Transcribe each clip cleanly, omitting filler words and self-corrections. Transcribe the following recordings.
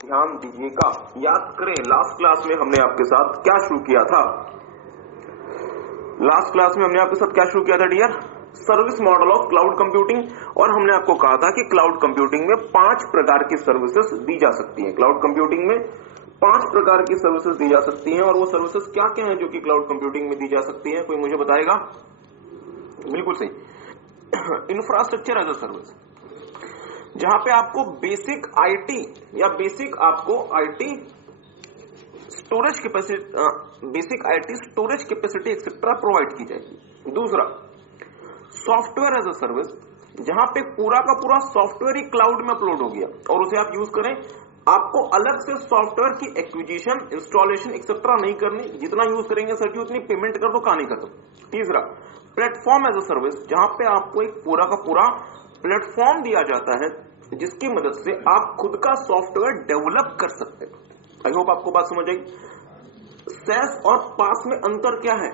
ध्यान दीजिएगा, याद करें लास्ट क्लास में हमने आपके साथ क्या शुरू किया था। लास्ट क्लास में हमने आपके साथ क्या शुरू किया था dear? Service model of cloud computing. और हमने आपको कहा था कि क्लाउड कंप्यूटिंग में 5 प्रकार की सर्विसेज दी जा सकती हैं। क्लाउड कंप्यूटिंग में 5 प्रकार की सर्विसेज दी जा सकती हैं। और वो सर्विसेज क्या क्या हैं जो कि क्लाउड कंप्यूटिंग में दी जा सकती हैं? कोई मुझे बताएगा? बिल्कुल सही, इंफ्रास्ट्रक्चर एज अ सर्विस, जहां पे आपको बेसिक आईटी या बेसिक आपको IT storage capacity, basic IT storage capacity etcetera provide की जाएगी। दूसरा, सॉफ्टवेयर एज अ सर्विस, जहां पे पूरा का पूरा सॉफ्टवेयर ही क्लाउड में अपलोड हो गया और उसे आप यूज करें। आपको अलग से सॉफ्टवेयर की एक्विजिशन, इंस्टॉलेशन एक्सेट्रा नहीं करनी, जितना यूज करेंगे सर की उतनी पेमेंट कर दो, कहानी खत्म। तीसरा, प्लेटफॉर्म एज अ सर्विस, जहां पे आपको एक पूरा का पूरा प्लेटफॉर्म दिया जाता है जिसकी मदद से आप खुद का सॉफ्टवेयर डेवलप कर सकते हैं। आई होप आपको बात समझ आई। सेस और पास में अंतर क्या है?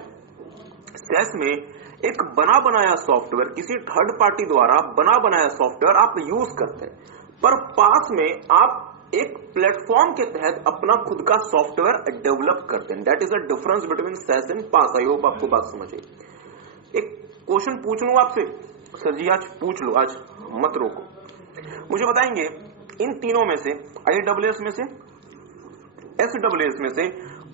सेस में एक बना बनाया सॉफ्टवेयर, किसी थर्ड पार्टी द्वारा बना बनाया सॉफ्टवेयर आप यूज करते हैं, पर पास में आप एक प्लेटफॉर्म के तहत अपना खुद का सॉफ्टवेयर डेवलप करते हैं। That is a difference between SaaS and PaaS. I hope आपको बात समझ आई। एक क्वेश्चन पूछ लूं आपसे, सर जी आज पूछ लो, आज मत रोको। मुझे बताएंगे इन तीनों में से, AWS में से, SWS में से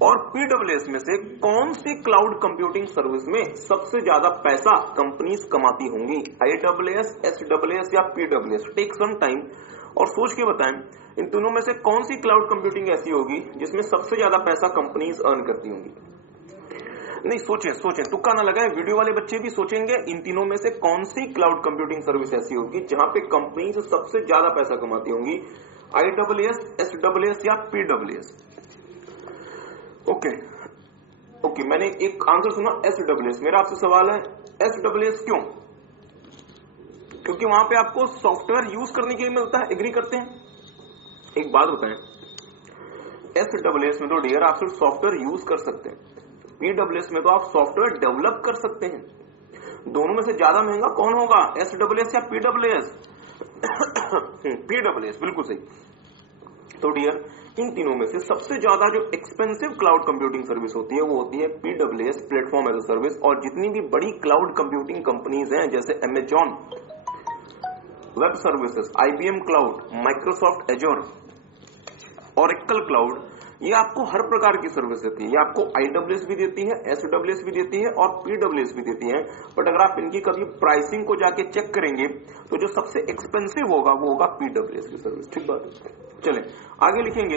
और PWS में से कौन सी क्लाउड कंप्यूटिंग सर्विस में सबसे ज्यादा पैसा कंपनीज कमाती होंगी? AWS, SWS या PWS? टेक सम टाइम और सोच के बताएं, इन तीनों में से कौन सी क्लाउड कंप्यूटिंग ऐसी होगी जिसमें सबसे ज्यादा पैसा कंपनीज अर्न करती होंगी? नहीं, सोचें सोचें, तुक्का ना लगाएं। वीडियो वाले बच्चे भी सोचेंगे इन तीनों में से कौन सी क्लाउड कंप्यूटिंग सर्विस ऐसी होगी जहां पे कंपनी से सबसे ज्यादा पैसा कमाती होंगी? AWS, SWS या PWS? ओके, मैंने एक आंसर सुना SWS। मेरा आपसे सवाल है SWS क्यों? क्योंकि वहां पे आपको सॉफ्टवेयर यूज करने के लिए मिलता है। एग्री करते हैं? एक बात बताएं, SWS में तो डियर आप सिर्फ सॉफ्टवेयर यूज कर सकते हैं, PWS में तो आप सॉफ्टवेयर डेवलप कर सकते हैं। दोनों में से ज्यादा महंगा कौन होगा, SWS या PWS? PWS, बिल्कुल सही। तो डियर इन तीनों में से सबसे ज्यादा जो एक्सपेंसिव क्लाउड कंप्यूटिंग सर्विस होती है वो होती है PWS, platform as a service. और जितनी भी बड़ी क्लाउड कंप्यूटिंग कंपनीज हैं जैसे Amazon web services, IBM cloud, Microsoft एजोर, Oracle cloud, ये आपको हर प्रकार की सर्विस देती है। ये आपको AWS भी देती है, SWS भी देती है और PWS भी देती है। बट अगर आप इनकी कभी प्राइसिंग को जाके चेक करेंगे तो जो सबसे एक्सपेंसिव होगा वो होगा PWS की सर्विस। ठीक बात है। चलें आगे लिखेंगे,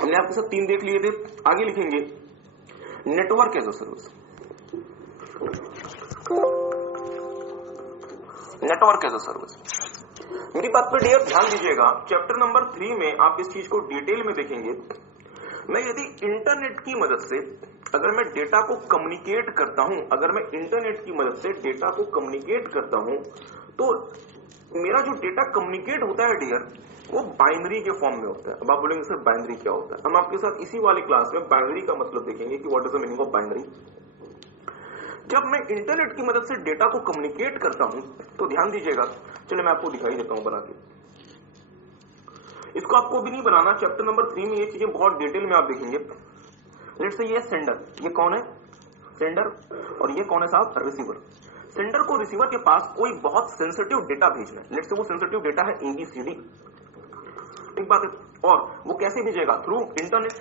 हमने आपके साथ 3 देख लिए थे। आगे लिखेंगे network as a service. Network as a service, मेरी बात पर डियर ध्यान दीजिएगा। चैप्टर नंबर 3 में आप इस चीज को डिटेल में देखेंगे। मैं यदि इंटरनेट की मदद से अगर मैं डेटा को कम्युनिकेट करता हूं, अगर मैं इंटरनेट की मदद से डेटा को कम्युनिकेट करता हूं, तो मेरा जो डेटा कम्युनिकेट होता है डियर वो बाइनरी के फॉर्म में होता है। अब आप बोलेंगे सर बाइनरी क्या होता है? हम आपके साथ इसी वाले क्लास में बाइनरी का मतलब देखेंगे कि what is the meaning of binary. जब मैं इंटरनेट की मदद से डेटा को कम्युनिकेट करता हूं तो ध्यान दीजिएगा, चलिए मैं आपको दिखाई देता हूं बना के। इसको आपको भी नहीं बनाना, चैप्टर नंबर 3 में ये चीजें बहुत डिटेल में आप देखेंगे। लेट्स से ये सेंडर, ये कौन है? सेंडर। और ये कौन है साहब? रिसीवर। सेंडर को रिसीवर के पास कोई बहुत सेंसिटिव डेटा भेजना है। लेट्स से वो सेंसिटिव डेटा है ABCD। एक बात है, और वो कैसे भेजेगा? Through internet.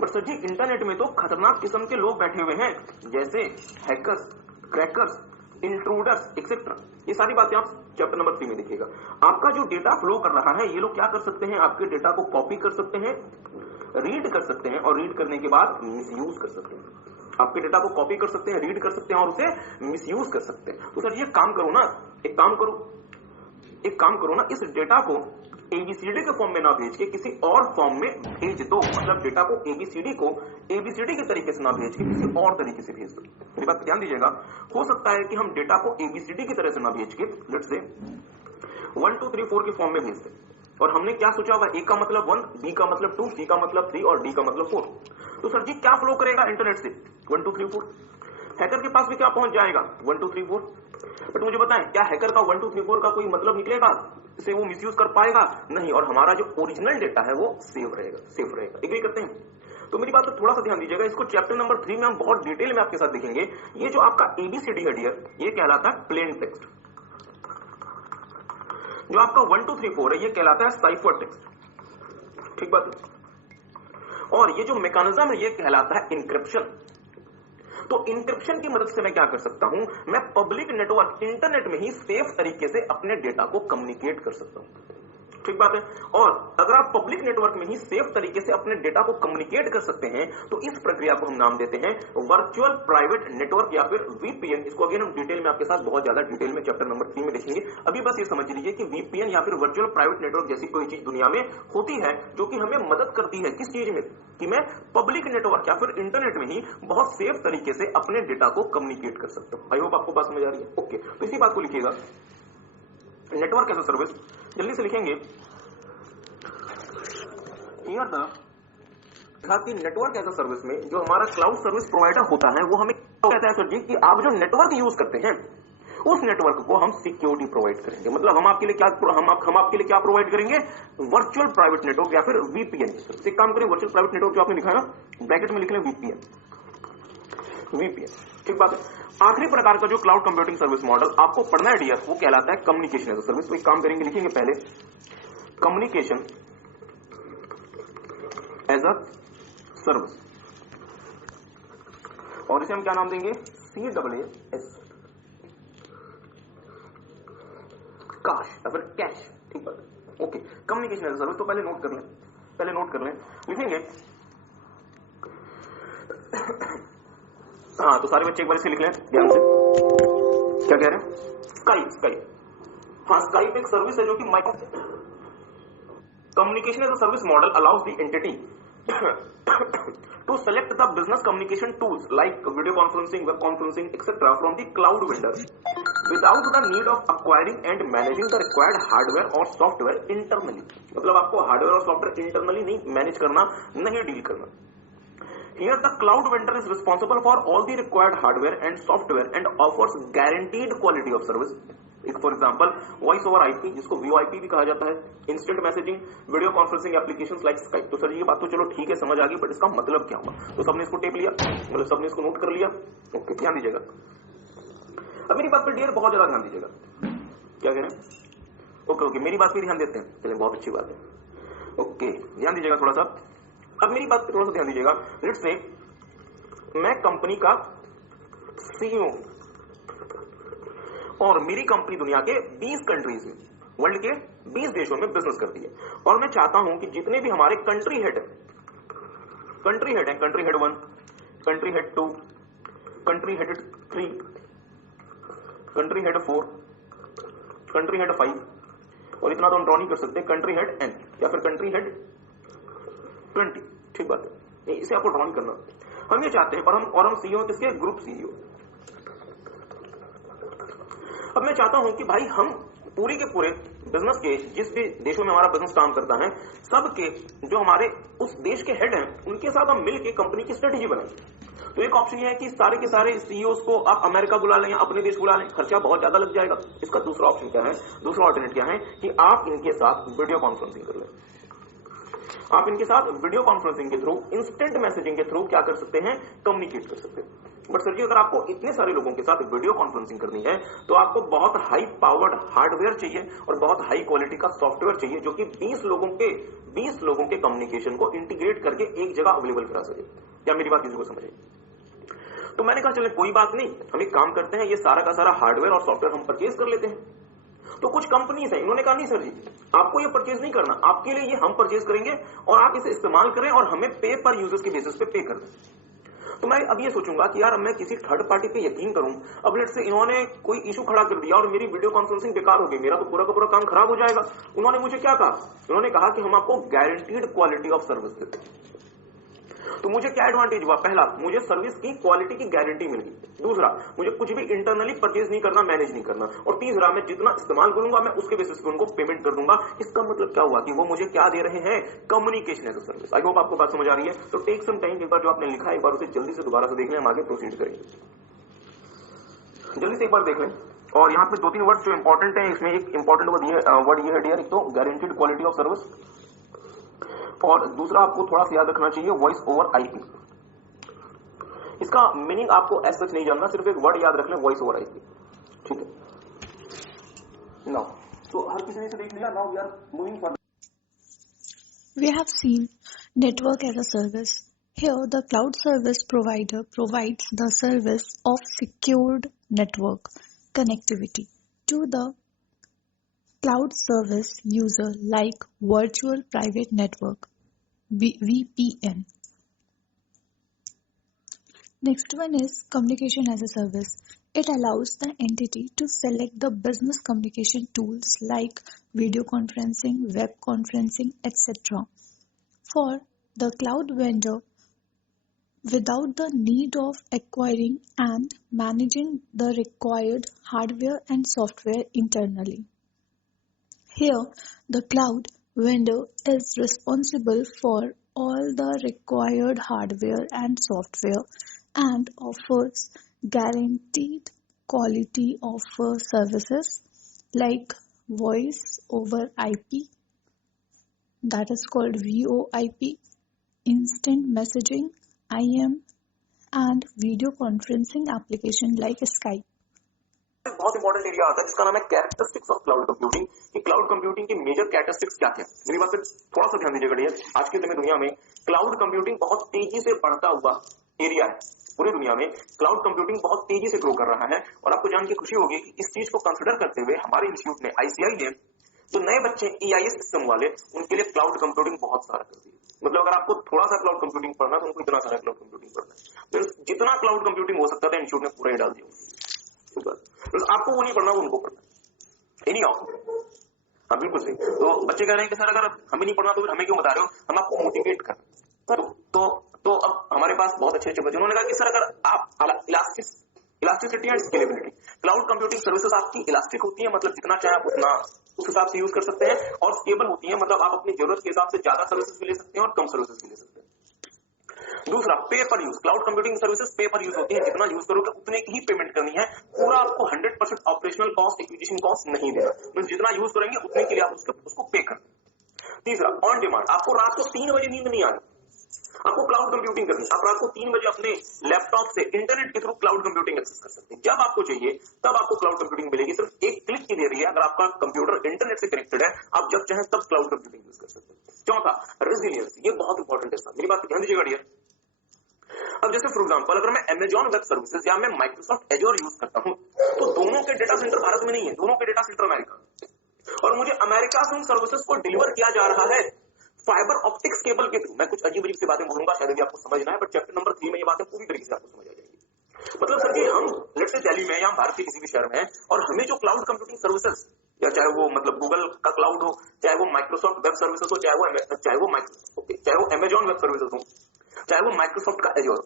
But sir ji internet में तो खतरनाक किस्म के लोग बैठे हुए हैं, जैसे हैकर्स, क्रैकर्स, इंट्रूडर्स एक्सेट्रा। ये सारी बातें आप चैप्टर नंबर 3 में देखिएगा। आपका जो डेटा फ्लो कर रहा है, ये लोग क्या कर सकते हैं? आपके डेटा को कॉपी कर सकते हैं, रीड कर सकते हैं और रीड करने के बाद मिसयूज कर सकते हैं। आपके डेटा को कॉपी कर सकते हैं, रीड कर सकते हैं और उसे मिसयूज कर सकते हैं। तो सर ये काम करो ना, एक काम करो ना, इस डेटा को ABCD के फॉर्म में ना भेज के किसी और फॉर्म में भेज दो। मतलब डेटा को ABCD के तरीके से ना भेज के किसी और तरीके से भेज दो। मेरी बात ध्यान दीजिएगा। हो सकता है कि हम डेटा को ABCD की तरह से ना भेज के लेट्स से 1 2 3 4 के फॉर्म में भेज दें। और हमने क्या सोचा हुआ? A का मतलब 1, B का मतलब 2, C का मतलब 3 और D का मतलब 4। तो सर जी क्या फ्लो करेगा इंटरनेट से? 1 2 3 4। हैकर के पास भी क्या पहुंच जाएगा? 1 2 3 4। बट मुझे बताएं, क्या हैकर का 1 2 3 4 का कोई मतलब निकलेगा? इसे वो मिसयूज कर पाएगा? नहीं। और हमारा जो ओरिजिनल डेटा है वो सेफ रहेगा। एग्री करते हैं? तो मेरी बात पर थोड़ा सा ध्यान दीजिएगा। इसको चैप्टर नंबर 3 में हम बहुत डिटेल में आपके साथ देखेंगे। ये जो आपका एबीसीडी है डियर, ये कहलाता है प्लेन टेक्स्ट। जो आपका 1 2 3 4 है, ये कहलाता है साइफर टेक्स्ट। ठीक बात है। और ये जो मैकेनिज्म है, ये कहलाता है इंक्रिप्शन। तो इंक्रिप्शन की मदद से मैं क्या कर सकता हूं? मैं पब्लिक नेटवर्क इंटरनेट में ही सेफ तरीके से अपने डेटा को कम्युनिकेट कर सकता हूं। ठीक बात है। और अगर आप पब्लिक नेटवर्क में ही सेफ तरीके से अपने डेटा को कम्युनिकेट कर सकते हैं, तो इस प्रक्रिया को हम नाम देते हैं वर्चुअल प्राइवेट नेटवर्क या फिर वीपीएन। इसको अगेन हम डिटेल में आपके साथ बहुत ज्यादा डिटेल में चैप्टर नंबर 3 में देखेंगे। अभी बस ये समझ लीजिए कि वीपीएन या फिर वर्चुअल प्राइवेट नेटवर्क जैसी कोई चीज दुनिया में होती है जो कि हमें मदद करती है किस चीज में, कि मैं पब्लिक नेटवर्क या फिर इंटरनेट में ही बहुत सेफ तरीके से अपने डेटा को कम्युनिकेट कर सकता हूं। आई होप आपको बात समझ आ रही है। ओके, तो इसी बात को लिखिएगा, नेटवर्क एज अ सर्विस। जल्दी से लिखेंगे नेटवर्क एज अ सर्विस में जो हमारा क्लाउड सर्विस प्रोवाइडर होता है वो हमें कहता है सर जी कि आप जो नेटवर्क यूज करते हैं उस नेटवर्क को हम सिक्योरिटी प्रोवाइड करेंगे। मतलब हम आपके लिए क्या प्रोवाइड करेंगे? वर्चुअल प्राइवेट नेटवर्क या फिर वीपीएन। एक काम करें, वर्चुअल प्राइवेट नेटवर्क जो आपने लिखा है ना, ब्रैकेट में लिख लें वीपीएन। ठीक बात है। आखिरी प्रकार का जो क्लाउड कंप्यूटिंग सर्विस मॉडल आपको पढ़ना है डियर, वो कहलाता है कम्युनिकेशन एज अ सर्विस। तो एक काम करेंगे, लिखेंगे पहले कम्युनिकेशन एज अ सर्विस, और इसे हम क्या नाम देंगे? CAAS, काश या फिर कैश। ठीक बात है। Okay, communication as a service. तो पहले नोट कर लें, लिखेंगे हाँ, तो सारे बच्चे एक बार इसे लिख लें ध्यान से। क्या कह रहे हैं? स्काइप। हाँ, स्काइप एक सर्विस है जो कि Microsoft communication as a service model allows the entity to select the business communication tools like video conferencing, web conferencing, etc. from the cloud vendor without the need of acquiring and managing the required hardware or software internally. मतलब आपको hardware और software internally नहीं manage करना, नहीं deal करना। Here the cloud vendor is responsible for all the required hardware and software and offers guaranteed quality of service. For example voice over IP, जिसको VoIP भी कहा जाता है, instant messaging, video conferencing applications like Skype. तो sir ये बात तो चलो ठीक है, समझ आ गई, बट इसका मतलब क्या हुआ? तो सबने इसको टेप लिया, मतलब सबने इसको नोट कर लिया। ओके, ध्यान दीजिएगा। अब मेरी बात पर डियर बहुत ज्यादा ध्यान दीजिएगा। क्या कह रहे हैं? ओके, मेरी बात पर ध्यान देते हैं, चलिए बहुत अच्छी बात है। ओके, ध्यान दीजिएगा थोड़ा सा। अब मेरी बात पर थोड़ा सा ध्यान दीजिएगा। लेट्स से मैं कंपनी का सीईओ और मेरी कंपनी दुनिया के 20 कंट्रीज में, वर्ल्ड के 20 देशों में बिजनेस करती है, और मैं चाहता हूं कि जितने भी हमारे कंट्री हेड हैं, country head 1, country head 2, country head 3, country head 4, country head 5, और इतना तो हम ड्रॉ नहीं कर सकते, कंट्री हेड n या फिर कंट्री हेड 20। ठीक बात है, इसे आपको ड्रॉ नहीं करना। हम ये चाहते हैं, और हम सीईओ किसके? Group CEO. अब मैं चाहता हूं कि भाई हम पूरे के पूरे बिजनेस के, जिस भी देशों में हमारा बिजनेस काम करता है, सबके जो हमारे उस देश के हेड हैं, उनके साथ हम मिलकर कंपनी की स्ट्रेटेजी बनाएं। तो एक ऑप्शन ये है कि सारे के सारे सीईओज को आप अमेरिका बुला लें या अपने देश बुला लें, खर्चा बहुत ज्यादा लग जाएगा। इसका दूसरा ऑप्शन क्या है? दूसरा ऑल्टरनेट क्या है कि आप इनके साथ वीडियो कॉन्फ्रेंसिंग कर लें। आप इनके साथ वीडियो कॉन्फ्रेंसिंग के थ्रू, इंस्टेंट मैसेजिंग के थ्रू क्या कर सकते हैं? कम्युनिकेट कर सकते हैं। बट सर जी, अगर आपको इतने सारे लोगों के साथ वीडियो कॉन्फ्रेंसिंग करनी है तो आपको बहुत हाई पावर्ड हार्डवेयर चाहिए और बहुत हाई क्वालिटी का सॉफ्टवेयर चाहिए, जो कि 20 लोगों के कम्युनिकेशन को इंटीग्रेट करके एक जगह अवेलेबल करा सके। क्या मेरी बात किसी को समझे? तो मैंने कहा चले कोई बात नहीं, हम एक काम करते हैं, ये सारा का सारा हार्डवेयर और सॉफ्टवेयर हम परचेज कर लेते हैं। तो कुछ कंपनीज हैं, इन्होंने कहा नहीं सर जी, आपको ये परचेज नहीं करना, आपके लिए ये हम परचेज करेंगे और आप इसे इस्तेमाल करें और हमें पे पर यूजर्स के बेसिस पे पे कर दें। तो मैं अब ये सोचूंगा कि यार मैं किसी थर्ड पार्टी पे यकीन करूं। अब लेट से इन्होंने कोई इशू खड़ा कर दिया और मेरी वीडियो कॉन्फ्रेंसिंग बेकार हो गई, मेरा तो पूरा का पूरा काम खराब हो जाएगा। उन्होंने मुझे क्या कहा? उन्होंने कहा कि हम आपको गारंटीड क्वालिटी ऑफ सर्विस देते हैं। तो मुझे क्या एडवांटेज हुआ? पहला, मुझे सर्विस की क्वालिटी की गारंटी मिल गई। दूसरा, मुझे कुछ भी इंटरनली परचेज नहीं करना, मैनेज नहीं करना। और तीसरा, मैं जितना इस्तेमाल करूंगा मैं उसके बेसिस पे उनको पेमेंट कर दूंगा। इसका मतलब क्या हुआ कि वो मुझे क्या दे रहे हैं? Communication as a service. I hope आपको बात समझ आ रही है। तो टेक सम टाइम, एक बार जो आपने लिखा है एक बार उसे जल्दी से दोबारा से देख लें, हम आगे प्रोसीड करेंगे। जल्दी से एक बार देख लें और यहाँ पे दो तीन वर्ड जो इंपॉर्टेंट है, इसमें एक इंपॉर्टेंट वर्ड ये है डियर, एक तो गारंटीड क्वालिटी ऑफ सर्विस, और दूसरा आपको थोड़ा सा याद रखना चाहिए वॉइस ओवर आईपी। इसका मीनिंग आपको ऐसा नहीं जानना, सिर्फ एक वर्ड याद रख लें, वॉइस ओवर आईपी। ठीक है, नाउ तो हर किसी ने इसे देख लिया। Now we are moving for. We have seen network as a service. Here, the cloud service provider provides the service of secured network connectivity to the cloud service user like Virtual Private Network (VPN). Next one is communication as a service. It allows the entity to select the business communication tools like video conferencing, web conferencing, etc. for the cloud vendor without the need of acquiring and managing the required hardware and software internally. Here, the cloud vendor is responsible for all the required hardware and software and offers guaranteed quality of services like voice over IP, that is called VoIP, instant messaging (IM), and video conferencing application like Skype. बहुत important area आता है जिसका नाम है characteristics of cloud computing, कि cloud computing की major characteristics क्या क्या। मेरी बात से थोड़ा सा ध्यान दीजिएगा डियर, आज के समय दुनिया में क्लाउड कंप्यूटिंग बहुत तेजी से बढ़ता हुआ एरिया है। पूरी दुनिया में क्लाउड कंप्यूटिंग बहुत तेजी से ग्रो कर रहा है, और आपको जान के खुशी होगी कि इस चीज को कंसिडर करते हुए हमारे इंस्टीट्यूट ने, ICI ने, जो नए बच्चे EIS सिस्टम वाले, उनके लिए क्लाउड कंप्यूटिंग बहुत सारा कर दी। मतलब अगर आपको थोड़ा सा क्लाउड कंप्यूटिंग पढ़ना है तो उनको इतना सारा क्लाउड कंप्यूटिंग पढ़ना है, तो जितना क्लाउड कंप्यूटिंग हो सकता था इंस्टीट्यूट ने पूरा ही डाल दिया। तो आपको वो नहीं पढ़ना, वो उनको पढ़ना। एनी हाउ, हाँ बिल्कुल सही। तो बच्चे कह रहे हैं कि सर अगर हमें नहीं पढ़ना तो फिर हमें क्यों बता रहे हो, हम आपको मोटिवेट कर रहे हैं। तो अब हमारे पास बहुत अच्छे अच्छे बच्चे, उन्होंने कहा कि सर अगर आप elasticity and scalability, cloud computing services आपकी इलास्टिक होती है, मतलब जितना चाहे आप उतना उस हिसाब से यूज कर सकते हैं, और स्टेबल होती है, मतलब आप अपनी जरूरत के हिसाब से ज्यादा सर्विसेज भी ले सकते हैं और कम सर्विसेज भी ले सकते हैं। दूसरा, पे पर यूज, क्लाउड कंप्यूटिंग सर्विसेज पे पर यूज होती है, जितना यूज करोगे उतने की ही पेमेंट करनी है, पूरा आपको 100% ऑपरेशनल कॉस्ट, एक्विजिशन कॉस्ट नहीं देना, मतलब जितना यूज करेंगे उतने के लिए आप उसको पे करना। तीसरा, ऑन डिमांड, आपको रात को 3 बजे नींद नहीं आ रही, आपको क्लाउड कंप्यूटिंग करनी, आप रात को 3 बजे अपने लैपटॉप से इंटरनेट के थ्रू क्लाउड कंप्यूटिंग एक्सेस कर सकते हैं, जब आपको चाहिए तब आपको क्लाउड कंप्यूटिंग मिलेगी, सिर्फ एक क्लिक की देरी है। अगर आपका कंप्यूटर इंटरनेट से कनेक्टेड है, आप जब चाहें तब क्लाउड कंप्यूटिंग यूज कर सकते हैं। चौथा, रेजिलियंस, ये बहुत इंपॉर्टेंट है, मेरी बात ध्यान दीजिएगा डियर। अब जैसे फॉर एग्जांपल अगर मैं Amazon वेब सर्विसेज या मैं माइक्रोसॉफ्ट एजोर यूज करता हूं, तो दोनों के डेटा सेंटर भारत में नहीं है, दोनों के डेटा सेंटर अमेरिका, और मुझे अमेरिका से उन सर्विसेज को डिलीवर किया जा रहा है फाइबर ऑप्टिक्स केबल के थ्रू। मैं कुछ अजीब अजीब सी बातें बोलूंगा, शायद भी आपको समझना है, बट चैप्टर नंबर 3 में ये बातें पूरी तरीके से आपको समझ आ जाएगी। मतलब सर जी, हम लेट्स से दिल्ली में या भारत के किसी भी शहर में हैं, और हमें जो क्लाउड कंप्यूटिंग सर्विसेज, या चाहे वो मतलब गूगल का क्लाउड हो, चाहे वो माइक्रोसॉफ्ट वेब सर्विसेज हो, चाहे वो Amazon वेब सर्विसेज हो, चाहे वो माइक्रोसॉफ्ट का एजोर,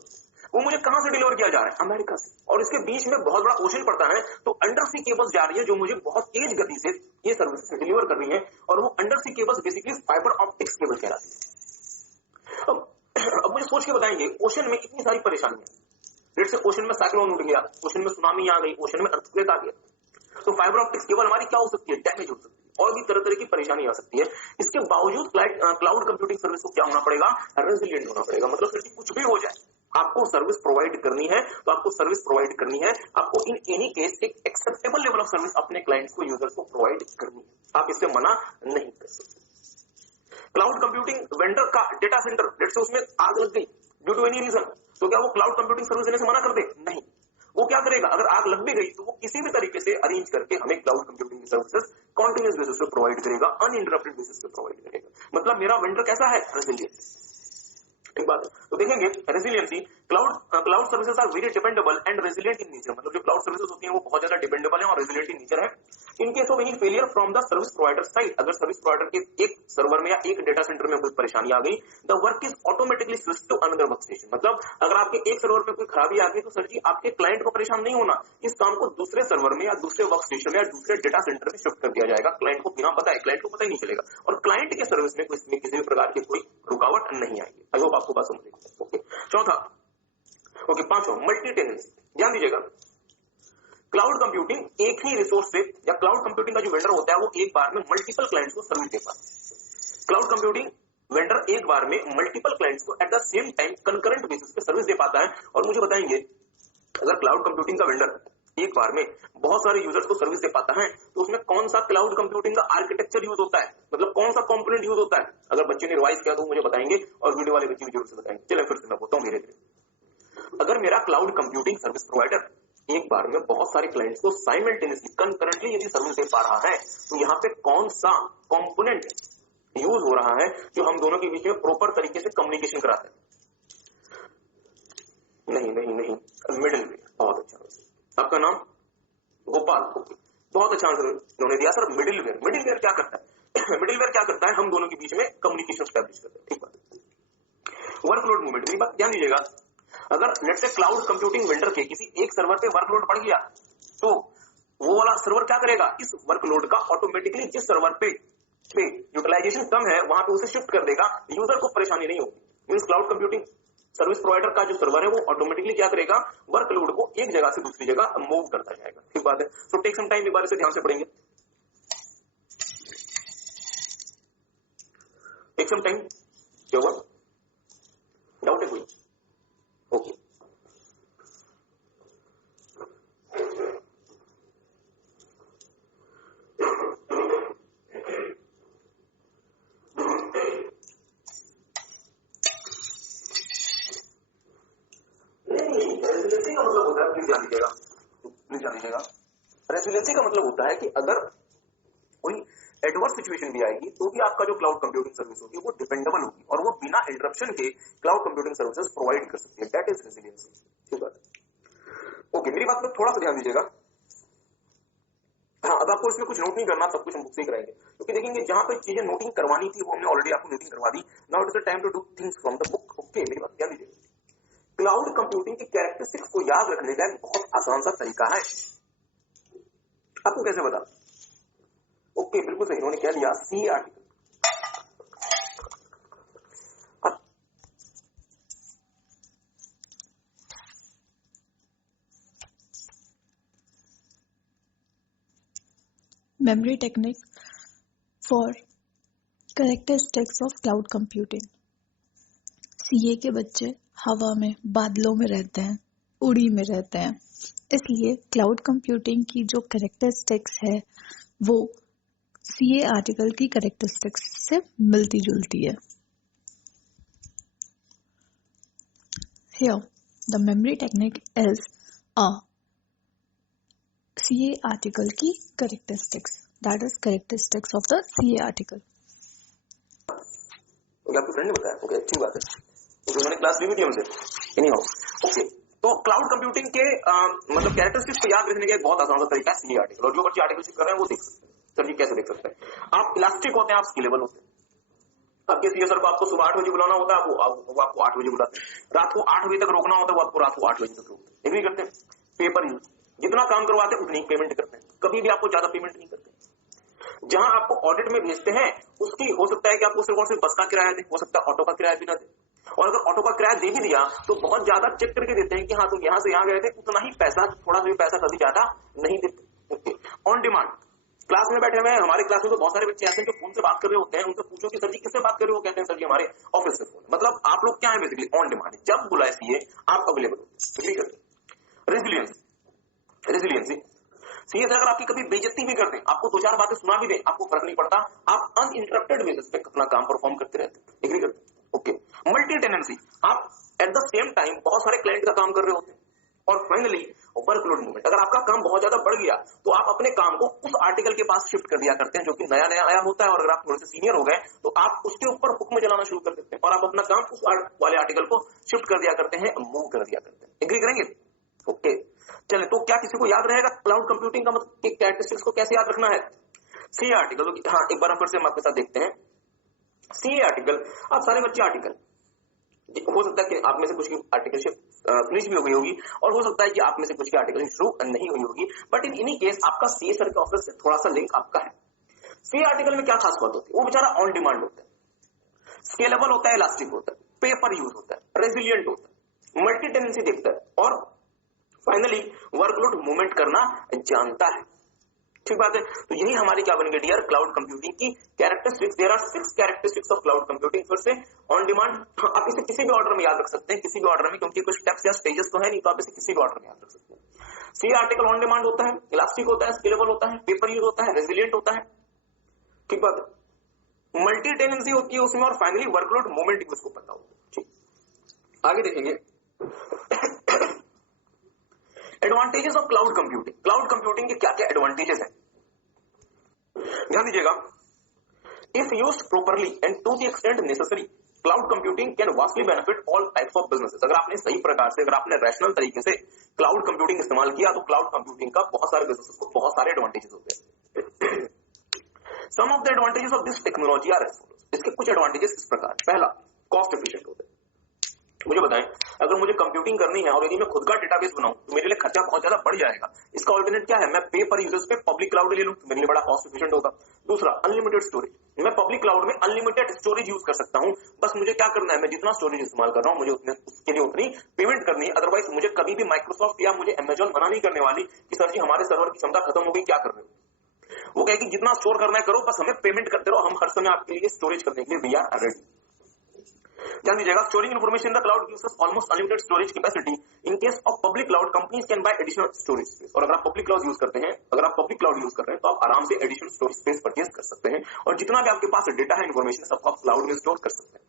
वो मुझे कहां से डिलीवर किया जा रहा है, अमेरिका से, और इसके बीच में बहुत बड़ा ओशन पड़ता है, तो अंडर सी केबल्स जा रही है जो मुझे बहुत तेज गति से ये सर्विसेज डिलीवर कर रही है, और वो under sea cables basically fibre optics cable कहलाती है। अब मुझे सोच के बताएंगे, ओशन में इतनी सारी परेशानियां, जैसे ओशन में साइक्लोन उड़ गया, ओशन में सुनामी आ गई, ओशन में अर्थक्वेक आ गया, तो फाइबर ऑप्टिक्स केबल हमारी क्या हो सकती है, डैमेज हो सकती है, और भी तरह तरह की परेशानी आ सकती है। इसके बावजूद क्लाउड कंप्यूटिंग सर्विस को क्या होना पड़ेगा, रेजिलिएंट होना पड़ेगा। मतलब फिर कुछ भी हो जाए, आपको सर्विस प्रोवाइड करनी है, तो आपको सर्विस प्रोवाइड करनी है, आपको इन एनी केस एक एक्सेप्टेबल लेवल ऑफ सर्विस अपने क्लाइंट्स को, यूजर्स को प्रोवाइड करनी है, आप इससे मना नहीं कर सकते। क्लाउड कंप्यूटिंग वेंडर का डेटा सेंटर, जैसे उसमें आग लग गई ड्यू टू एनी रीजन, तो क्या वो क्लाउड कंप्यूटिंग सर्विस देने से मना कर दे? नहीं, वो क्या करेगा, अगर आग लग भी गई तो वो किसी भी तरीके से अरेंज करके हमें क्लाउड कंप्यूटिंग की सर्विसेज कॉन्टिन्यूस बेसिस पे प्रोवाइड करेगा, अनइंटरप्टेड बेसिस पे प्रोवाइड करेगा। मतलब मेरा वेंडर कैसा है, रेजिलिएंट। ठीक बात है। तो देखेंगे resiliency, cloud services are very dependable and resilient in nature. मतलब जो क्लाउड सर्विसेज होती हैं वो बहुत ज्यादा डिपेंडेबल है और रेजिलिएंट इन नेचर है। इन case of any failure from the service provider side, अगर सर्विस प्रोवाइडर के एक सर्वर में या एक डेटा सेंटर में कोई परेशानी आ गई, the work is automatically switch to another work station. मतलब अगर आपके एक सर्वर में कोई खराबी आ गई तो सर जी आपके क्लाइंट को परेशान नहीं होना, इस काम को दूसरे सर्वर में या दूसरे वर्क स्टेशन में या दूसरे डेटा सेंटर में शिफ्ट कर दिया जाएगा। क्लाइंट को बिना पता है, क्लाइंट को पता ही नहीं चलेगा, और क्लाइंट के सर्विस में किसी भी प्रकार की कोई रुकावट नहीं आएगी। आई होप आपको बात समझ में। ओके, चौथा, ओके, पांचवा, मल्टी टेनेंसी। ध्यान दीजिएगा, क्लाउड कंप्यूटिंग एक ही रिसोर्स से, या क्लाउड कंप्यूटिंग का जो वेंडर होता है वो एक बार में मल्टीपल क्लाइंट्स को सर्विस दे पाता है। क्लाउड कंप्यूटिंग वेंडर एक बार में मल्टीपल क्लाइंट्स को at the same time concurrent basis पे सर्विस दे पाता है। और मुझे बताएंगे, अगर क्लाउड कंप्यूटिंग का वेंडर एक बार में बहुत सारे यूजर्स को सर्विस दे पाता है तो उसमें कौन सा क्लाउड कंप्यूटिंग का आर्किटेक्चर यूज होता है, मतलब कौन सा कंपोनेंट यूज होता है। अगर बच्चे ने रिवाइज किया तो मुझे बताएंगे और वीडियो वाले बच्चे भी जरूर से बताएंगे। चलिए फिर से मैं बोलता हूँ धीरे धीरे। अगर मेरा क्लाउड कंप्यूटिंग सर्विस प्रोवाइडर एक बार में बहुत सारे क्लाइंट्स को साइमल्टेनियसली कंकरेंटली यदि सर्विस दे पा रहा है तो यहाँ पे कौन सा कंपोनेंट यूज हो रहा है जो हम दोनों के बीच में प्रॉपर तरीके से कम्युनिकेशन कराते हैं। नहीं नहीं नहीं, मिडिलवेयर। बहुत अच्छा, आपका नाम गोपाल। बहुत अच्छा आंसर उन्होंने दिया सर, मिडिलवेयर। मिडिलवेयर क्या करता है? मिडिलवेयर क्या करता है? हम दोनों के बीच में कम्युनिकेशन स्टैब्लिश करता है। ठीक बात है। वर्कलोड मूवमेंट, मेरी बात ध्यान दीजिएगा। अगर लेट्स से क्लाउड कंप्यूटिंग वेंडर के किसी एक सर्वर पे वर्कलोड बढ़ गया तो वो वाला सर्वर क्या करेगा? इस वर्कलोड का ऑटोमेटिकली जिस सर्वर पे यूटिलाइजेशन कम है वहां पे उसे शिफ्ट कर देगा, यूजर को परेशानी नहीं होगी। Means cloud computing service provider का जो सर्वर है वो ऑटोमेटिकली क्या करेगा? वर्कलोड को एक जगह से दूसरी जगह मूव करता जाएगा। ठीक बात है। सो टेक सम टाइम, एक बार इसे ध्यान से पढ़ेंगे। Take some time. क्या हुआ? डाउट है कोई? ओके। रेसिलियंसी का मतलब होता है, प्लीज ध्यान दीजिएगा, प्लीज ध्यान दीजिएगा। रेसिलियंसी का मतलब होता है कि अगर कोई एडवर्स सिचुएशन भी आएगी तो भी आपका जो क्लाउड कंप्यूटिंग सर्विस होगी वो डिपेंडेबल होगी और वो बिना इंटरप्शन के क्लाउड कंप्यूटिंग सर्विसेज प्रोवाइड कर सकती है। That is resiliency. ठीक है। ओके, मेरी बात पर थोड़ा सा ध्यान दीजिएगा। हाँ, अब आपको इसमें कुछ नोट नहीं करना, सब कुछ हम बुक से कराएंगे, क्योंकि देखेंगे जहां पे चीजें नोटिंग करवानी थी वो हमने ऑलरेडी आपको नोटिंग करवा दी। Now it is the time to do things from the book. Okay, मेरी बात ध्यान दीजिए। क्लाउड कंप्यूटिंग की कैरेक्टरिस्टिक्स को याद रखने का एक बहुत आसान सा तरीका है। आपको कैसे बता? ओके, बिल्कुल सही, इन्होंने क्या लिया? C article. Memory technique for characteristics of cloud computing. CA के बच्चे हवा में, बादलों में रहते हैं, उड़ी में रहते हैं, इसलिए क्लाउड कंप्यूटिंग की जो कैरेक्टरिस्टिक्स है वो सीए आर्टिकल की कैरेक्टरिस्टिक्स से मिलती जुलती है। Here, the memory technique is a CA article की characteristics. That is characteristics of the CA article. आपके फ्रेंड ने बताया? ओके, अच्छी बात है, उन्होंने क्लास ली थी हमसे। एनीहाउ, ओके, तो क्लाउड कंप्यूटिंग के मतलब कैरेक्टरिस्टिक्स को याद रखने का एक बहुत आसान सा तरीका है सीए आर्टिकल। और जो बच्चे आर्टिकल शिफ्ट कर रहे हैं वो देख सकते हैं। सर जी कैसे देख सकते हैं? आप इलास्टिक होते हैं, आप स्केलेबल होते हैं। आपके सीए सर को आपको सुबह 8 बजे बुलाना होता है, वो आपको 8 बजे बुलाते हैं। रात को 8 बजे तक रोकना होता है, वो आपको रात को 8 बजे तक रोकते हैं। एग्री करते हैं? पेपर यूज, जितना काम करवाते हैं उतनी पेमेंट करते हैं, कभी भी आपको ज्यादा पेमेंट नहीं करते। जहां आपको ऑडिट में भेजते हैं उसकी हो सकता है कि आपको सिर्फ और सिर्फ बस का किराया दे, हो सकता है ऑटो का किराया भी ना दे, और अगर ऑटो का किराया दे भी दिया तो बहुत ज्यादा चेक करके देते हैं कि हाँ तुम यहां से यहां गए थे, उतना ही पैसा, थोड़ा सा भी पैसा कभी ज्यादा नहीं देते। ऑन डिमांड, क्लास में बैठे हुए हैं, हमारे क्लास में तो बहुत सारे बच्चे ऐसे हैं जो फोन से बात कर रहे होते हैं, उनसे पूछो कि सर जी किससे बात कर रहे हो, कहते हैं सर जी हमारे ऑफिस से फोन। मतलब आप लोग क्या है बेसिकली ऑन डिमांड, जब बुलाए सीए आप अवेलेबल होते। रेजिलियंस, रेजिलियंसी सीए अगर आपकी कभी बेइज्जती भी करते हैं, आपको दो चार बातें सुना भी दे, आपको फर्क नहीं पड़ता, आप अनइंटरप्टेड बेसिस पे अपना काम परफॉर्म करते रहते हैं। एग्री करते हैं? ओके। मल्टी टेनेंसी, आप एट द सेम टाइम बहुत सारे क्लाइंट का काम कर रहे होते हैं। और फाइनली वर्कलोड मूवमेंट, अगर आपका काम बहुत ज्यादा बढ़ गया तो आप अपने काम को उस आर्टिकल के पास शिफ्ट कर दिया करते हैं जो कि नया नया आया होता है, और अगर आप थोड़े से सीनियर हो गए तो आप उसके ऊपर हुक्म चलाना शुरू कर देते हैं और आप अपना काम उस वाले आर्टिकल को शिफ्ट कर दिया करते हैं, मूव कर दिया करते हैं। एग्री करेंगे? ओके, चले, तो क्या किसी को याद रहेगा क्लाउड कंप्यूटिंग का मतलब कैरेक्टरिस्टिक्स को कैसे याद रखना है? सी आर्टिकल, हाँ एक बार हम फिर से हम आपके साथ देखते हैं। सी आर्टिकल, आप सारे बच्चे आर्टिकल, हो सकता है कि आप में से कुछ की आर्टिकलशिप फिनिश भी हो गई होगी और हो सकता है कि आप में से कुछ की आर्टिकल शुरू नहीं हुई होगी, बट इन एनी केस आपका सीए सर के ऑफिस से थोड़ा सा लिंक आपका है। सी आर्टिकल में क्या खास बात होती है? वो बेचारा ऑन डिमांड होता है, स्केलेबल होता है, इलास्टिक होता है, पेपर यूज होता है, रेजिलियंट होता है, मल्टी टेनेंसी देखता है और फाइनली वर्कलोड मूवमेंट करना जानता है। ठीक बात है। तो यही हमारी क्या बन गई डियर, क्लाउड कंप्यूटिंग की characteristics. There are 6 characteristics of cloud computing. फिर से ऑन डिमांड, आप इसे किसी भी ऑर्डर में याद रख सकते हैं, किसी भी ऑर्डर में, क्योंकि कुछ स्टेप्स या स्टेजेस तो है नहीं, तो आप इसे किसी भी ऑर्डर में याद रख सकते हैं। सी आर्टिकल ऑन डिमांड होता है, इलास्टिक होता है, स्केलेबल होता है, पेपर यूज होता है, रेजिलिएंट होता है। ठीक बात है। मल्टी टेनेंसी होती है उसमें, और फाइनली वर्कलोड मूवमेंट उसको पता होता है। ठीक, आगे देखेंगे advantages of cloud computing. Cloud computing के क्या क्या एडवांटेजेस हैं, ध्यान दीजिएगा। If used properly and to the extent necessary, cloud computing can vastly benefit all types of businesses. अगर आपने सही प्रकार से, अगर आपने रैशनल तरीके से क्लाउड कंप्यूटिंग इस्तेमाल किया, तो क्लाउड कंप्यूटिंग का बहुत सारे बिजनेसेस को बहुत सारे एडवांटेजेस होते हैं। Some of the advantages of this technology are as follows. इसके कुछ एडवांटेजेस इस प्रकार। पहला, कॉस्ट एफिशिएंट होते हैं। मुझे बताएं, अगर मुझे कंप्यूटिंग करनी है और यदि मैं खुद का डेटाबेस बनाऊं तो मेरे लिए खर्चा बहुत ज्यादा बढ़ जाएगा। इसका ऑल्टरनेट क्या है, मैं पे पर यूजर्स पे पब्लिक क्लाउड ले लूं, तो मेरे लिए बड़ा कॉस्ट एफिशिएंट होगा। दूसरा, अनलिमिटेड स्टोरेज। मैं पब्लिक क्लाउड में अनलिमिटेड स्टोरेज यूज कर सकता हूं। बस मुझे क्या करना है, मैं जितना स्टोरेज इस्तेमाल कर रहा हूं, मुझे उसके लिए उतनी पेमेंट करनी है। अदरवाइज मुझे कभी भी माइक्रोसॉफ्ट या मुझे अमेजॉन मना नहीं करने वाली कि सर जी हमारे सर्वर की क्षमता खत्म हो गई, क्या कर रहे हो। वो कहेगी जितना स्टोर करना है करो, बस हमें पेमेंट करते रहो, हम हर समय आपके लिए स्टोरेज करने के लिए वी आर रेडी। ध्यान दीजिएगा, storing information in the cloud gives us almost unlimited storage capacity. In case of public cloud, companies can buy additional storage space. और अगर आप पब्लिक क्लाउड यूज करते हैं, अगर आप पब्लिक क्लाउड यूज कर रहे हैं, तो आप आराम से एडिशनल स्टोरेज स्पेस परचेज कर सकते हैं, और जितना भी आपके पास डेटा है, इन्फॉर्मेशन, सबको आप क्लाउड में स्टोर कर सकते हैं।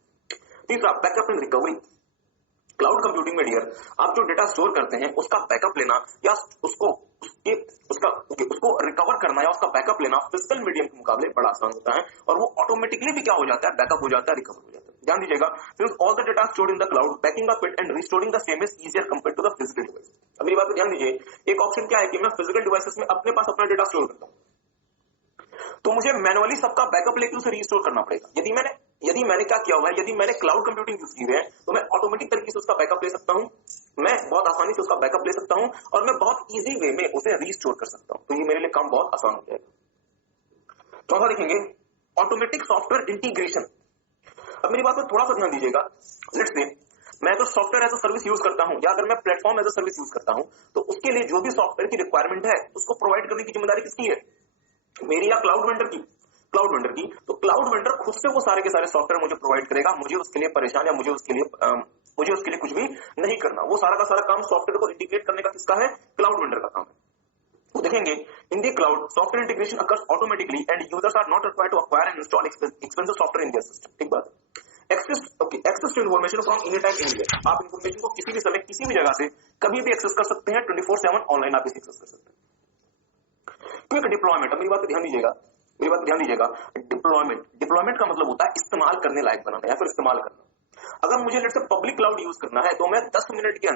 तीसरा, backup and recovery. Cloud computing में डियर, आप जो डेटा स्टोर करते हैं उसका बैकअप लेना या उसको रिकवर करना या उसका बैकअप लेना फिजिकल मीडियम के मुकाबले बड़ा आसान होता है, और वो ऑटोमेटिकली भी क्या हो जाता है, बैकअप हो जाता है, रिकवर हो जाता है। ध्यान दीजिएगा, all the data stored in the cloud, backing up it and restoring the same is easier compared to the physical device. अब मेरी बात को ध्यान दीजिए, एक ऑप्शन क्या है कि मैं फिजिकल डिवाइसेस में अपने पास अपना डेटा स्टोर करता हूं, तो मुझे मैनुअली सबका बैकअप लेके उसे रिस्टोर करना पड़ेगा। यदि मैंने क्या किया हुआ है, यदि मैंने क्लाउड कंप्यूटिंग यूज की है, तो मैं ऑटोमेटिक तरीके से उसका बैकअप ले सकता हूं, मैं बहुत आसानी से उसका बैकअप ले सकता हूं, और मैं बहुत इजी वे में उसे रीस्टोर कर सकता हूं। तो ये मेरे लिए काम बहुत आसान हो जाएगा। चौथा देखेंगे, ऑटोमेटिक सॉफ्टवेयर इंटीग्रेशन। अब मेरी बात पर थोड़ा सा ध्यान दीजिएगा। लेट्स से मैं तो software as a service use करता हूं, या अगर मैं platform as a service use करता हूं, तो उसके लिए जो भी सॉफ्टवेयर की रिक्वायरमेंट है उसको प्रोवाइड करने की जिम्मेदारी किसकी है, मेरी या क्लाउड वेंडर की। क्लाउड वेंडर की। तो क्लाउड वेंडर खुद से वो सारे के सारे सॉफ्टवेयर मुझे प्रोवाइड करेगा, मुझे उसके लिए परेशान या मुझे उसके लिए कुछ भी नहीं करना। वो सारा का सारा काम सॉफ्टवेयर को इंटीग्रेट करने का किसका है, क्लाउड वेंडर का काम है। तो देखेंगे, in the cloud software integration occurs automatically and users are not required to acquire and install expensive software in their system. ठीक बात है। Access to information from any time anywhere. आप इन्फॉर्मेशन को किसी भी समय किसी भी जगह से कभी भी एक्सेस कर सकते हैं, 24/7 ऑनलाइन आप इसे एक्सेस कर सकते हैं। Quick deployment. अब मेरी बात ध्यान दीजिएगा, डिप्लॉयमेंट का मतलब होता है इस्तेमाल करने लायक बनाना या फिर इस्तेमाल करना। अगर मुझे let's say public cloud use करना है, तो मैं 10 मिनट के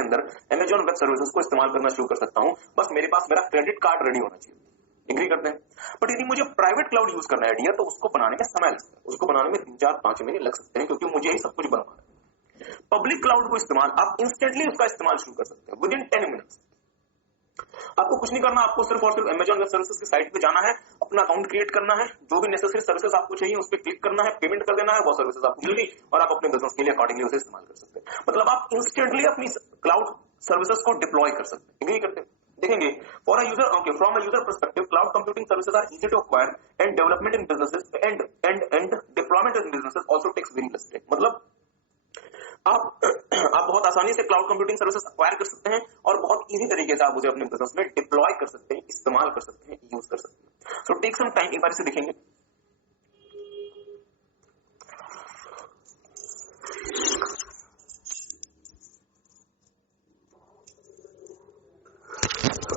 अंदर अमेजॉन वेब सर्विसेज को इस्तेमाल करना शुरू कर सकता हूं। बस मेरे पास मेरा क्रेडिट कार्ड रेडी होना चाहिए। एग्री करते हैं। बट यदि मुझे प्राइवेट क्लाउड यूज करना है डियर, तो उसको बनाने में समय लगता है, उसको बनाने में 3-4-5 महीने लग सकते हैं, क्योंकि मुझे ही सब कुछ बनवाना है। पब्लिक क्लाउड को इस्तेमाल आप इंस्टेंटली उसका इस्तेमाल शुरू कर सकते हैं, विद इन 10 मिनट्स। आपको कुछ नहीं करना, आपको सिर्फ और सिर्फ अमेजॉन वेब सर्विसेज की साइट पे जाना है, अपना अकाउंट क्रिएट करना है, जो भी नेसेसरी सर्विसेज आपको चाहिए उस पर क्लिक करना है, पेमेंट कर देना है, वो सर्विसेज आपको मिल गई और आप अपने बिजनेस के लिए अकॉर्डिंगली उसे इस्तेमाल कर सकते हैं। मतलब आप इंस्टेंटली अपनी क्लाउड सर्विसेज को डिप्लॉय कर सकते हैं। एग्री करते हैं। देखेंगे, for a user, okay, from a user perspective, cloud computing services are easy to acquire and development in businesses and deployment in businesses also takes very less time. मतलब आप बहुत आसानी से क्लाउड कंप्यूटिंग सर्विसेज एक्वायर कर सकते हैं और बहुत इजी तरीके से आप उसे अपने बिजनेस में डिप्लॉय कर सकते हैं, इस्तेमाल कर सकते हैं, यूज कर सकते हैं। सो टेक सम टाइम, एक बार इसे देखेंगे।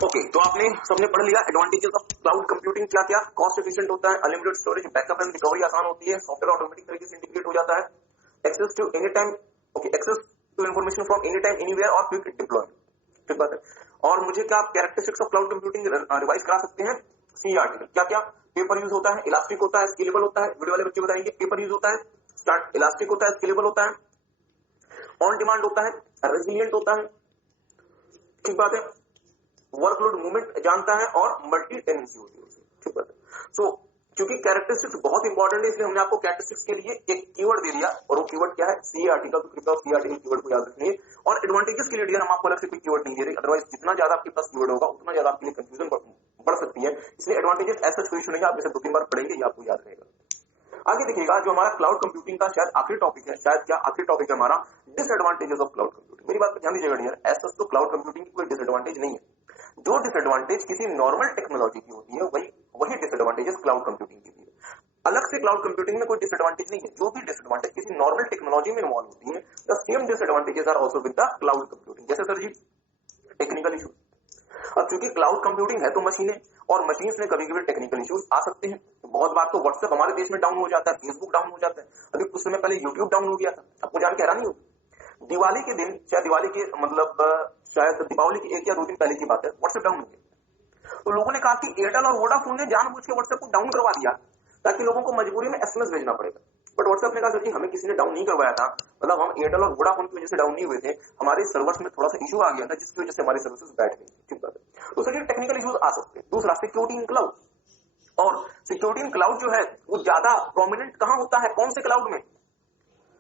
ओके, तो आपने सबने पढ़ लिया एडवांटेजेस ऑफ क्लाउड कंप्यूटिंग क्या क्या। कॉस्ट एफिशिएंट होता है, unlimited storage, backup and recovery आसान होती है, सॉफ्टवेयर ऑटोमेटिक तरीके से इंटीग्रेट हो जाता है, access to any time, okay, access to information from any time anywhere और क्विक डिप्लॉयमेंट। ठीक बात है। और मुझे क्या आप characteristics of cloud computing revise करा सकते हैं। सी आर्टिकल क्या क्या, पेपर यूज होता है, इलास्टिक होता है, स्केलेबल होता है, वीडियो वाले बच्चे बताएंगे, पेपर यूज होता है, स्टार्ट इलास्टिक होता है, स्केलेबल होता है, ऑन डिमांड होता है, रेजिलिएंट होता है। ठीक बात है। वर्कलोड मूवमेंट जानता है और मल्टी टेनेंसी होती है। ठीक बात है। सो क्योंकि कैरेक्टरिस्टिक्स बहुत इंपॉर्टेंट है, इसलिए हमने आपको कैरेक्टरिस्टिक्स के लिए एक कीवर्ड दे दिया, और वो कीवर्ड क्या है, सी आर्टिकल। तो कृपया सी आर्टिकल कीवर्ड को याद रखिए। और एडवांटेजेस के लिए डियर हम आपको अलग से कोई कीवर्ड नहीं दे रहे, अदरवाइज जितना ज्यादा आपके पास कीवर्ड होगा उतना ज्यादा आपके लिए कंफ्यूजन बढ़ सकती है। इसलिए एडवांटेजेस ऐसा कोई इशू नहीं है, आप इसे 2-3 बार पढ़ेंगे, ये आपको याद रहेगा। आगे देखिएगा, जो हमारा क्लाउड कंप्यूटिंग का शायद आखिरी टॉपिक है, शायद क्या आखिरी टॉपिक है हमारा, डिसएडवांटेजेस ऑफ क्लाउड कंप्यूटिंग। मेरी बात पर ध्यान दीजिएगा डियर, ऐसा तो क्लाउड कंप्यूटिंग की कोई डिसएडवांटेज नहीं है। जो डिसएडवांटेज किसी नॉर्मल टेक्नोलॉजी की होती है, वही डिसएडवांटेजेस क्लाउड कंप्यूटिंग की भी है। अलग से क्लाउड कंप्यूटिंग में कोई डिसएडवांटेज नहीं है। जो भी डिसएडवांटेज किसी नॉर्मल टेक्नोलॉजी में इन्वॉल्व होती है, the same disadvantages are also with the cloud computing. जैसे सर जी टेक्निकल इशू, अब क्योंकि क्लाउड कंप्यूटिंग है तो मशीनें, और मशीन में कभी कभी टेक्निकल इश्यूज आ सकते हैं। बहुत बार तो व्हाट्सएप हमारे देश में डाउन हो जाता है, फेसबुक डाउन हो जाता है, अभी कुछ समय पहले यूट्यूब डाउन हो गया था। आपको जान के हैरानी होगी, दिवाली के दिन, शायद दिवाली के मतलब शायद दीपावली के 1 या 2 दिन पहले की बात है, व्हाट्सएप डाउन हो गया। तो लोगों ने कहा कि एयरटेल और वोडाफोन ने जानबूझ के व्हाट्सएप को डाउन करवा दिया ताकि लोगों को मजबूरी में एसएमएस भेजना पड़ेगा। बट व्हाट्सएप ने कहा सर जी हमें किसी ने डाउन नहीं करवाया था, मतलब हम एयरटेल और वोडाफोन की वजह से डाउन नहीं हुए थे, हमारे सर्वर्स में थोड़ा सा इशू आ गया था जिसकी वजह से हमारी सर्विसेज बैठ गई। ठीक बात है। तो सर ये टेक्निकल इश्यूज आ सकते हैं। दूसरा, सिक्योरिटी इन क्लाउड, और सिक्योरिटी इन क्लाउड जो है वो ज्यादा प्रोमिनेंट कहां होता है, कौन से क्लाउड में,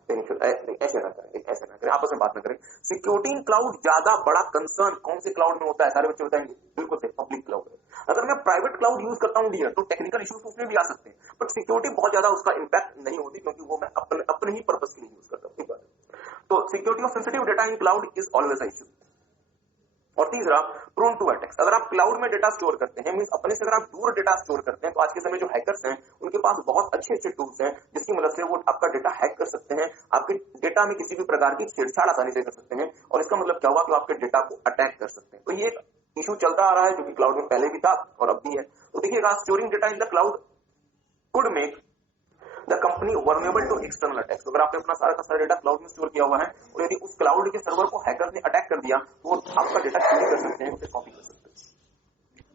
ऐसे ना करें, ऐसे ना करें, आपस में बात ना करें। सिक्योरिटी इन क्लाउड ज्यादा बड़ा कंसर्न कौन से क्लाउड में होता है, सारे बच्चे बताएंगे, बिल्कुल पब्लिक क्लाउड में। अगर मैं प्राइवेट क्लाउड यूज करता हूं डियर, तो टेक्निकल इश्यूज उसमें भी आ सकते हैं, बट सिक्योरिटी बहुत ज्यादा उसका इंपैक्ट नहीं होती, क्योंकि वो मैं अपने ही पर्पज के लिए यूज करता हूं। ठीक बात है। तो security of sensitive data in cloud is always issue. और तीसरा, प्रोन टू अटैक्स। अगर आप क्लाउड में डेटा स्टोर करते हैं, मींस अपने से अगर आप दूर डेटा स्टोर करते हैं, तो आज के समय जो हैकर्स हैं उनके पास बहुत अच्छे अच्छे टूल्स हैं जिसकी मदद से वो आपका डेटा हैक कर सकते हैं, आपके डेटा में किसी भी प्रकार की छेड़छाड़ आसानी से कर सकते हैं, और इसका मतलब क्या हुआ कि वो आपके डेटा को अटैक कर सकते हैं। तो ये एक इशू चलता आ रहा है जो कि क्लाउड में पहले भी था और अब भी है। तो देखिएगा, storing data in the cloud could make the company vulnerable to external attacks. अगर आपने अपना सारा का सारा डेटा क्लाउड में स्टोर किया हुआ है और यदि उस क्लाउड के सर्वर को हैकर ने अटैक कर दिया तो वो आपका डेटा चोरी कर सकते हैं, उसे कॉपी कर सकते हैं।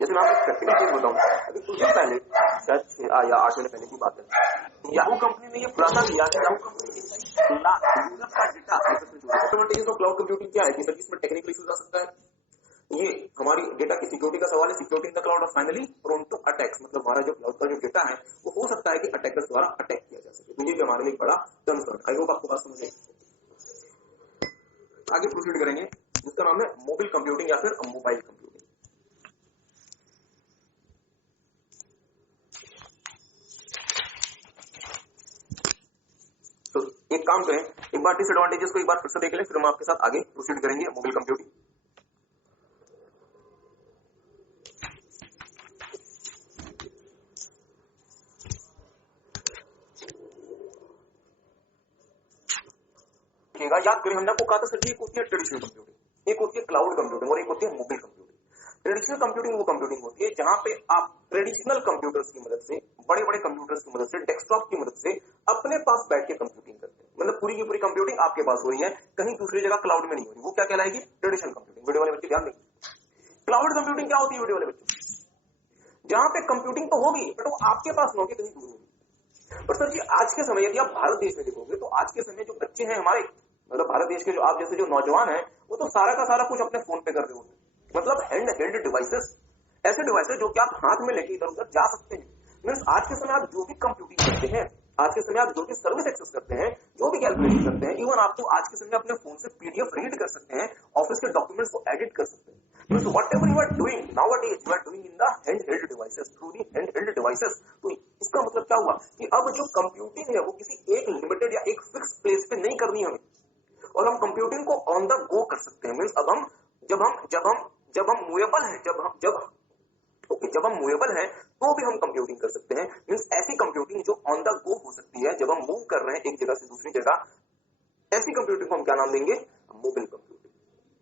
जैसे मैं आपको एक प्रैक्टिकल केस बताऊं, अभी कुछ दिन पहले, शायद 6 या 8 महीने पहले की बात है, याहू कंपनी ने ये खुलासा किया कि याहू कंपनी यूजर का डेटा हैकर से चोरी। एडवांटेजेस ऑफ क्लाउड कंप्यूटिंग क्या है कि सर इसमें टेक्निकल इश्यूज आ सकता है, ये हमारी डेटा की सिक्योरिटी का सवाल है, सिक्योरिटी इन द क्लाउड, और फाइनली प्रोन टू अटैक्स, मतलब हमारा जो क्लाउड का जो डेटा है वो हो सकता है कि अटैकर्स द्वारा अटैक किया जा सके। तो ये भी हमारे लिए बड़ा कंसर्न। आई होप आपको बात समझ आई। आगे प्रोसीड करेंगे, जिसका नाम है मोबाइल कंप्यूटिंग या फिर मोबाइल कंप्यूटिंग। तो एक काम करें, एक बार डिसएडवांटेजेस को एक बार फिर से देख लें, फिर हम आपके साथ आगे प्रोसीड करेंगे मोबाइल कंप्यूटिंग। याद करें, हमने आपको कहा था सर जी एक होती है ट्रेडिशनल कंप्यूटिंग, एक होती है क्लाउड कंप्यूटिंग, और एक होती है मोबाइल कंप्यूटिंग। ट्रेडिशनल कंप्यूटिंग वो कंप्यूटिंग होती है जहां पे आप ट्रेडिशनल कंप्यूटर्स की मदद से, बड़े बड़े कंप्यूटर्स की मदद से, डेस्कटॉप की मदद से अपने पास बैठ के कंप्यूटिंग करते हैं, मतलब पूरी की पूरी कंप्यूटिंग आपके पास हो रही है, कहीं दूसरी जगह क्लाउड में नहीं हो रही। वो क्या कहलाएगी, ट्रेडिशनल कंप्यूटिंग। वीडियो वाले बच्चे ध्यान देंगे। क्लाउड कंप्यूटिंग क्या होती है वीडियो वाले बच्चे, जहां पे कंप्यूटिंग तो होगी बट वो आपके पास न होगी, कहीं दूर होगी। पर सर जी आज के समय यदि आप भारत देश में देखोगे तो आज के समय जो बच्चे हैं हमारे, मतलब भारत देश के जो आप जैसे जो नौजवान हैं, वो तो सारा का सारा कुछ अपने फोन पे कर रहे होते हैं, मतलब हैंड हेल्ड डिवाइसेस, ऐसे डिवाइसेस जो कि आप हाथ में लेके इधर उधर जा सकते हैं। मींस आज के समय आप जो भी कंप्यूटिंग करते हैं, आज के समय आप जो भी सर्विस एक्सेस करते हैं, जो भी कैलकुलेशन करते हैं, इवन आप तो आज के समय अपने फोन से पीडीएफ रीड कर सकते हैं, ऑफिस के डॉक्यूमेंट्स को एडिट कर सकते हैं। Means whatever you are doing nowadays you are doing in the hand held devices, through the hand held devices. तो इसका मतलब क्या हुआ कि अब जो कंप्यूटिंग है वो किसी एक लिमिटेड या एक फिक्स प्लेस पे नहीं करनी है हमें, और हम कंप्यूटिंग को ऑन द गो कर सकते हैं। मींस अब हम जब हम मूवेबल हैं, जब हम मूवेबल हैं तो भी हम कंप्यूटिंग कर सकते हैं। मींस ऐसी कंप्यूटिंग जो ऑन द गो हो सकती है, जब हम मूव कर रहे हैं एक जगह से दूसरी जगह, ऐसी कंप्यूटिंग को हम क्या नाम देंगे, मोबाइल कंप्यूटिंग।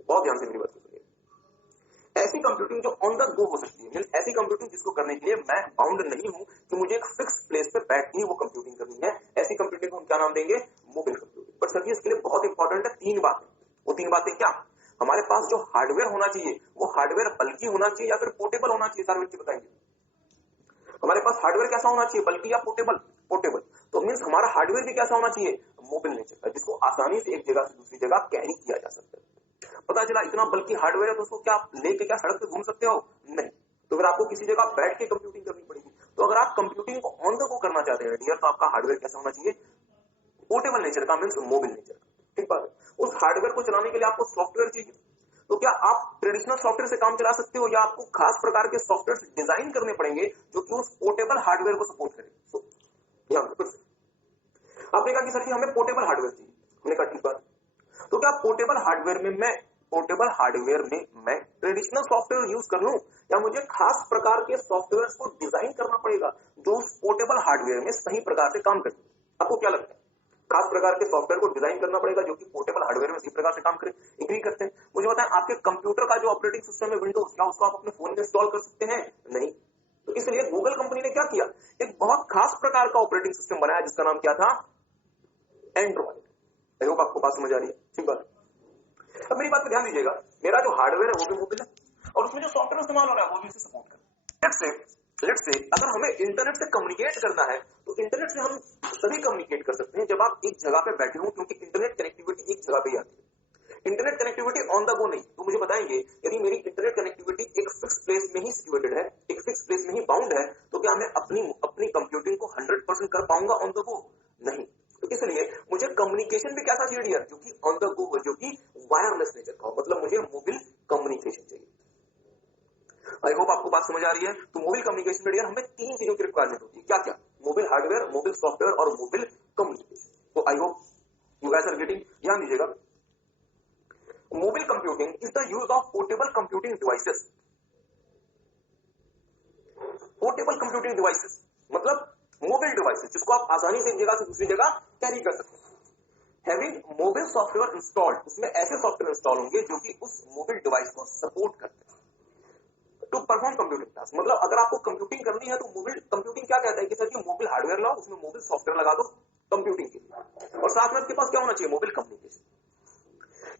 बहुत ध्यान से मेरी बात सुनिए, ऐसी कंप्यूटिंग जो ऑन द गो हो सकती है, मींस ऐसी कंप्यूटिंग जिसको करने के लिए मैं बाउंड नहीं हूं कि मुझे एक फिक्स प्लेस पे बैठ के ही वो कंप्यूटिंग करनी है, ऐसी कंप्यूटिंग को हम क्या नाम देंगे, मोबाइल कंप्यूटिंग। पर सर इसके लिए बहुत इंपॉर्टेंट है 3 बातें। वो 3 बातें क्या, हमारे पास जो हार्डवेयर होना चाहिए वो हार्डवेयर बल्कि होना चाहिए या फिर पोर्टेबल होना चाहिए, सारे बच्चे बताएंगे। हमारे पास हार्डवेयर कैसा होना चाहिए, बल्कि या पोर्टेबल। तो मींस हमारा हार्डवेयर भी कैसा होना चाहिए, मोबाइल नेचर का, जिसको आसानी से एक जगह से दूसरी जगह कैरी किया जा सकता है। पता चला इतना बल्कि हार्डवेयर है तो उसको क्या लेके क्या सड़क पे घूम सकते हो, नहीं, तो फिर आपको किसी जगह बैठ के कंप्यूटिंग करनी पड़ेगी। तो तो अगर आप कंप्यूटिंग को ऑन द गो करना चाहते हैं डियर, तो आपका हार्डवेयर कैसा होना चाहिए? पोर्टेबल नेचर का, मीन्स मोबाइल नेचर का। ठीक बात है। उस हार्डवेयर को चलाने के लिए आपको सॉफ्टवेयर चाहिए। तो क्या आप ट्रेडिशनल सॉफ्टवेयर से काम चला सकते हो, या आपको खास प्रकार के सॉफ्टवेयर डिजाइन करने पड़ेंगे जो कि उस पोर्टेबल हार्डवेयर को सपोर्ट करें? आपने कहा कि सर जी हमें पोर्टेबल हार्डवेयर चाहिए। हमने कहा ठीक बात। तो क्या पोर्टेबल हार्डवेयर में मैं ट्रेडिशनल सॉफ्टवेयर यूज कर लूं, या मुझे खास प्रकार के सॉफ्टवेयर को डिजाइन करना पड़ेगा जो उस पोर्टेबल हार्डवेयर में सही प्रकार से काम करे? आपको क्या लगता है? खास प्रकार के सॉफ्टवेयर को डिजाइन करना पड़ेगा जो कि पोर्टेबल हार्डवेयर में सही प्रकार से काम करे। एग्री करते हैं? मुझे बताएं, आपके कंप्यूटर का जो ऑपरेटिंग सिस्टम है विंडोज, क्या उसको आप अपने फोन में इंस्टॉल कर सकते हैं? नहीं। तो इसलिए गूगल कंपनी ने क्या किया, एक बहुत खास प्रकार का ऑपरेटिंग सिस्टम बनाया जिसका नाम क्या था? एंड्रॉइड। आई होप आपको बात समझ आ रही है। ठीक बात। अब मेरी बात पे ध्यान दीजिएगा, मेरा जो हार्डवेयर है वो भी मोबाइल है और उसमें जो सॉफ्टवेयर इस्तेमाल हो रहा है वो भी इसे सपोर्ट कर। लेट्स से अगर हमें इंटरनेट से कम्युनिकेट करना है तो इंटरनेट से हम सभी कम्युनिकेट कर सकते हैं जब आप एक जगह पे बैठे हो, क्योंकि इंटरनेट कनेक्टिविटी एक जगह पे ही आती है। इंटरनेट कनेक्टिविटी ऑन द गो नहीं। तो मुझे बताएंगे, यदि मेरी इंटरनेट कनेक्टिविटी एक फिक्स प्लेस में ही सिचुएटेड है, एक फिक्स प्लेस में ही बाउंड है, तो क्या मैं अपनी कंप्यूटिंग को 100% कर पाऊंगा ऑन द गो? नहीं। तो इसलिए मुझे कम्युनिकेशन भी कैसा चाहिए डियर, जो कि ऑन द गो, जो कि वायरलेस नेचर का हो, मतलब मुझे मोबाइल कम्युनिकेशन चाहिए। आई होप आपको बात समझ आ रही है। तो मोबाइल कम्युनिकेशन में डियर हमें 3 चीजों की रिक्वायरमेंट होती है। क्या क्या? मोबाइल हार्डवेयर, मोबाइल सॉफ्टवेयर और मोबाइल कम्युनिकेशन। तो I hope you guys are getting. ध्यान दीजिएगा, mobile computing is the use of portable computing devices. Portable computing devices मतलब मोबाइल डिवाइसेस जिसको आप आसानी से एक जगह से दूसरी जगह कैरी कर सकते हैं। हैविंग मोबाइल सॉफ्टवेयर इंस्टॉल्ड, उसमें ऐसे सॉफ्टवेयर इंस्टॉल होंगे जो कि उस मोबाइल डिवाइस को सपोर्ट करते हैं टू परफॉर्म कंप्यूटिंग टास्क। मतलब अगर आपको कंप्यूटिंग करनी है तो मोबाइल कंप्यूटिंग क्या कहता है कि सर जी मोबाइल हार्डवेयर लाओ, उसमें मोबाइल सॉफ्टवेयर लगा दो कंप्यूटिंग के लिए, और साथ में आपके पास क्या होना चाहिए? Mobile communication.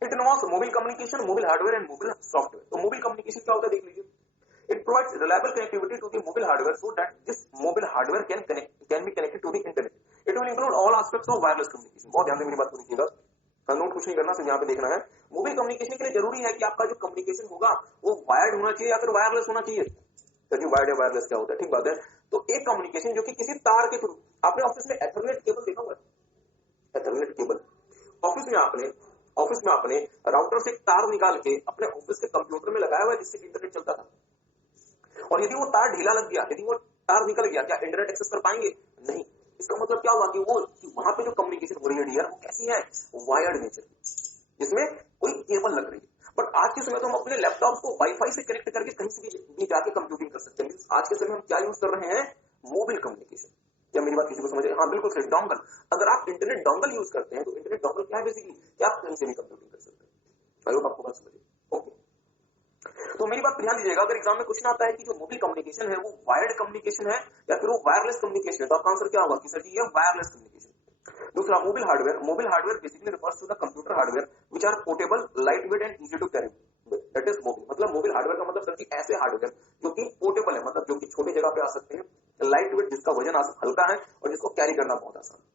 It involves mobile communication, mobile hardware and mobile software. तो मोबाइल कम्युनिकेशन क्या होता है देख लीजिए। It provides reliable connectivity to the mobile hardware so that this mobile hardware can be connected to the internet. It will include all aspects of wireless communication. बहुत ध्यान से मेरी बात को देखिएगा, नोट कुछ नहीं करना, सिर्फ यहाँ पे देखना है। मोबाइल कम्युनिकेशन के लिए जरूरी है कि आपका जो कम्युनिकेशन होगा वो वायर्ड होना चाहिए या फिर वायरलेस होना चाहिए। तो वायर्ड या वायरलेस क्या होता है? ठीक बात है। तो एक कम्युनिकेशन जो कि किसी तार के थ्रू, आपने ऑफिस में एथरनेट केबल देखा हुआ है? एथरनेट केबल ऑफिस में आपने राउटर से एक तार निकाल के अपने ऑफिस के कंप्यूटर में लगाया हुआ है जिससे इंटरनेट चलता था, और यदि वो तार ढीला लग गया, यदि वो तार निकल गया, क्या इंटरनेट एक्सेस कर पाएंगे? नहीं। इसका मतलब क्या हुआ कि वो वहां पे जो कम्युनिकेशन हो रही है डियर वो कैसी है? वायर्ड नेचर, जिसमें कोई केबल लग रही है। बट आज के समय तो हम अपने लैपटॉप को वाईफाई से कनेक्ट करके कहीं से भी जाके कंप्यूटिंग कर सकते हैं। आज के समय हम क्या यूज कर रहे हैं? Mobile communication. क्या मेरी बात किसी को समझ रहे? हाँ बिल्कुल सही, डोंगल। अगर आप इंटरनेट डोंगल यूज करते हैं तो इंटरनेट डोंगल क्या है बेसिकली, कि आप कहीं से भी कंप्यूटिंग कर सकते हैं। आई होप आपको बात समझिए। तो मेरी बात ध्यान दीजिएगा, अगर एग्जाम में क्वेश्चन आता है कि जो मोबाइल कम्युनिकेशन है वो वायर्ड कम्युनिकेशन है या फिर वो वायरलेस कम्युनिकेशन है, तो आपका आंसर क्या होगा कि सर जी ये वायरलेस कम्युनिकेशन। दूसरा, mobile hardware basically refers to the computer hardware which are portable, light weight and easy to carry. That is mobile. मतलब मोबाइल हार्डवेयर का मतलब सर जी ऐसे हार्डवेयर जो कि पोर्टेबल है, मतलब जो कि छोटी जगह पे आ सकते हैं, लाइट वेट जिसका वजन हल्का है और जिसको कैरी करना बहुत आसान।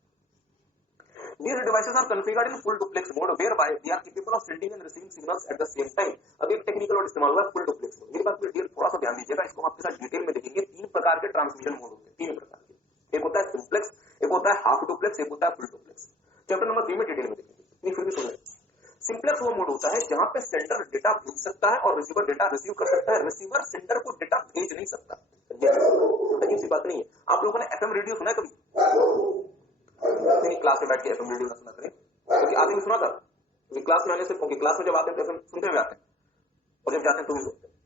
These devices are configured in full duplex mode whereby they are capable of sending and receiving signals at the same time. अब एक टेक्निकल वर्ड इस्तेमाल हुआ है, फुल डुप्लेक्स मोड। मेरी बात पे थोड़ा सा ध्यान दीजिएगा, इसको हम आपके साथ डिटेल में देखेंगे। 3 प्रकार के ट्रांसमिशन मोड होते हैं, 3 प्रकार के। एक होता है सिंप्लेक्स, एक होता है हाफ डुप्लेक्स, एक होता है फुल डुप्लेक्स। चैप्टर नंबर 3 में डिटेल में देखेंगे, नहीं फिर भी सुन लें। सिंप्लेक्स वो मोड होता है जहां पे सेंडर डेटा भेज सकता है और रिसीवर डेटा रिसीव कर सकता है। रिसीवर सेंडर को डेटा भेज नहीं सकता। अजीब सी बात नहीं है। आप लोगों ने एफएम रेडियो सुना है कभी? क्लास में बैठ के एफएम रेडियो सुना करें, क्योंकि आदमी भी सुना था क्लास में आने से, क्योंकि क्लास में जब आते हैं तो एफएम सुनते हुए आते हैं और जब जाते हैं तो भी सुनते हैं।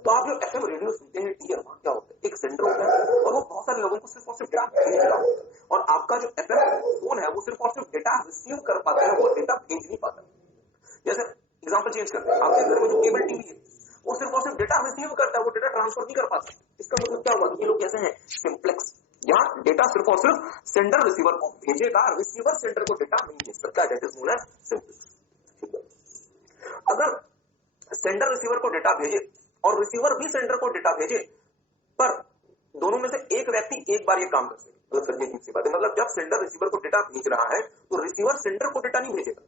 तो आप जो एफएम रेडियो सुनते हैं डियर, वहां क्या होता है? एक सेंडर होता है और वो बहुत सारे लोगों को सिर्फ और सिर्फ डेटा भेज रहा होता है, और आपका जो एफएम फोन है वो सिर्फ और सिर्फ डेटा रिसीव कर पाता है, वो डेटा भेज नहीं पाता। जैसे एग्जाम्पल चेंज करते हैं, आपके घर में जो केबल टीवी है वो सिर्फ और सिर्फ डेटा रिसीव करता है, वो डेटा ट्रांसफर नहीं कर पाता। इसका मतलब क्या हुआ? ये लोग कैसे हैं? सिंप्लेक्स। यहाँ डेटा सिर्फ और सिर्फ सेंडर रिसीवर को भेजेगा, रिसीवर सेंडर को डेटा नहीं भेज सकता। That is known as simplex. अगर सेंडर रिसीवर को डेटा भेजे और रिसीवर भी सेंडर को डेटा भेजे, पर दोनों में से एक व्यक्ति एक बार ये काम कर सके, मतलब समझिए अजीब सी बात है। मतलब जब सेंडर रिसीवर को डेटा भेज रहा है तो रिसीवर सेंडर को डेटा नहीं भेजेगा,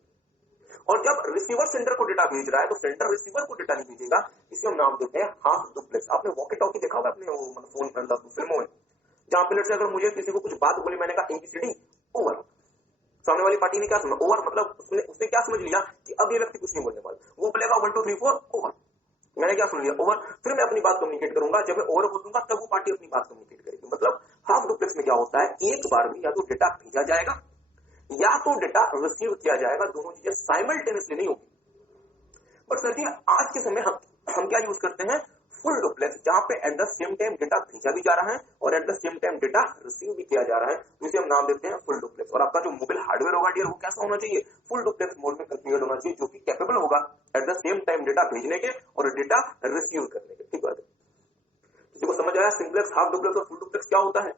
और जब रिसीवर सेंडर को डेटा भेज रहा है तो सेंडर रिसीवर को डेटा नहीं भेजेगा। इसे हम नाम देते हैं हाफ डुप्लेक्स। आपने वॉकी टॉकी देखा होगा अपने फोन के अंदर फिल्मों में, जहां पे लेट्स से अगर मुझे किसी को कुछ बात बोली, मैंने कहा एबीसीडी ओवर, सामने वाली पार्टी ने क्या समझा ओवर, मतलब उसने क्या समझ लिया कि अब ये व्यक्ति कुछ नहीं बोलने वाला, वो बोलेगा 1 2 3 4 ओवर, मैंने क्या सुन लिया ओवर, फिर मैं अपनी बात कम्युनिकेट करूंगा, जब मैं ओवर बोल दूंगा तब वो पार्टी अपनी बात कम्युनिकेट करेगी। मतलब हाफ डुप्लेक्स में क्या होता है, एक बार में या तो डेटा भेजा जाएगा या तो डेटा रिसीव किया जाएगा, दोनों चीजें साइमल्टेनियसली नहीं होगी। बट सर जी आज के समय हम क्या यूज करते हैं, फुल डुप्लेक्स, जहां पे at the same time data भेजा भी जा रहा है और at the same time data receive भी किया जा रहा है, तो इसे हम नाम देते हैं फुल डुप्लेक्स। और आपका जो मोबाइल हार्डवेयर होगा डियर, वो कैसा होना चाहिए, फुल डुप्लेक्स मोड में कॉन्फ़िगर्ड होना चाहिए, जो कि कैपेबल होगा at the same time data भेजने के और डेटा रिसीव करने के। ठीक बात है, किसी को समझ आया सिंप्लेक्स, हाफ डुप्लेक्स और फुल डुप्लेक्स क्या होता है?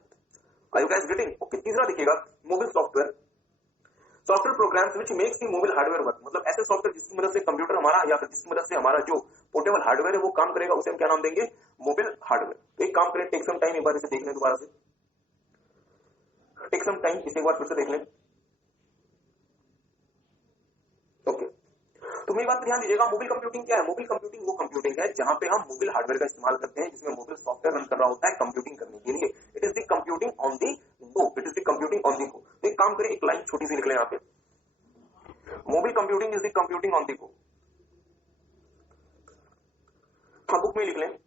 Are you guys getting? Okay, तीसरा देखिएगा, mobile software, software programs which makes the mobile hardware work, मतलब ऐसे सॉफ्टवेयर जिसकी मदद से कंप्यूटर हमारा या फिर जिसकी मदद से हमारा जो पोर्टेबल हार्डवेयर है वो काम करेगा, उसे हम क्या नाम देंगे, मोबाइल हार्डवेयर। तो एक काम करें, टेक सम टाइम, एक बार इसे देख लें दोबारा से, टेक सम टाइम, इसे एक बार फिर से देख लें। ओके, तो मेरी बात पर ध्यान दीजिएगा, मोबाइल कंप्यूटिंग क्या है? मोबाइल कंप्यूटिंग वो कंप्यूटिंग है जहां पे हम मोबाइल हार्डवेयर का इस्तेमाल करते हैं, जिसमें मोबाइल सॉफ्टवेयर रन कर रहा होता है कंप्यूटिंग करने के लिए। It is the computing on the go, it is the computing on the go. तो एक काम करें, एक लाइन छोटी सी निकले यहाँ पे, mobile computing is the computing on the go. हाँ, बुक में लिख लें,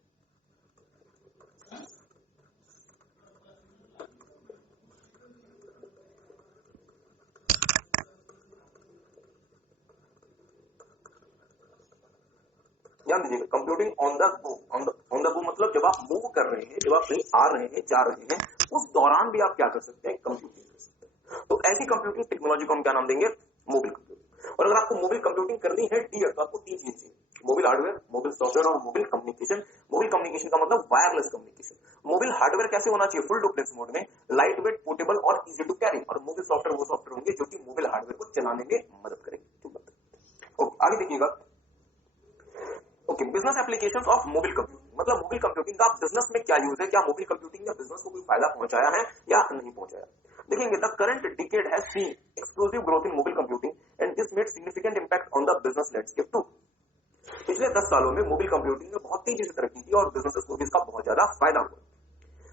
ध्यान दीजिएगा, computing on the go, on the go मतलब जब आप मूव कर रहे हैं, जब आप कहीं आ रहे हैं, जा रहे हैं, उस दौरान भी आप क्या कर सकते हैं, कंप्यूटिंग कर सकते हैं। तो ऐसी कंप्यूटिंग टेक्नोलॉजी को हम क्या नाम देंगे, मोबाइल कंप्यूटिंग। और अगर आपको मोबाइल कंप्यूटिंग करनी है डियर, तो आपको 3 चीजें चाहिए, मोबाइल हार्डवेयर, मोबाइल सॉफ्टवेयर और मोबाइल कम्युनिकेशन। मोबाइल कम्युनिकेशन का मतलब वायरलेस कम्युनिकेशन। मोबाइल हार्डवेयर कैसे होना चाहिए, फुल डुप्लेक्स मोड में, लाइट वेट, पोर्टेबल और इजी टू कैरी। और मोबाइल सॉफ्टवेयर वो सॉफ्टवेयर होंगे जो कि मोबाइल हार्डवेयर को चलाने में मदद करेंगे। ठीक बात है, ओके, आगे देखिएगा। Okay, business applications of mobile computing, मतलब मोबाइल कंप्यूटिंग का बिजनेस में क्या यूज है, क्या मोबाइल कंप्यूटिंग या बिजनेस को कोई फायदा पहुंचाया है या नहीं पहुंचाया। देखेंगे, the current decade has seen explosive growth in mobile computing and this made significant impact on the business landscape too. पिछले 10 सालों में मोबाइल कंप्यूटिंग में बहुत तेजी से तरक्की की और बिजनेस को भी इसका बहुत ज्यादा फायदा हुआ।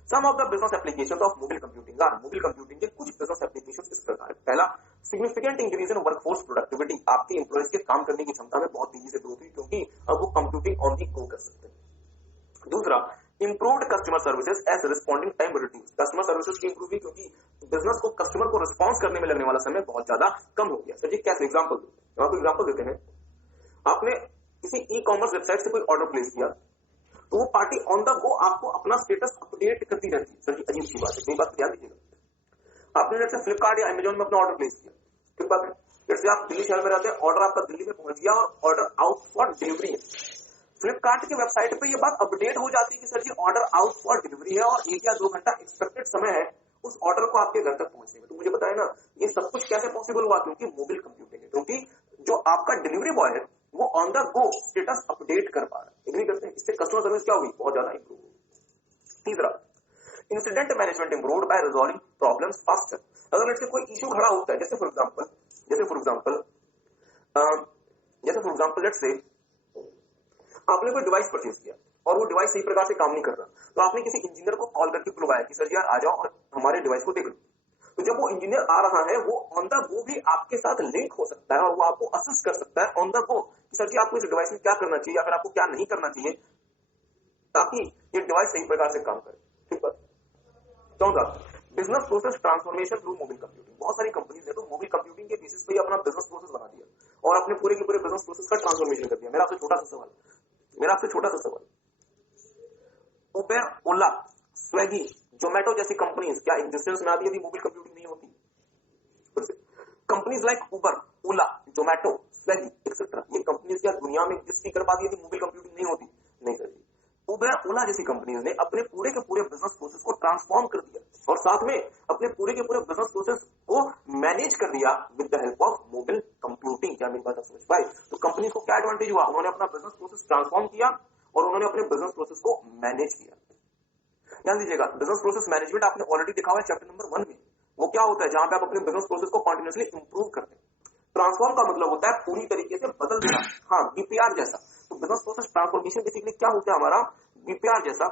Some of the business applications of mobile computing are, mobile computing के कुछ बिजनेस एप्लीकेशंस इस प्रकार है। पहला, significant increase in workforce productivity, आपके एम्प्लॉयज के काम करने की क्षमता में बहुत तेजी से ग्रोथ हुई क्योंकि अब वो कंप्यूटिंग ऑन दी गो कर सकते हैं। दूसरा, improved customer services as responding time reduce, customer services की इंप्रूव हुई क्योंकि बिजनेस को कस्टमर को रिस्पॉन्स करने में लगने वाला समय बहुत ज्यादा कम हो गया। सर जी कैसे, एग्जाम्पल आपको एग्जाम्पल देते हैं। आपने किसी ई कॉमर्स वेबसाइट से कोई ऑर्डर प्लेस किया, तो वो पार्टी ऑन द गो आपको अपना स्टेटस अपडेट करती रहती है। सर जी अजीब सी बात है, मेरी बात ध्यान दीजिएगा। आपने जैसे फ्लिपकार्ट या अमेजोन में अपना ऑर्डर प्लेस किया, ठीक बात है, जैसे आप दिल्ली शहर में रहते हैं, ऑर्डर आपका दिल्ली में पहुंच गया और ऑर्डर आउट फॉर डिलीवरी है। फ्लिपकार्ट की वेबसाइट पे ये बात अपडेट हो जाती है कि sir ji order out for delivery है और 1 या 2 घंटा एक्सपेक्टेड समय है उस ऑर्डर को आपके घर तक पहुंचने में। तो मुझे बताए ना, ये सब कुछ कैसे पॉसिबल हुआ, क्योंकि मोबाइल कंप्यूटिंग है, क्योंकि जो आपका डिलीवरी बॉय है वो on the go status update कर पा रहा है। एग्री करते हैं, इससे कस्टमर सर्विस क्या होगी, बहुत ज्यादा इंप्रूव होगी। तीसरा, incident management improved by resolving problems faster. अगर लेट्स से कोई इशू खड़ा होता है, जैसे फॉर एग्जांपल लेट्स से आपने कोई डिवाइस परचेज किया और वो डिवाइस सही प्रकार से काम नहीं कर रहा, तो आपने किसी इंजीनियर को कॉल करके बुलवाया कि सर जी यार आ जाओ और हमारे डिवाइस को देख लो। तो जब वो इंजीनियर आ रहा है, वो ऑन द गो भी आपके साथ लिंक हो सकता है और वो आपको असिस्ट कर सकता है ऑन द गो कि सर जी आपको इस डिवाइस में क्या करना चाहिए या फिर आपको क्या नहीं करना चाहिए ताकि ये डिवाइस सही प्रकार से काम करे। ठीक है। चौथा, business process transformation through mobile computing. बहुत सारी कंपनीज ने तो मोबाइल कंप्यूटिंग के बेसिस पे ही अपना बिजनेस प्रोसेस बना दिया और अपने पूरे के पूरे बिजनेस प्रोसेस का ट्रांसफॉर्मेशन कर दिया। मेरा आपसे छोटा सा सवाल, उबर, ओला, स्विगी, जोमेटो जैसी कंपनीज क्या एग्जिस्टेंस में आती यदि मोबाइल कंप्यूटिंग नहीं होती? कंपनीज लाइक उबर, ओला, जोमेटो, स्विगी एक्सेट्रा, ये कंपनीज क्या दुनिया में एग्जिस्ट कर पाती यदि मोबाइल कंप्यूटिंग नहीं होती? नहीं करती। उबर, ओला जैसी कंपनीज ने अपने पूरे के पूरे बिजनेस प्रोसेस को ट्रांसफॉर्म कर दिया और साथ में अपने पूरे के पूरे बिजनेस प्रोसेस को मैनेज कर दिया with the help of mobile computing. क्या मेरी बात समझ पाए? तो कंपनीज को क्या एडवांटेज हुआ, उन्होंने अपना बिजनेस प्रोसेस ट्रांसफॉर्म किया और उन्होंने अपने बिजनेस प्रोसेस को मैनेज किया। ध्यान दीजिएगा, बिजनेस प्रोसेस मैनेजमेंट आपने ऑलरेडी देखा हुआ है चैप्टर नंबर 1 में। वो क्या होता है, जहां पे आप अपने बिजनेस प्रोसेस को कंटिन्यूअसली इंप्रूव करते हैं। ट्रांसफॉर्म का मतलब होता है पूरी तरीके से बदल देना, हाँ बीपीआर जैसा। तो बिजनेस प्रोसेस ट्रांसफॉर्मेशन बेसिकली क्या होता है हमारा, बीपीआर जैसा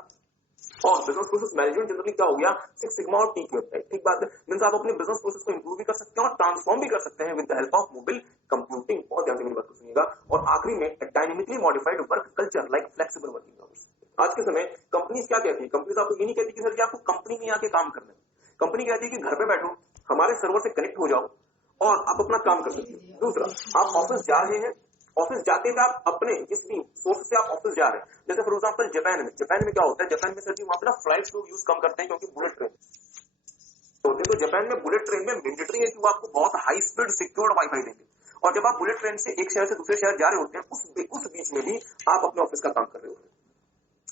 और बिजनेस प्रोसेस मैनेजमेंट जनरली क्या हो गया, सिक्स सिग्मा और टी क्यू, ठीक बात है। मींस आप अपने बिजनेस प्रोसेस को इंप्रूव भी कर सकते हैं और ट्रांसफॉर्म भी कर सकते हैं with the help of mobile computing. बहुत ध्यान से मेरी बात को सुनिएगा। और आखिरी में dynamically modified work culture like flexible working hours. आज के समय कंपनीज क्या कहती है, कंपनीज आपको ये नहीं कहती कि सर जी आपको कंपनी में आके काम करना है। कंपनी कहती है कि घर पे बैठो, हमारे सर्वर से कनेक्ट हो जाओ और आप अपना काम कर सकते हो। दूसरा, आप ऑफिस जा रहे हैं, ऑफिस जाते हुए आप अपने जिस भी सोर्स से आप ऑफिस जा रहे हैं, जैसे फॉर एग्जांपल जापान में क्या होता है, जापान में सर जी वहां पे ना फ्लाइट्स लोग यूज कम करते हैं क्योंकि बुलेट ट्रेन होते हैं। तो जापान में बुलेट ट्रेन में मैंडेटरी है कि वो आपको बहुत हाई स्पीड सिक्योर्ड वाईफाई देंगे। और जब आप बुलेट ट्रेन से एक शहर से दूसरे शहर जा रहे होते हैं, उस बीच में भी आप अपने ऑफिस का काम कर रहे होते हैं।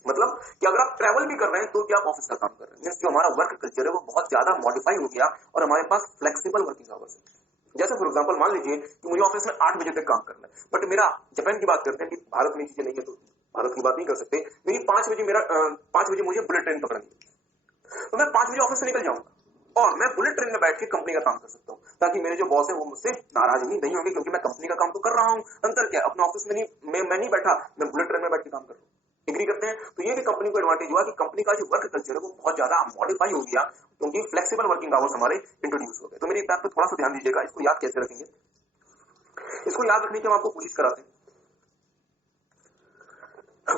मतलब कि अगर आप ट्रैवल भी कर रहे हैं तो भी आप ऑफिस का काम कर रहे हैं। जो हमारा वर्क कल्चर है वो बहुत ज्यादा मॉडिफाई हो गया और हमारे पास फ्लेक्सिबल वर्किंग आवर्स है। जैसे फॉर एग्जांपल मान लीजिए कि मुझे ऑफिस में 8 बजे तक काम करना है, बट मेरा जापान की बात करते हैं कि भारत में चीजें नहीं है तो भारत की बात नहीं कर सकते। मेरी 5 बजे मुझे बुलेट ट्रेन पकड़नी है, तो मैं 5 बजे ऑफिस से निकल जाऊंगा और मैं बुलेट ट्रेन में बैठ के कंपनी का काम कर सकता हूँ, ताकि मेरे जो बॉस है वो मुझसे नाराज ही नहीं होंगे, क्योंकि मैं कंपनी का काम तो कर रहा हूँ। अंतर क्या, अपने ऑफिस में मैं नहीं बैठा, मैं बुलेट ट्रेन में बैठ के काम कर रहा हूँ। एग्री करते हैं? तो ये भी कंपनी को एडवांटेज हुआ कि कंपनी का जो वर्क कल्चर है वो बहुत ज्यादा मॉडिफाई हो गया, क्योंकि फ्लेक्सिबल वर्किंग आवर्स हमारे इंट्रोड्यूस हो गए। तो मेरी बात पे थोड़ा सा ध्यान दीजिएगा, इसको याद कैसे रखेंगे। इसको याद रखने की हम आपको कोशिश कराते हैं।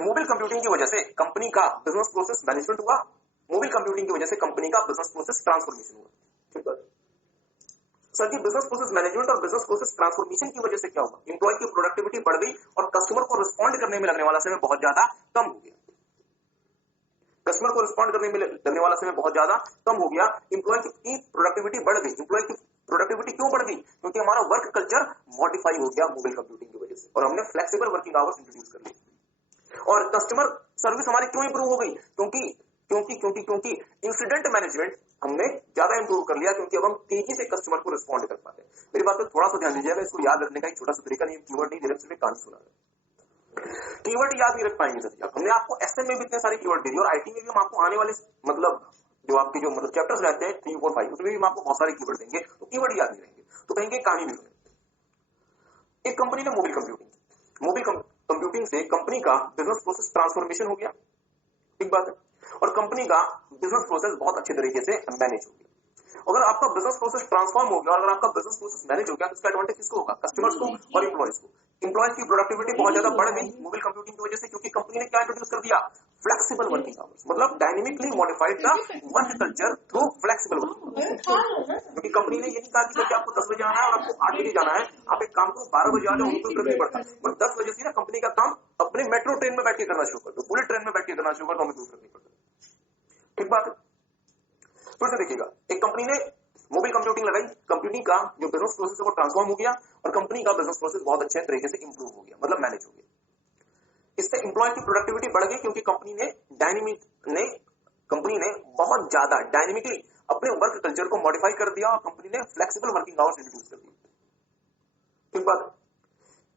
मोबाइल कंप्यूटिंग की वजह से कंपनी का बिजनेस प्रोसेस मैनेजमेंट हुआ, मोबाइल कंप्यूटिंग की वजह से कंपनी का बिजनेस प्रोसेस ट्रांसफॉर्मेशन हुआ। ठीक है सर जी, बिजनेस प्रोसेस मैनेजमेंट और बिजनेस प्रोसेस ट्रांसफॉर्मेशन की वजह से क्या हुआ, इंप्लॉय की प्रोडक्टिविटी बढ़ गई और कस्टमर को रिस्पॉन्ड करने में लगने वाला समय बहुत ज्यादा कम हो गया। कस्टमर को रिस्पॉन्ड करने में लगने वाला समय बहुत ज्यादा कम हो गया। इंप्लॉय की प्रोडक्टिविटी बढ़ गई। इंप्लॉय की प्रोडक्टिविटी क्यों बढ़ गई, क्योंकि हमारा वर्क कल्चर मॉडिफाई हो गया मोबाइल कंप्यूटिंग की वजह से और हमने फ्लेक्सिबल वर्किंग आवर्स इंट्रोड्यूस कर लिए। और कस्टमर सर्विस हमारी क्यों इंप्रूव हो गई, क्योंकि क्योंकि क्योंकि क्योंकि इंसिडेंट मैनेजमेंट हमने ज्यादा इंप्रूव कर लिया, क्योंकि अब हम तेजी से कस्टमर को रिस्पॉन्ड कर पाते हैं। मेरी बात पर थोड़ा सा ध्यान दीजिएगा, इसको याद रखने का एक छोटा सा तरीका नहीं, कीवर्ड नहीं दे रहे, कहानी सुना रहे। कीवर्ड याद नहीं रख पाएंगे सर, हमने आपको एसएम में भी इतने सारे कीवर्ड दे दिए और आईटी में भी हम आपको आने वाले मतलब जो आपके जो मतलब चैप्टर्स रहते हैं 3, 4, 5 उसमें भी हम आपको बहुत सारे कीवर्ड देंगे, तो कीवर्ड याद नहीं रहेंगे। तो कहेंगे कहानी भी सुने। एक कंपनी ने मोबाइल कंप्यूटिंग से कंपनी का बिजनेस प्रोसेस ट्रांसफॉर्मेशन हो गया, ठीक बात है, और कंपनी का बिजनेस प्रोसेस बहुत अच्छे तरीके से मैनेज हो गया। अगर आपका बिजनेस प्रोसेस ट्रांसफॉर्म हो गया और अगर आपका बिजनेस प्रोसेस मैनेज हो गया तो इसका एडवांटेज किसको होगा, कस्टमर्स को और एम्प्लॉयज को। एम्प्लॉयज की प्रोडक्टिविटी बहुत ज्यादा बढ़ गई मोबाइल कंप्यूटिंग की वजह से, क्योंकि कंपनी ने क्या इंट्रोड्यूस कर दिया, फ्लेक्सिबल वर्किंग आवर्स, मतलब dynamically modified the work culture through flexible working. क्योंकि कंपनी ने ये नहीं कहा कि सर आपको 10 बजे आना है और आपको 8 बजे जाना है, आप एक काम को 12 बजे आ जाओ, उनको फर्क नहीं पड़ता, और 10 बजे से ना कंपनी का काम अपने मेट्रो ट्रेन में बैठ के करना शुरू कर दो, बुलेट ट्रेन में बैठ के करना शुरू कर दो, हमें कोई फर्क नहीं पड़ता। ठीक बात है। फिर से देखिएगा, एक कंपनी ने मोबाइल कंप्यूटिंग लगाई, कंपनी का जो बिजनेस प्रोसेस है वो ट्रांसफॉर्म हो गया और कंपनी का बिजनेस प्रोसेस बहुत अच्छे तरीके से इंप्रूव हो गया, मतलब मैनेज हो गया। इससे एम्प्लॉय की प्रोडक्टिविटी बढ़ गई, क्योंकि कंपनी ने बहुत ज्यादा डायनेमिकली अपने वर्क कल्चर को मॉडिफाई कर दिया और कंपनी ने फ्लेक्सिबल वर्किंग आवर्स इंट्रोड्यूस कर दिए। ठीक बात।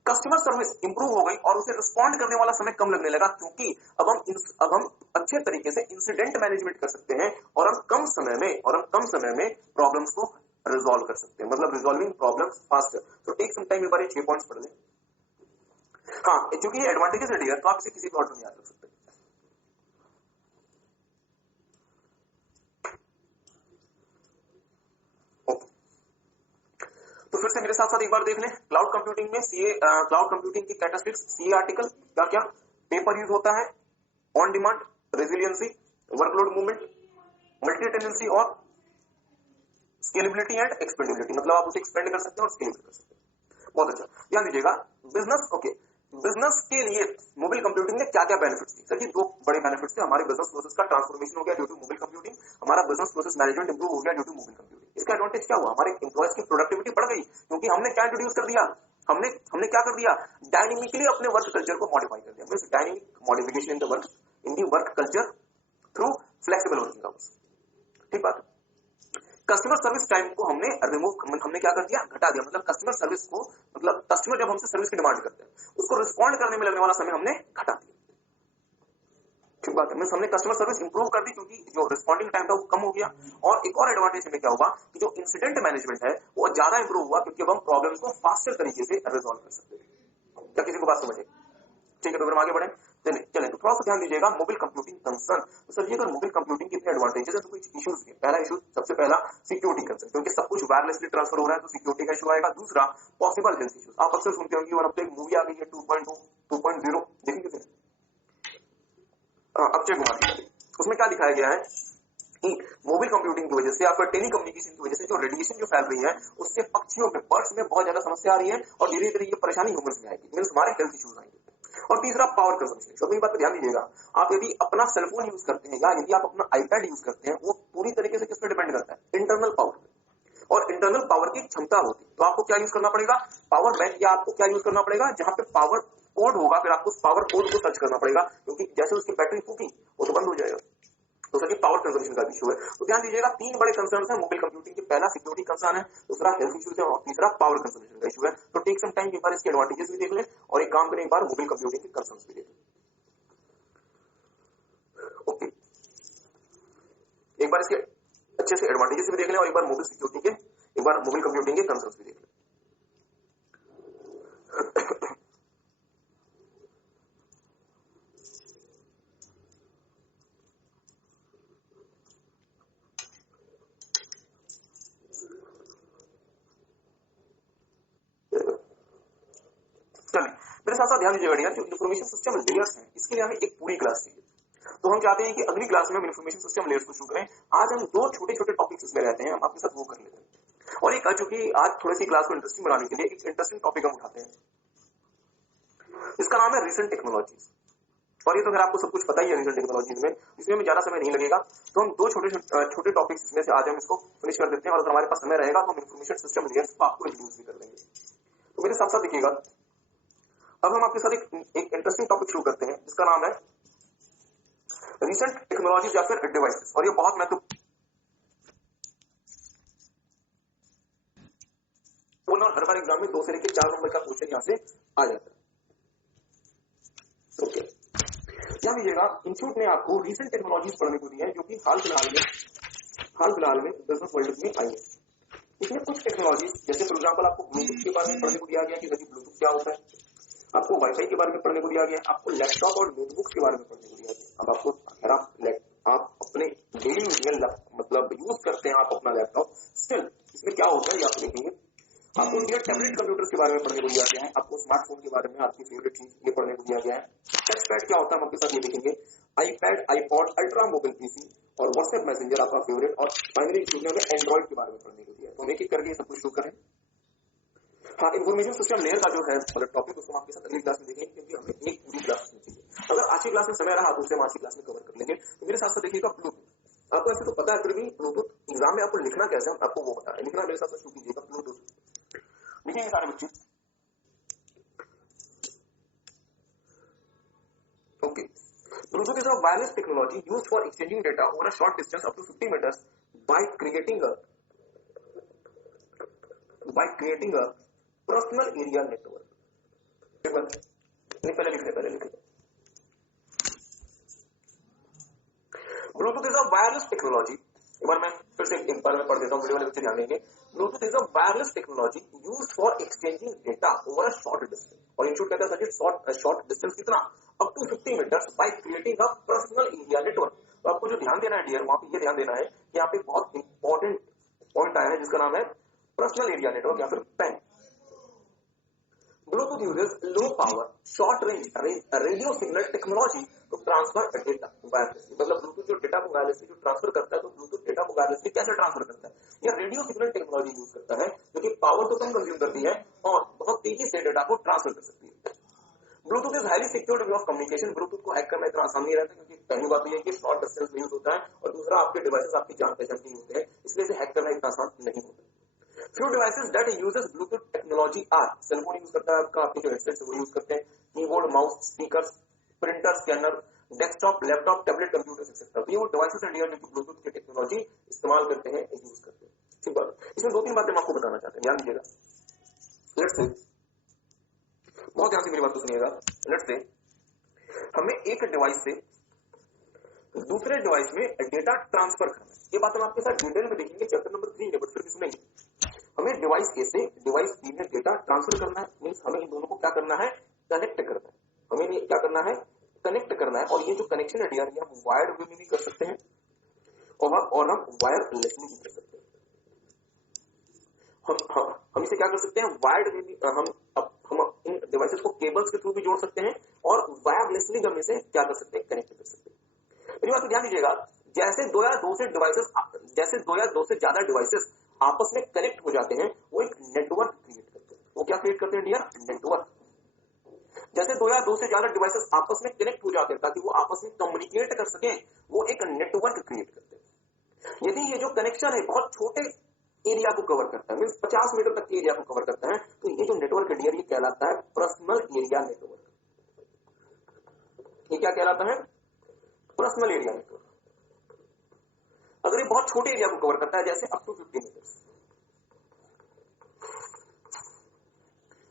कस्टमर सर्विस इंप्रूव हो गई और उसे रिस्पॉन्ड करने वाला समय कम लगने लगा, क्योंकि अब हम अच्छे तरीके से इंसिडेंट मैनेजमेंट कर सकते हैं और हम कम समय में प्रॉब्लम्स को रिजॉल्व कर सकते हैं, मतलब रिजॉल्विंग प्रॉब्लम्स फास्टर। तो टेक सम टाइम, ये बारे 6 पॉइंट्स पढ़ लें। हाँ, क्योंकि ये एडवांटेजेस है डियर, तो आप इसे किसी भी ऑर्डर में याद रख सकते हैं। तो फिर से मेरे साथ साथ एक बार देख लें, क्लाउड कंप्यूटिंग में क्लाउड कंप्यूटिंग की कैरेक्टरिस्टिक्स, सीए आर्टिकल क्या क्या, पेपर यूज होता है, on demand, resiliency, workload movement, multi tenancy और स्केलेबिलिटी एंड एक्सपेंडेबिलिटी, मतलब आप उसे एक्सपेंड कर सकते हैं और स्केल कर सकते हैं। बहुत अच्छा, ध्यान दीजिएगा। बिजनेस के लिए मोबाइल कंप्यूटिंग ने क्या क्या बेनिफिट्स दिए, सर जी 2 बड़े बेनिफिट्स थे। हमारे बिजनेस प्रोसेस का ट्रांसफॉर्मेशन हो गया ड्यू टू मोबाइल कंप्यूटिंग, हमारा बिजनेस प्रोसेस मैनेजमेंट इंप्रूव हो गया ड्यू टू मोबाइल कंप्यूटिंग। इसका एडवांटेज क्या हुआ, हमारे एम्प्लॉयज की प्रोडक्टिविटी बढ़ गई, क्योंकि हमने क्या इंट्रोड्यूस कर दिया, हमने क्या कर दिया, डायनेमिकली अपने वर्क कल्चर को मॉडिफाई कर दिया, means dynamic modification in the work culture through flexible working hours. ठीक बात। कस्टमर सर्विस टाइम को हमने क्या कर दिया, घटा दिया, मतलब कस्टमर जब हमसे सर्विस की डिमांड करते हैं उसको रिस्पॉन्ड करने में लगने वाला समय हमने घटा दिया। ठीक बात है, हमने कस्टमर सर्विस इंप्रूव कर दी, क्योंकि जो रिस्पॉन्डिंग टाइम था वो कम हो गया। और एक और एडवांटेज हमें क्या होगा कि जो इंसिडेंट मैनेजमेंट है वो ज्यादा इंप्रूव हुआ, क्योंकि अब हम प्रॉब्लम्स को फास्टर तरीके से रिजॉल्व कर सकते हैं। क्या किसी को बात समझे? ठीक है, तो फिर हम आगे बढ़े। चले तो थोड़ा सा ध्यान दीजिएगा मोबाइल कंप्यूटिंग कंसर्न। तो सर जी अगर मोबाइल कंप्यूटिंग के इतने एडवांटेजेस है तो कुछ इश्यूज भी। पहला इशू सबसे पहला सिक्योरिटी कंसर्न, क्योंकि सब कुछ वायरलेसली ट्रांसफर हो रहा है तो सिक्योरिटी का इशू आएगा। दूसरा पॉसिबल हेल्थ इश्यूज, आप अक्सर सुनते होंगे और अब तो एक मूवी आ गई है 2.2 2.0 देखिए अक्षय कुमार की, उसमें क्या दिखाया गया है कि मोबाइल कंप्यूटिंग की वजह से आपका टेली कम्युनिकेशन की वजह से जो रेडिएशन जो फैल रही है उससे पक्षियों में बर्ड्स में बहुत ज्यादा समस्या आ रही है और धीरे धीरे ये परेशानी ह्यूमंस में आएगी, मींस हमारे हेल्थ इश्यूज आएंगे। और तीसरा पावर कंजम्पशन। तो बात पर ध्यान दीजिएगा, आप यदि अपना सेलफोन यूज करते हैं या यदि आप अपना आईपैड यूज करते हैं वो पूरी तरीके से किस पर डिपेंड करता है, इंटरनल पावर। और इंटरनल पावर की क्षमता होती है तो आपको क्या यूज करना पड़ेगा, पावर बैंक, या आपको क्या यूज करना पड़ेगा जहां पे पावर कोड होगा फिर आपको उस पावर कोड को सर्च करना पड़ेगा, क्योंकि जैसे उसकी बैटरी फूकी वो तो बंद हो जाएगा। तो सर पावर कंजम्पशन का इशू है। तो ध्यान दीजिएगा तीन बड़े कंसर्न है मोबाइल कंप्यूटिंग के। पहला सिक्योरिटी कंसर्न है, दूसरा हेल्थ इश्यूज है और तीसरा पावर कंजम्पशन का इशू है। तो टेक सम टाइम, एक बार इसके एडवांटेजेस भी देख लें और एक काम करें एक बार मोबाइल कंप्यूटिंग के कंसर्न भी देख लें। ओके, एक बार इसके अच्छे से एडवांटेजेस भी देख लें और एक बार मोबाइल सिक्योरिटी के, एक बार मोबाइल कंप्यूटिंग के कंसर्न भी देख लें। मेरे साथ साथ ध्यान दीजिएगा डियर, जो इन्फॉर्मेशन सिस्टम लेयर्स हैं इसके लिए हमें एक पूरी क्लास चाहिए। तो हम चाहते हैं कि अगली क्लास में हम इन्फॉर्मेशन सिस्टम लेयर्स को शुरू करें। आज हम दो छोटे छोटे टॉपिक्स इसमें रहते हैं, हम आपके साथ वो कर लेते हैं। और एक चूंकि आज थोड़ी सी क्लास को इंटरेस्टिंग बनाने के लिए एक इंटरेस्टिंग टॉपिक हम उठाते हैं, इसका नाम है रिसेंट टेक्नोलॉजीज। और ये तो फिर आपको सब कुछ पता ही है रिसेंट टेक्नोलॉजीज में, इसमें ज्यादा समय नहीं लगेगा। तो हम दो छोटे टॉपिक्स इसमें से आज हम इसको फिनिश कर देते हैं और अगर हमारे पास समय रहेगा तो हम इन्फॉर्मेशन सिस्टम लेयर्स को आपको इंट्रोड्यूस भी कर देंगे। तो मेरे साथ साथ देखिएगा, अब हम आपके साथ एक इंटरेस्टिंग टॉपिक शुरू करते हैं जिसका नाम है रिसेंट टेक्नोलॉजीज या फिर डिवाइसेस। और ये बहुत महत्वपूर्ण और हर बार एग्जाम में 2 से लेकर 4 नंबर का क्वेश्चन यहां से आ जाता है। ओके, ध्यान दीजिएगा, इंस्टीट्यूट ने आपको रिसेंट टेक्नोलॉजीज पढ़ने को दी है जो कि हाल फिलहाल में बिजनेस वर्ल्ड में आई है। इसमें कुछ टेक्नोलॉजीज जैसे फॉर एग्जांपल आपको ब्लूटूथ के बारे में पढ़ने को दिया गया कि ब्लूटूथ क्या होता है, आपको वाईफाई के बारे में पढ़ने को दिया गया, आपको लैपटॉप और नोटबुक्स के बारे में पढ़ने को दिया गया। अब आपको अगर आप अपने डेली मतलब यूज करते हैं आप अपना लैपटॉप, स्टिल इसमें क्या होता है ये आप देखेंगे। आपको टैबलेट कंप्यूटर के बारे में पढ़ने को दिया गया है, आपको स्मार्टफोन के बारे में आपकी फेवरेट चीज ये पढ़ने को दिया गया है। टच पैड क्या होता है हम आपके साथ ये देखेंगे, iPad, iPod, ultra mobile PC और व्हाट्सएप मैसेंजर आपका फेवरेट, और फाइनली में एंड्रॉइड के बारे में पढ़ने को दिया है। तो हम एक एक करके सब कुछ शुरू करें। हाँ, इन्फॉर्मेशन सिस्टम लेयर का जो है टॉपिक उसको हम आपके साथ अगली क्लास में देखेंगे, क्योंकि हमें एक पूरी क्लास चाहिए। अगर आज की क्लास में समय रहा तो उसे हम आज की क्लास में कवर कर लेंगे। तो मेरे साथ साथ देखिएगा ब्लूटूथ, आपको ऐसे तो पता है फिर भी ब्लूटूथ एग्जाम में आपको लिखना कैसे है आपको वो पता है, लिखना मेरे साथ साथ शुरू कीजिएगा। ब्लूटूथ लिखेंगे सारे बच्चे। Okay, Bluetooth is a wireless technology used for exchanging data over a short distance up to 50 metres by creating a personal area network. पहले लिख ले। Bluetooth is a wireless technology, एक बार मैं फिर से एक बार में पढ़ देता हूँ, वीडियो वाले बच्चे ध्यान देंगे। Bluetooth is a wireless technology used for exchanging data over a short distance, और इंस्टीट्यूट कहता है शॉर्ट डिस्टेंस कितना, up to 50 metres by creating a personal area network. तो आपको जो ध्यान देना है डियर, वहां पे ये ध्यान देना है कि यहाँ पे बहुत इंपॉर्टेंट पॉइंट आया है जिसका नाम है पर्सनल एरिया नेटवर्क या फिर pan. Bluetooth uses low power, short range radio signal technology to transfer data wirelessly। मतलब ब्लूटूथ जो डेटा को वायरलेसली जो ट्रांसफर करता है, तो ब्लूटूथ डेटा को वायरलेसली कैसे ट्रांसफर करता है, यह रेडियो सिग्नल टेक्नोलॉजी यूज करता है जो कि पावर तो कम कंज्यूम करती है और बहुत तेजी से डेटा को ट्रांसफर कर सकती है। Bluetooth is highly secured way of communication. Bluetooth को हैक करना इतना आसान नहीं रहता, क्योंकि पहली बात यह है कि शॉर्ट डिस्टेंस में यूज होता है और दूसरा आपके डिवाइसेस आपकी जान पहचान के होते हैं, इसलिए इसे हैक करना इतना आसान नहीं होता। Few devices that uses Bluetooth technology are, cellphone use करता है आपका, आपके जो हेडसेट वो यूज करते हैं, keyboard, mouse, speakers, printer, scanner, desktop, laptop, tablet, computer etcetera. तो ये वो डिवाइसेस हैं डियर जो ब्लूटूथ की टेक्नोलॉजी इस्तेमाल करते हैं, यूज करते हैं। ठीक बात, इसमें 2-3 बातें मैं आपको बताना चाहते हैं, ध्यान दीजिएगा। लेट्स से, बहुत ध्यान से मेरी बात को सुनिएगा। लेट्स से हमें एक डिवाइस से दूसरे डिवाइस में डेटा ट्रांसफर करना है। ये बात हम आपके साथ डिटेल में देखेंगे चैप्टर नंबर 3 में, बट फिर भी सुनेंगे। हमें डिवाइस ए से डिवाइस बी में डेटा ट्रांसफर करना है, मींस हमें इन दोनों को क्या करना है, कनेक्ट करना है। हमें क्या करना है, कनेक्ट करना है, और ये जो कनेक्शन है डियर, हम वायर्ड वे में भी कर सकते हैं और हम वायरलेस में भी कर सकते हैं। हम इसे क्या कर सकते हैं, वायर्ड वे में हम इन डिवाइसेस को केबल्स के थ्रू भी जोड़ सकते हैं और वायरलेसली हम इसे क्या कर सकते हैं, कनेक्ट कर सकते हैं। मेरी बात ध्यान दीजिएगा, जैसे दो या दो से ज्यादा डिवाइसेस आपस में कनेक्ट हो जाते हैं, वो एक नेटवर्क क्रिएट करते हैं। वो क्या क्रिएट करते हैं डियर, नेटवर्क। जैसे दो या दो से ज्यादा डिवाइसेस आपस में कनेक्ट हो जाते हैं ताकि वो आपस में कम्युनिकेट कर सकें, वो एक नेटवर्क क्रिएट करते हैं। यदि ये जो कनेक्शन है बहुत छोटे एरिया को कवर करता है, मींस 50 मीटर तक के एरिया को कवर करता है, तो ये जो नेटवर्क है डियर, ये कहलाता है पर्सनल एरिया नेटवर्क। ये क्या कहलाता है, पर्सनल एरिया नेटवर्क। अगर ये बहुत छोटे एरिया को कवर करता है, जैसे up to 50 metres,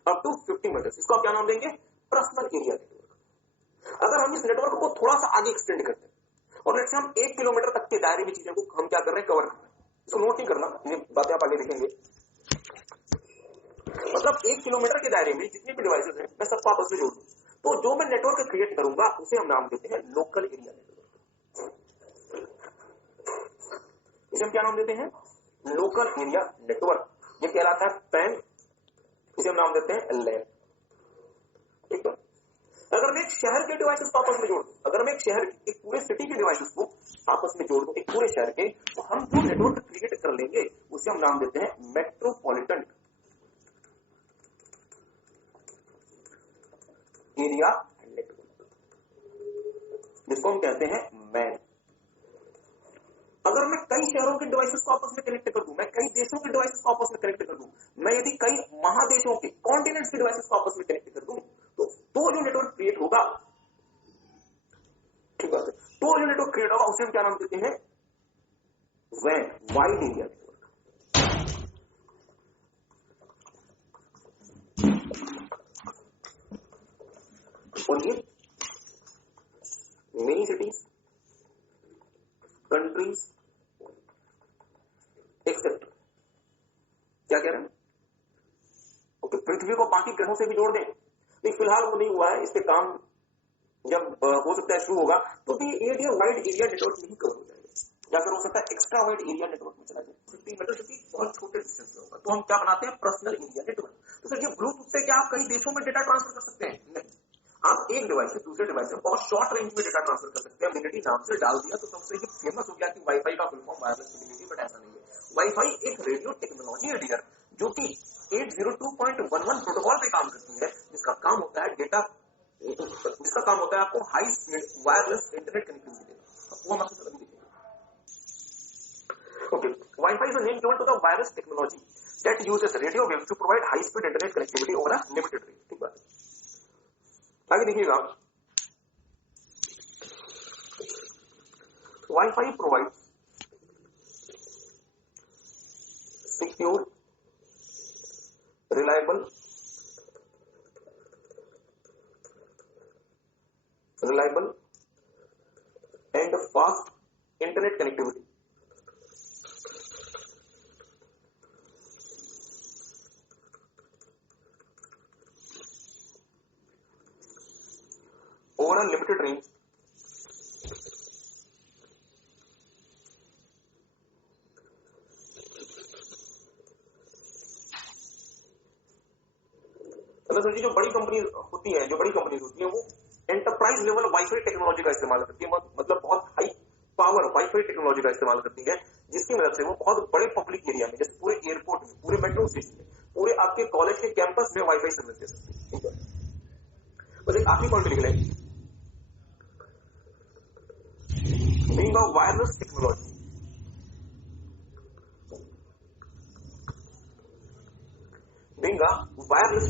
up to 50 metres, इसको आप क्या नाम देंगे, पर्सनल एरिया नेटवर्क। अगर हम इस नेटवर्क को थोड़ा सा आगे एक्सटेंड करते हैं और लेट्स से हम 1 किलोमीटर तक के दायरे में चीजों को हम क्या कर रहे हैं, कवर कर रहे हैं, इसको नोट नहीं करना, ये बातें आप आगे देखेंगे। मतलब 1 किलोमीटर के दायरे में जितने भी डिवाइसेस हैं, मैं सबको आपस में जोड़ दूं, तो जो मैं नेटवर्क क्रिएट करूंगा उसे हम नाम देते हैं लोकल एरिया नेटवर्क। इसे हम क्या नाम देते हैं, लोकल एरिया नेटवर्क। ये कहलाता है पैन, इसे हम नाम देते हैं लैन। ठीक है। अगर मैं एक शहर के डिवाइसेस को आपस में जोड़ दूं, अगर मैं एक पूरे सिटी के डिवाइसेस को आपस में जोड़ दूं, एक पूरे शहर के, तो हम जो नेटवर्क क्रिएट कर लेंगे उसे हम नाम देते हैं मेट्रोपॉलिटन एरिया नेटवर्क, जिसको हम कहते हैं मैन। अगर मैं कई शहरों के डिवाइसेस को आपस में कनेक्ट कर दूं, मैं कई देशों के डिवाइसेस को आपस में कनेक्ट कर दूं, मैं यदि कई महादेशों के कॉन्टिनेंट्स के डिवाइसेस को आपस में कनेक्ट कर दूं, तो जो नेटवर्क क्रिएट होगा, ठीक है, तो जो नेटवर्क क्रिएट होगा उसे हम क्या नाम देते हैं, वैन, वाइड एरिया नेटवर्क। और ये मेनी सिटीज, कंट्रीज, एक्सेप्ट, क्या कह रहे हैं, ओके, पृथ्वी को बाकी ग्रहों से भी जोड़ दें। लेकिन फिलहाल वो नहीं हुआ है, इस पे काम जब हो सकता है शुरू होगा, तो भी ये वाइड एरिया नेटवर्क में ही कवर हो जाएगा, या फिर हो सकता है एक्स्ट्रा वाइड एरिया नेटवर्क में चला जाए। 50 मीटर से बहुत छोटे डिस्टेंस में होगा, तो हम क्या बनाते हैं, पर्सनल एरिया नेटवर्क। तो सर ये ब्लूटूथ से क्या आप कई देशों में डेटा ट्रांसफर कर सकते हैं? नहीं, आप एक डिवाइस से दूसरे डिवाइस में बहुत शॉर्ट रेंज में डेटा ट्रांसफर कर सकते हैं। मिनिटी नाम से डाल दिया तो सबसे ये फेमस हो गया कि वाईफाई का full form wireless connectivity, but ऐसा नहीं है। वाईफाई एक रेडियो टेक्नोलॉजी है डियर, जो कि 802.11 प्रोटोकॉल पे काम करती है, जिसका काम होता है आपको high speed wireless internet connectivity देना। वो हम आपको सभी देखेंगे। Okay, wifi is a name given to the wireless technology that uses radio waves to provide high speed internet connectivity over a limited range. ठीक बात, आगे देखिएगा, wifi provides secure, reliable and fast internet connectivity. Over a limited range. Sir ji, जो बड़ी company होती है वो enterprise level wifi technology का इस्तेमाल करती है, मतलब बहुत हाई पावर वाईफाई टेक्नोलॉजी का इस्तेमाल करती है, जिसकी मदद से वो बहुत बड़े पब्लिक एरिया में, जैसे पूरे एयरपोर्ट में, पूरे मेट्रो सिटी में, पूरे आपके कॉलेज के कैंपस में वाईफाई सर्विस दे सकती है। ठीक है, बस एक आखिरी पॉइंट लिख लें, being a wireless technology, being a wireless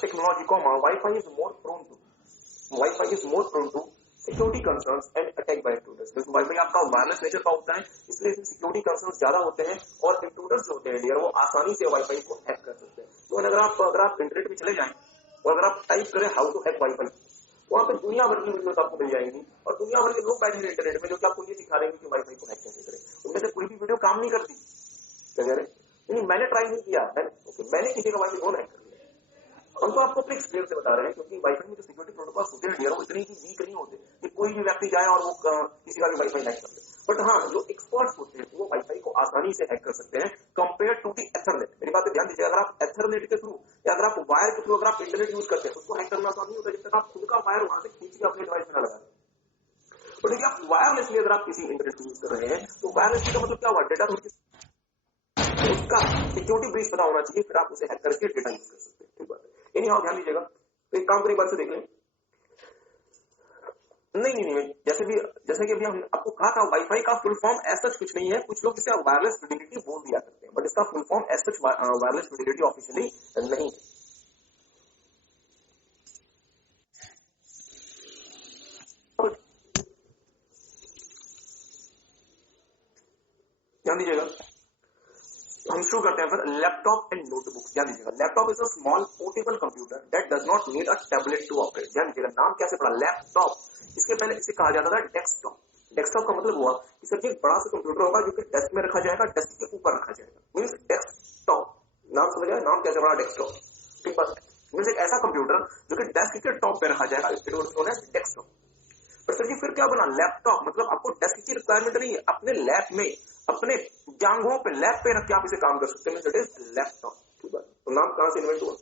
technology, Wi-Fi is more prone to security concerns and attack by intruders. क्योंकि Wi-Fi आपका वायरलेस नेचर का होता है, इसलिए इसमें सिक्योरिटी कंसर्न्स ज्यादा होते हैं और इंट्रूडर्स जो होते हैं डियर, वो आसानी से Wi-Fi को हैक कर सकते हैं। तो अगर आप इंटरनेट में चले जाएं और अगर आप टाइप करें हाउ टू हैक Wi-Fi, वहां पर दुनिया भर की वीडियोस आपको मिल जाएंगी और दुनिया भर के लोग बैठे हैं इंटरनेट में जो कि आपको ये सिखा देंगे कि वाईफाई को हैक कैसे करें। उनमें से कोई भी वीडियो काम नहीं करती, क्या कह रहे हैं, मैंने ट्राई नहीं किया, सकते। मैंने किसी का वाईफाई ऑन हैक कर दिया, हम तो आपको अपने एक्सपीरियंस से बता रहे हैं, क्योंकि वाईफाई में जो सिक्योरिटी प्रोटोकॉल होते हैं वो इतने ही वीक नहीं होते कि कोई भी व्यक्ति जाए और वो किसी का भी वाईफाई हैक कर दे। बट हाँ, जो एक्सपर्ट्स होते हैं वो वाईफाई को आसानी से हैक कर सकते हैं कंपेयर टू दी एथरनेट। मेरी बात पे ध्यान दीजिए, अगर आप एथरनेट के थ्रू या अगर आप वायर के थ्रू अगर आप इंटरनेट यूज करते हैं उसको हैक करना आसान नहीं होता जब तक आप खुद का वायर वहां से खींच के अपने डिवाइस में ना लगाएं। बट यदि आप वायरलेसली अगर आप किसी इंटरनेट यूज कर रहे हैं तो वायरलेसली का मतलब क्या हुआ, डेटा उसका सिक्योरिटी ब्रीच पता होना चाहिए, फिर आप उसे हैक करके डेटा यूज कर सकते हैं। ठीक बात है, ध्यान दीजिएगा। तो एक काम करिए, बार से देख लें। नहीं, जैसे कि अभी हम आपको कहा था वाईफाई का फुल फॉर्म एज सच कुछ नहीं है, कुछ लोग इसे वायरलेस फिडेलिटी बोल दिया करते हैं, बट इसका full form as such wireless fidelity officially नहीं। ध्यान दीजिएगा, हम शुरू करते हैं फिर लैपटॉप एंड नोटबुक। ध्यान दीजिएगा, laptop is a small portable computer that does not need a tablet to operate. ध्यान दीजिएगा, नाम कैसे पड़ा, लैपटॉप। इसके पहले इसे कहा जाता था डेस्कटॉप। डेस्कटॉप का मतलब हुआ कि सर एक बड़ा सा कंप्यूटर होगा जो कि डेस्क में रखा जाएगा, डेस्क के ऊपर रखा जाएगा, मीन्स डेस्कटॉप। नाम समझ आया, नाम कैसे पड़ा, डेस्कटॉप। ठीक बात, मीन्स एक ऐसा कंप्यूटर जो कि डेस्क के टॉप पे रखा जाएगा, it was known as desktop. पर सर जी फिर क्या बना लैपटॉप, मतलब आपको डेस्क की रिक्वायरमेंट नहीं है, अपने लैब में अपने जांघों पे लैब पे रख के आप इसे काम कर सकते हैं, इट इज लैपटॉप। ठीक है, तो नाम कहां से इन्वेंट हुआ,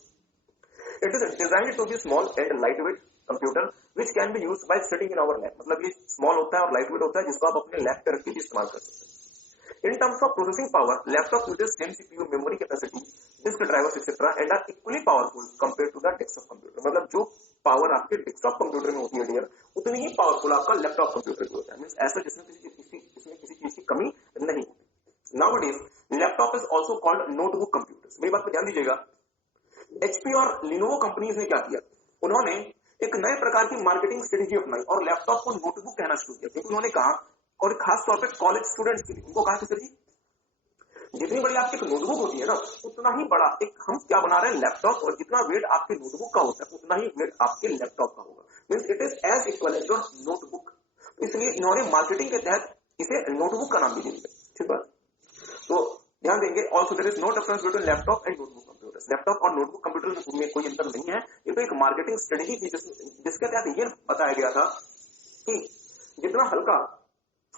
it is designed to be small and light weight computer which can be used by sitting in our lab. मतलब ये स्मॉल होता है और लाइट वेट होता है जिसको आप अपने लैब पे रख के भी इस्तेमाल कर सकते हैं। In terms of processing power, laptop uses same CPU, memory capacity, disk drivers etc. and are equally powerful compared to the desktop computer. मतलब जो पावर आपके डेस्कटॉप कंप्यूटर में होती है डियर, उतनी ही पावरफुल आपका लैपटॉप कंप्यूटर में होता है। मींस ऐसा जिसमें किसी चीज की कमी नहीं होती। Nowadays, laptop is also called notebook computers. मेरी बात पे ध्यान दीजिएगा, HP और Lenovo कंपनीज ने क्या किया, उन्होंने एक नए प्रकार की मार्केटिंग स्ट्रेटेजी अपनाई और लैपटॉप को नोटबुक कहना शुरू किया, क्योंकि उन्होंने कहा, और खास तौर पे कॉलेज स्टूडेंट्स के लिए उनको कहा कि सर जी जितनी बड़ी आपकी एक नोटबुक होती है ना, उतना ही बड़ा एक हम क्या बना रहे हैं लैपटॉप, और जितना वेट आपके नोटबुक का होता है उतना ही वेट आपके लैपटॉप का होगा, means it is as equal as your notebook. इसलिए इन्होंने मार्केटिंग के तहत इसे नोटबुक का नाम भी दिया। ठीक है, तो ध्यान देंगे, also there is no difference between laptop and notebook computers. Laptop और नोटबुक कंप्यूटर में कोई अंतर नहीं है, ये तो एक मार्केटिंग स्ट्रेटेजी थी जिसके तहत ये बताया गया था कि जितना हल्का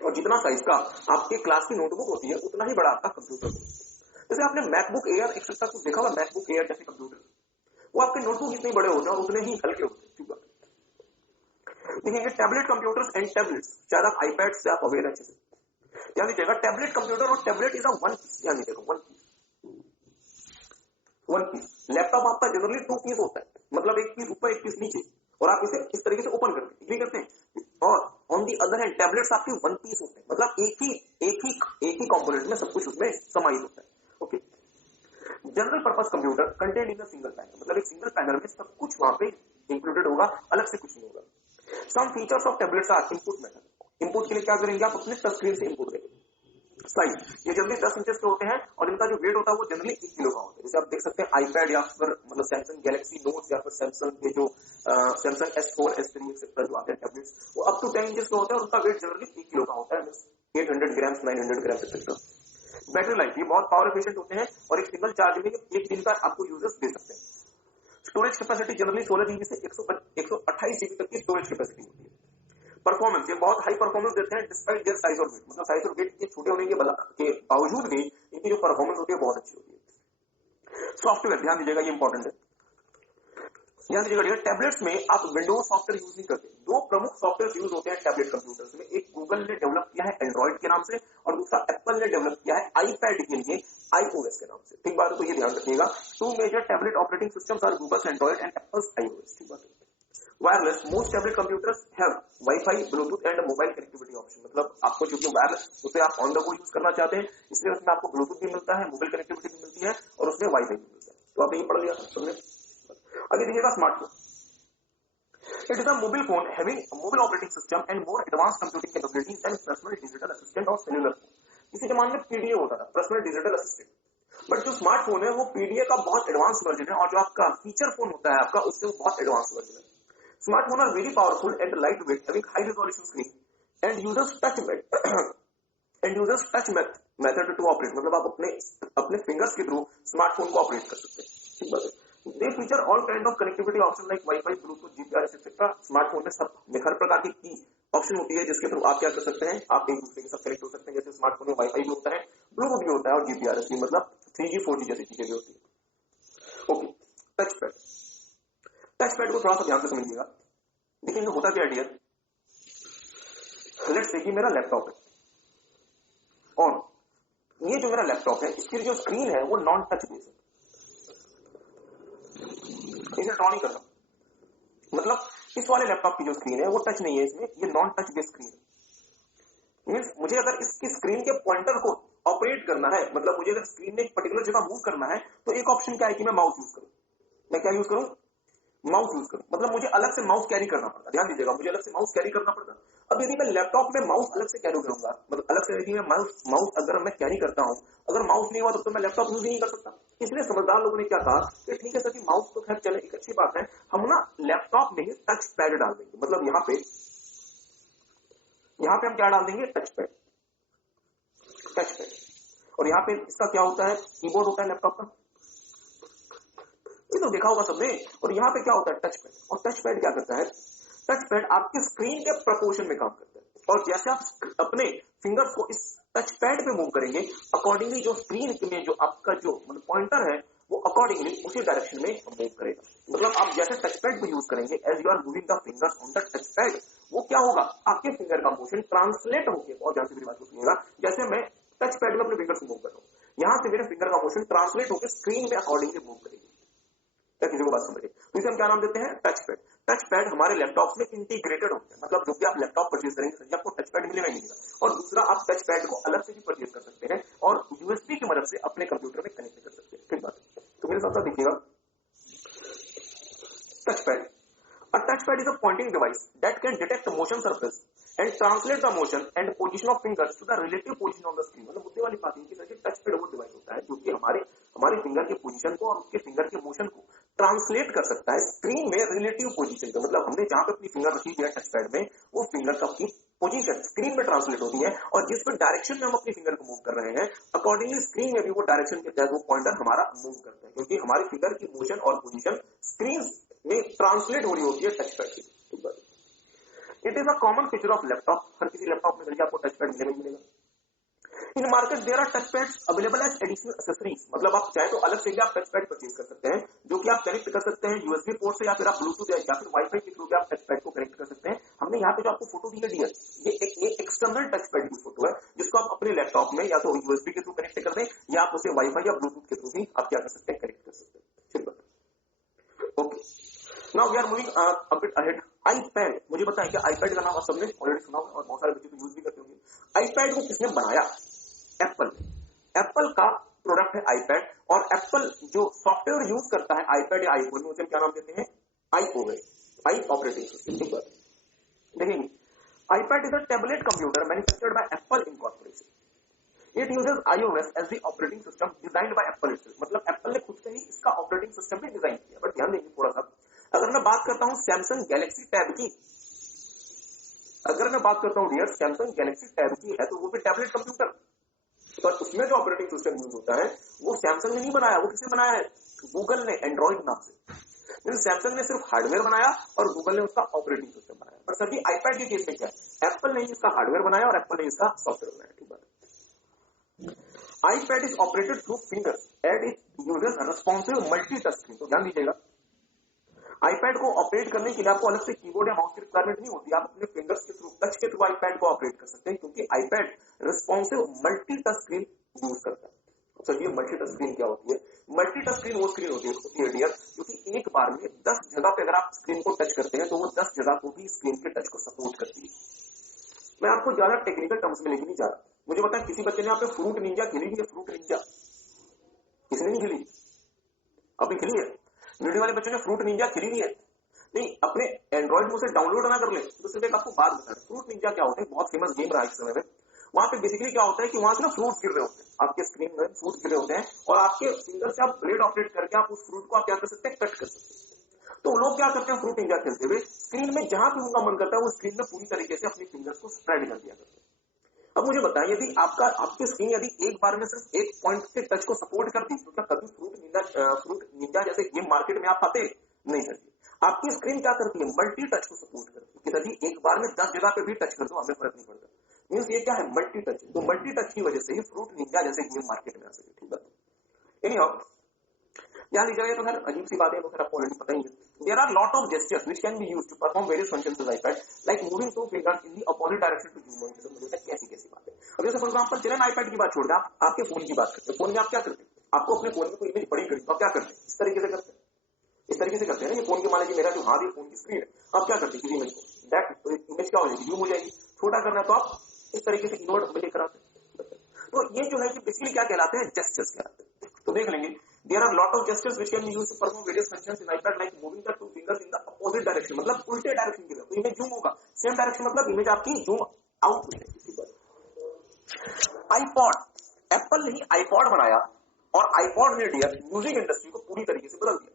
और जितना साइज का आपके क्लास की नोटबुक होती है उतना ही बड़ा आपका कंप्यूटर होता है। जैसे आपने मैकबुक एयर एक सप्ताह कुछ देखा हुआ, मैकबुक एयर जैसे कंप्यूटर, वो आपके नोटबुक इतने बड़े होते हैं और उतने ही हल्के होते हैं। ठीक है, देखिए टैबलेट कंप्यूटर्स एंड टैबलेट्स, शायद आप आईपैड से आप अवेयर अच्छे से ध्यान दीजिएगा, टैबलेट कंप्यूटर और tablet is a one piece. ध्यान दीजिएगा, वन पीस। लैपटॉप आपका जनरली टू पीस होता है, मतलब एक पीस ऊपर एक पीस नीचे, और आप इसे इस तरीके से ओपन करते हैं। और on the other hand tablets आपके वन पीस होते हैं, मतलब एक ही कंपोनेंट में सब कुछ उसमें समाहित होता है। Okay, general purpose computer contain in a single panel, मतलब एक सिंगल पैनल में सब कुछ वहां पे इंक्लूडेड होगा, अलग से कुछ नहीं होगा। Some features of tablets are input method. Input के लिए क्या करेंगे आप, अपने टच स्क्रीन से इनपुट देंगे। साइज, ये जनरली 10 इंचेस के होते हैं और इनका जो वेट होता है वो जनरली 1 किलो का होता है। जैसे आप देख सकते हैं आईपैड या फिर मतलब सैमसंग गैलेक्सी नोट या फिर सैमसंग के जो सैमसंग S4 S3 एक्सेट्रा जो आते हैं टैबलेट्स, वो अप टू 10 इंचेस का होता है और उनका वेट जनरली 1 किलो का होता है, 800 ग्राम 900 ग्राम एक्सेट्रा। बैटरी लाइफ, ये बहुत पावर एफिशिएंट होते हैं और एक सिंगल चार्ज में एक दिन का आपको यूजर्स दे सकते हैं। स्टोरेज कैपेसिटी जनरली 16 जीबी से 128 जीबी तक की स्टोरेज कैपेसिटी होती है। परफॉर्मेंस, ये बहुत हाई परफॉर्मेंस देते हैं डिस्पाइट देयर साइज और वेट, मतलब साइज और वेट के छोटे होने के बावजूद भी इनकी जो परफॉर्मेंस होती है बहुत अच्छी होती है। सॉफ्टवेयर, ध्यान दीजिएगा ये इंपॉर्टेंट है, ध्यान दीजिएगा, टैबलेट्स में आप विंडोज सॉफ्टवेयर यूज नहीं करते। दो प्रमुख सॉफ्टवेयर यूज होते हैं टैबलेट कंप्यूटर्स में, एक गूगल ने डेवलप किया है एंड्रॉइड के नाम से और दूसरा एप्पल ने डेवलप किया है आईपैड के लिए iOS के नाम से। ठीक बात है, तो ये ध्यान रखिएगा, two major tablet operating systems are Google's Android and Apple's iOS। ठीक बात है। Wireless, most tablet computers have WiFi, Bluetooth and mobile connectivity option, मतलब आपको चूंकि वायरलेस उसे आप ऑन द गो यूज करना चाहते हैं, इसलिए उसमें आपको ब्लूटूथ भी मिलता है, मोबाइल कनेक्टिविटी भी मिलती है और उसमें वाईफाई भी मिलता है। तो आपने ये पढ़ लिया तुमने। आगे देखिएगा smartphone, it is a mobile phone having mobile operating system and more advance computing capabilities than personal digital assistant और सेल्युलर फोन। इसी जमाने में पीडीए होता था, पर्सनल डिजिटल असिस्टेंट, बट जो स्मार्टफोन है वो पीडीए का बहुत एडवांस वर्जन है और जो आपका फीचर फोन होता है आपका उससे बहुत एडवांस वर्जन है। Smartphones are very powerful and lightweight, having high resolution screen and users touch and users touch method to operate, मतलब आप अपने फिंगर्स के थ्रू स्मार्टफोन को ऑपरेट कर सकते हैं। ठीक बात है। They feature all kind of connectivity option like wifi, bluetooth, GPRS etcetera. Smartphone में सब हर प्रकार की ऑप्शन होती है जिसके थ्रू आप क्या कर सकते हैं, आप एक दूसरे के साथ कनेक्ट हो सकते हैं। जैसे स्मार्टफोन में वाईफाई भी होता है, ब्लूटूथ भी होता है और जीपीआरएस भी, मतलब 3G 4G जैसी चीजें भी होती है। Okay, touch pad. Touch pad को थोड़ा सा ध्यान से समझिएगा। देखेंगे होता क्या डियर, लेट्स से कि मेरा लैपटॉप है और ये जो मेरा लैपटॉप है इसकी जो स्क्रीन है वो नॉन टच बेस है, इसे ड्रॉ नहीं करना, मतलब इस वाले लैपटॉप की जो स्क्रीन है वो टच नहीं है, इसमें ये नॉन टच बेस स्क्रीन है। मींस मुझे अगर इसकी स्क्रीन के पॉइंटर को ऑपरेट करना है, मतलब मुझे अगर स्क्रीन में एक पर्टिकुलर जगह मूव करना है, तो एक ऑप्शन क्या है कि मैं माउस यूज करूं। मैं क्या यूज करूं, माउस यूज करूं, मतलब मुझे अलग से माउस कैरी करना पड़ता। ध्यान दीजिएगा, मुझे अलग से माउस कैरी करना पड़ता। अब यदि मैं लैपटॉप में माउस अलग से कैरी करूंगा, मतलब अलग से यदि मैं माउस अगर मैं कैरी करता हूं, अगर माउस नहीं हुआ तो मैं लैपटॉप यूज ही नहीं कर सकता। इसलिए समझदार लोगों ने क्या कहा कि ठीक है सर कि माउस तो खैर चले, एक अच्छी बात है, हम ना लैपटॉप में ही टच पैड डाल देंगे। मतलब यहाँ पे हम क्या डाल देंगे, टच पैड। और यहाँ पे इसका क्या होता है, कीबोर्ड होता है लैपटॉप का, ये तो देखा होगा सबने। और यहाँ पे क्या होता है, टच पैड। और टच पैड क्या करता है, टच पैड आपके स्क्रीन के प्रपोर्शन में काम करता है। और जैसे आप अपने फिंगर्स को इस टच पैड पे मूव करेंगे, अकॉर्डिंगली जो स्क्रीन में जो आपका जो मतलब पॉइंटर है वो अकॉर्डिंगली उसी डायरेक्शन में मूव करेगा। मतलब आप जैसे टच पैड को यूज करेंगे, as you are moving the fingers on the touch pad, वो क्या होगा, आपके फिंगर का मोशन ट्रांसलेट होकर, बहुत ध्यान से मेरी बात को सुनिएगा, जैसे मैं टच पैड में अपने फिंगर को मूव कर रहा हूँ, यहां से मेरे फिंगर का मोशन ट्रांसलेट होकर स्क्रीन में अकॉर्डिंगली मूव करेगी। क्या किसी को बात समझ रही है? तो इसे हम क्या नाम देते हैं, टच पैड। टच पैड हमारे लैपटॉप में इंटीग्रेटेड होते हैं, मतलब जो भी आप लैपटॉप परचेज करेंगे सर आपको टच पैड मिलेगा ही मिलेगा। और दूसरा, आप टच पैड को अलग से भी परचेज कर सकते हैं और यूएसबी की मदद से अपने कंप्यूटर में कनेक्ट कर सकते हैं। ठीक बात है। तो मेरे साथ देखिएगा, touch pad. A touchpad is a pointing device that can detect motion surface and translate the motion and position of fingers to the relative position on the screen। मतलब मुद्दे वाली बात है कि सर टचपैड वो डिवाइस होता है जो कि हमारे फिंगर के पोजीशन को और उसके फिंगर के मोशन को ट्रांसलेट कर सकता है स्क्रीन में रिलेटिव पोजीशन पे। मतलब हमने जहां पे अपनी फिंगर रखी हुई है टचपैड में, वो फिंगर की पोजीशन स्क्रीन में ट्रांसलेट होती है और जिस पर डायरेक्शन में हम अपनी फिंगर को मूव कर रहे हैं, अकॉर्डिंगली स्क्रीन में भी वो डायरेक्शन के तहत वो पॉइंटर हमारा मूव करता है, क्योंकि हमारी फिंगर की मोशन और पोजीशन स्क्रीन में ट्रांसलेट हो रही होती है टच पैड की। It is a common feature of laptop. हर किसी लैपटॉप में आपको टच पैड मिलेगा। In market there are touch pads available as additional accessories. मतलब आप चाहे तो अलग से भी आप टच पैड परचेज कर सकते हैं, जो कि आप कनेक्ट कर सकते हैं यूएसबी पोर्ट से, या फिर आप ब्लूटूथ या फिर वाईफाई के थ्रू भी आप टच पैड को कनेक्ट कर सकते हैं। हमने यहाँ पे जो आपको फोटो दी है डियर, ये एक्सटर्नल टच पैड की फोटो है, जिसको आप अपने लैपटॉप में या तो यूएसबी के थ्रू कनेक्ट कर दें या आप उसे वाईफाई या ब्लूटूथ के थ्रू भी आप क्या कर सकते हैं, कनेक्ट कर सकते हैं। ठीक है, okay. Now we are moving a bit ahead. iPad, मुझे पता है कि iPad का नाम आप सबने ऑलरेडी सुना होगा और बहुत सारे बच्चे तो यूज भी करते होंगे। iPad को किसने बनाया, एप्पल। एप्पल का प्रोडक्ट है iPad, और एप्पल जो सॉफ्टवेयर यूज करता है iPad या आईफोन में, उसे क्या नाम देते हैं, iOS, आई ऑपरेटिंग सिस्टम। ठीक बात देखेंगे, iPad is a tablet computer manufactured by Apple incorporation. It uses iOS as the operating system designed by Apple itself। मतलब एप्पल ने खुद से ही इसका ऑपरेटिंग सिस्टम भी डिजाइन किया। बट ध्यान देंगे थोड़ा सा, अगर मैं बात करता हूं सैमसंग गैलेक्सी टैब की, अगर मैं बात करता हूं डियर सैमसंग गैलेक्सी टैब की है, तो वो भी टैबलेट कंप्यूटर, पर उसमें जो ऑपरेटिंग सिस्टम यूज होता है वो सैमसंग ने नहीं बनाया, वो किसने बनाया है, गूगल ने, एंड्रॉइड नाम से। सैमसंग ने सिर्फ हार्डवेयर बनाया और गूगल ने उसका ऑपरेटिंग सिस्टम बनाया। पर सभी आईपैड के केस में क्या है, एप्पल ने इसका हार्डवेयर बनाया और एप्पल ने इसका सॉफ्टवेयर बनाया। ठीक बात। iPad is operated through fingers and it uses responsive multi-touch screen। तो ध्यान दीजिएगा, iPad को ऑपरेट करने के लिए आपको अलग से कीबोर्ड या माउस की रिक्वायरमेंट नहीं होती। आप अपने फिंगर्स के थ्रू, टच के थ्रू iPad को ऑपरेट कर सकते हैं, क्योंकि iPad responsive multi touch screen use करता है। अच्छा, ये मल्टी टच स्क्रीन क्या होती है, मल्टी टच स्क्रीन वो स्क्रीन होती है डियर, क्योंकि एक बार में 10 जगह पे अगर आप स्क्रीन को टच करते हैं तो वो 10 जगह को भी स्क्रीन के टच को सपोर्ट करती है। मैं आपको ज्यादा टेक्निकल टर्म्स में लेके नहीं जा रहा। मुझे पता है किसी बच्चे ने यहाँ पे फ्रूट निंजा खेली है, फ्रूट निंजा किसने नहीं खेली, अभी खेली है, वीडियो वाले बच्चों ने फ्रूट निंजा खेली नहीं है, नहीं अपने एंड्रॉइड में उसे डाउनलोड ना कर ले। तो सिर्फ एक आपको बात बता रहा, फ्रूट निंजा क्या होता है, बहुत फेमस गेम रहा है इस समय में। वहां पे बेसिकली क्या होता है कि वहां से ना फ्रूट गिर रहे होते हैं, आपके स्क्रीन में फ्रूट गिर रहे होते हैं और आपके फिंगर से आप ब्लेड ऑपरेट करके आप उस फ्रूट को आप क्या कर सकते हैं, कट कर सकते हैं। तो लोग क्या करते हैं, फ्रूट निंजा खेलते हुए स्क्रीन में जहां भी उनका मन करता है वो स्क्रीन में पूरी तरीके से अपनी फिंगर्स को स्प्रेड कर दिया करते हैं। अब मुझे बताएं, यदि आपकी स्क्रीन यदि एक बार में सिर्फ एक पॉइंट के टच को सपोर्ट करती तो क्या कभी फ्रूट निंजा जैसे गेम मार्केट में आप आते? नहीं करती। आपकी स्क्रीन क्या करती है? मल्टी टच को सपोर्ट करती है, कि यदि एक बार में 10 जगह पे भी टच कर दो हमें फर्क नहीं पड़ता। मीन्स ये क्या है? Multi touch. तो मल्टी टच की वजह से ही फ्रूट निंजा जैसे गेम मार्केट में आ सके। ठीक है। एनीहाउ, यहाँ लीजिए तो खैर अजीब सी बात है, वो खैर आपको ऑलरेडी पता ही है। There are lot of gestures which can be used to perform various functions of the iPad, like moving two fingers in the opposite direction to zoom out। मुझे कैसी बात है। अब जैसे फॉर एग्जांपल चले iPad की बात छोड़ दे, आप आपके फोन की बात करते हैं। फोन में आप क्या करते हैं? आपको अपने फोन में कोई इमेज बड़ी करनी तो आप क्या करते हैं? इस तरीके से करते हैं, इस तरीके से करते हैं ना। ये फोन के मान लीजिए मेरा जो हाथ है फोन की स्क्रीन है, आप क्या करते हैं? किसी इमेज को दैट इमेज क्या हो जाएगी? जूम हो जाएगी। छोटा करना है तो आप इस तरीके से कीबोर्ड में लेकर आते हैं। तो ये जो है कि बेसिकली क्या कहलाते हैं? जेस्चर्स कहलाते हैं। तो देख लेंगे, there are lot of gestures which can be used to perform various functions in iPad, like moving the two fingers in the opposite direction, मतलब उल्टे डायरेक्शन की तरफ। तो इमेज जूम होगा, सेम डायरेक्शन मतलब इमेज आपकी जूम आउट हो जाएगी। आईपॉड, एप्पल ने ही आईपॉड बनाया और आईपॉड ने डियर म्यूजिक इंडस्ट्री को पूरी तरीके से बदल दिया।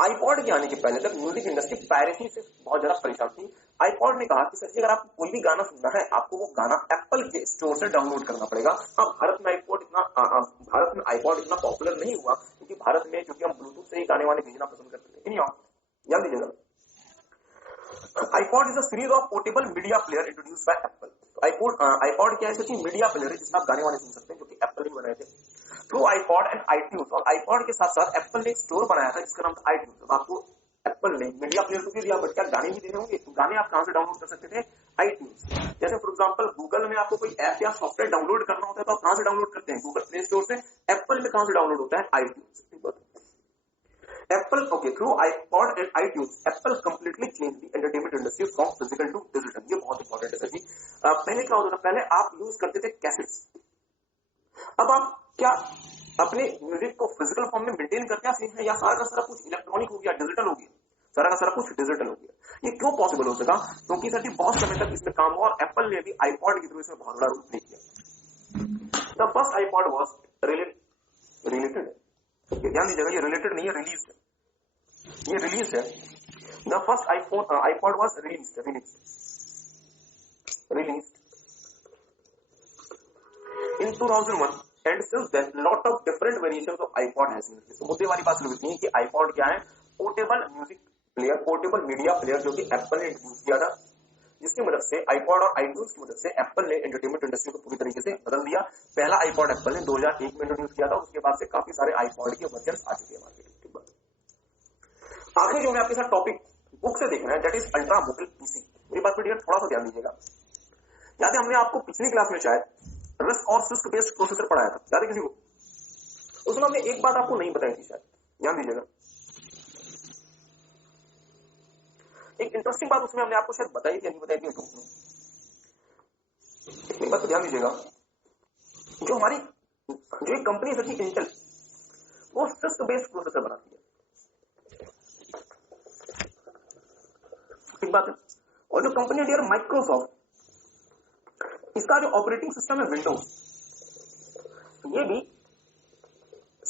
आईपॉड के आने के पहले तक म्यूजिक इंडस्ट्री पायरेसी से बहुत ज्यादा परेशान थी। आईपॉड ने कहा कि सर जी अगर आपको कोई भी गाना सुनना है, आपको वो गाना एप्पल के स्टोर से डाउनलोड करना पड़ेगा। अब भारत में आईपॉड इतना पॉपुलर नहीं हुआ क्योंकि भारत में क्योंकि हम ब्लूटूथ से ही गाने वाने भेजना पसंद करते थे। याद लीजिएगा, iPod is a series of portable media player introduced by Apple। iPod क्या है? मीडिया प्लेयर है जिसमें आप गाने वाने सुन सकते हैं, जो कि एप्पल ने बनाए थे थ्रू iPod एंड iTunes। और iPod के साथ साथ एप्पल ने एक स्टोर बनाया था जिसका नाम था iTunes। अब आपको एप्पल ने मीडिया प्लेयर तो दिया, बट क्या गाने भी दे रहे होंगे? तो गाने आप कहां से डाउनलोड कर सकते थे? iTunes। जैसे फॉर एग्जांपल गूगल में आपको कोई ऐप या सॉफ्टवेयर डाउनलोड करना होता है तो आप कहां से डाउनलोड करते हैं? गूगल प्ले स्टोर से। एप्पल में कहां से डाउनलोड होता है? iTunes। Apple, okay, through iPod and iTunes, Apple completely changed the entertainment industry from physical to digital। ये बहुत इंपॉर्टेंट है सर जी। पहले क्या होता था? पहले आप यूज करते थे कैसेट्स। अब आप क्या अपने म्यूजिक को फिजिकल फॉर्म में मेंटेन करते हैं या सारा का सारा कुछ इलेक्ट्रॉनिक हो गया, डिजिटल हो गया? सारा का सारा कुछ डिजिटल हो गया। ये क्यों पॉसिबल हो सका? क्योंकि सर जी बहुत समय तक इसमें काम हुआ और एप्पल ने भी आईपॉड के थ्रू इसमें बहुत बड़ा रोल प्ले किया। The first iPod was related, ध्यान दीजिएगा, ये रिलेटेड नहीं है, रिलीज है। ये रिलीज है। The first iPod was released in 2001 and since then lot of different variations of iPod has been. तो मुद्दे वाली बात लगती है कि आईपॉड क्या है? Portable music player, portable media player, जो कि एप्पल ने इंट्रोड्यूस किया था, जिसकी मदद से आईपॉड और आईट्यून्स की मदद से एप्पल ने एंटरटेनमेंट इंडस्ट्री को पूरी तरीके से बदल दिया। पहला आईपॉड एप्पल ने 2001 में इंट्रोड्यूस किया था, उसके बाद से काफी सारे आईपॉड के वर्जन आ चुके हैं मार्केट में। आखिरी जो मैं आपके साथ टॉपिक बुक से देख रहे हैं, that is ultra mobile PC. मेरी बात पर डियर थोड़ा सा ध्यान दीजिएगा। याद है हमने आपको पिछली क्लास में शायद रिस्क और सिस्क बेस्ड प्रोसेसर पढ़ाया था, याद है किसी को? उसमें हमने एक बात आपको नहीं बताई थी शायद, ध्यान दीजिएगा। एक इंटरेस्टिंग बात उसमें हमने आपको शायद बताई थी, नहीं बताई थी तो एक बात तो ध्यान दीजिएगा। जो एक कंपनी है इंटेल, वो सिस्क बेस्ड प्रोसेसर बनाती है, ठीक बात है। और जो कंपनी डियर माइक्रोसॉफ्ट, इसका जो ऑपरेटिंग सिस्टम है विंडोज, ये भी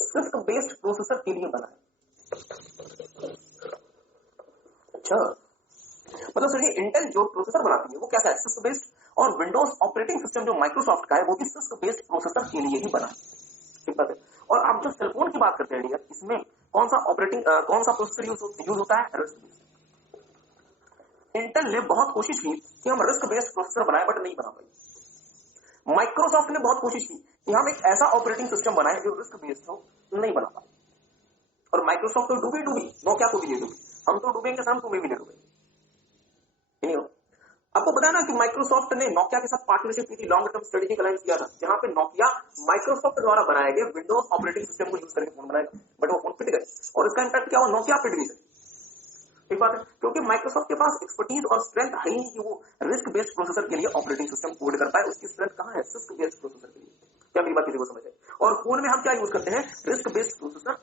सिस्क बेस्ड प्रोसेसर के लिए बना है। अच्छा, मतलब सर इंटेल जो प्रोसेसर बनाती है वो कैसा है? Six based. और विंडोज ऑपरेटिंग सिस्टम जो माइक्रोसॉफ्ट का है वो भी सिस्क बेस्ड प्रोसेसर के लिए ही बना है, ठीक बात है। और आप जो सेलफोन की बात करते हैं डियर, इसमें कौन सा प्रोसेसर यूज होता है? Risk based. इंटेल ने बहुत कोशिश की कि हम रिस्क बेस्ड प्रोसेसर बनाए, बट नहीं बना पाई। माइक्रोसॉफ्ट ने बहुत कोशिश की कि हम एक ऐसा ऑपरेटिंग सिस्टम बनाए जो रिस्क बेस्ड हो, नहीं बना पाए। और माइक्रोसॉफ्ट तो डूबी नोकिया को भी ले डूबी, हम तो डूबेंगे सर, तुम्हें भी ले डूबेंगे। आपको पता है ना कि माइक्रोसॉफ्ट ने नोकिया के साथ पार्टनरशिप की थी, लॉन्ग टर्म स्ट्रेटेजिक अलायंस किया था, जहां पे नोकिया माइक्रोसॉफ्ट द्वारा बनाए गए विंडोज ऑपरेटिंग सिस्टम को यूज करके फोन बनाएगा, बट वो फोन पिट गए। और इसका इंपैक्ट क्या हुआ? नोकिया पिट गई, ठीक बात है, क्योंकि माइक्रोसॉफ्ट के पास एक्सपर्टीज और स्ट्रेंथ है ही नहीं कि वो रिस्क बेस्ड प्रोसेसर के लिए ऑपरेटिंग सिस्टम कोड कर पाए। उसकी स्ट्रेंथ कहां है? सिस्क बेस्ड प्रोसेसर के लिए। क्या मेरी बात किसी को समझ है? और फोन में हम क्या यूज करते हैं? रिस्क बेस्ड प्रोसेसर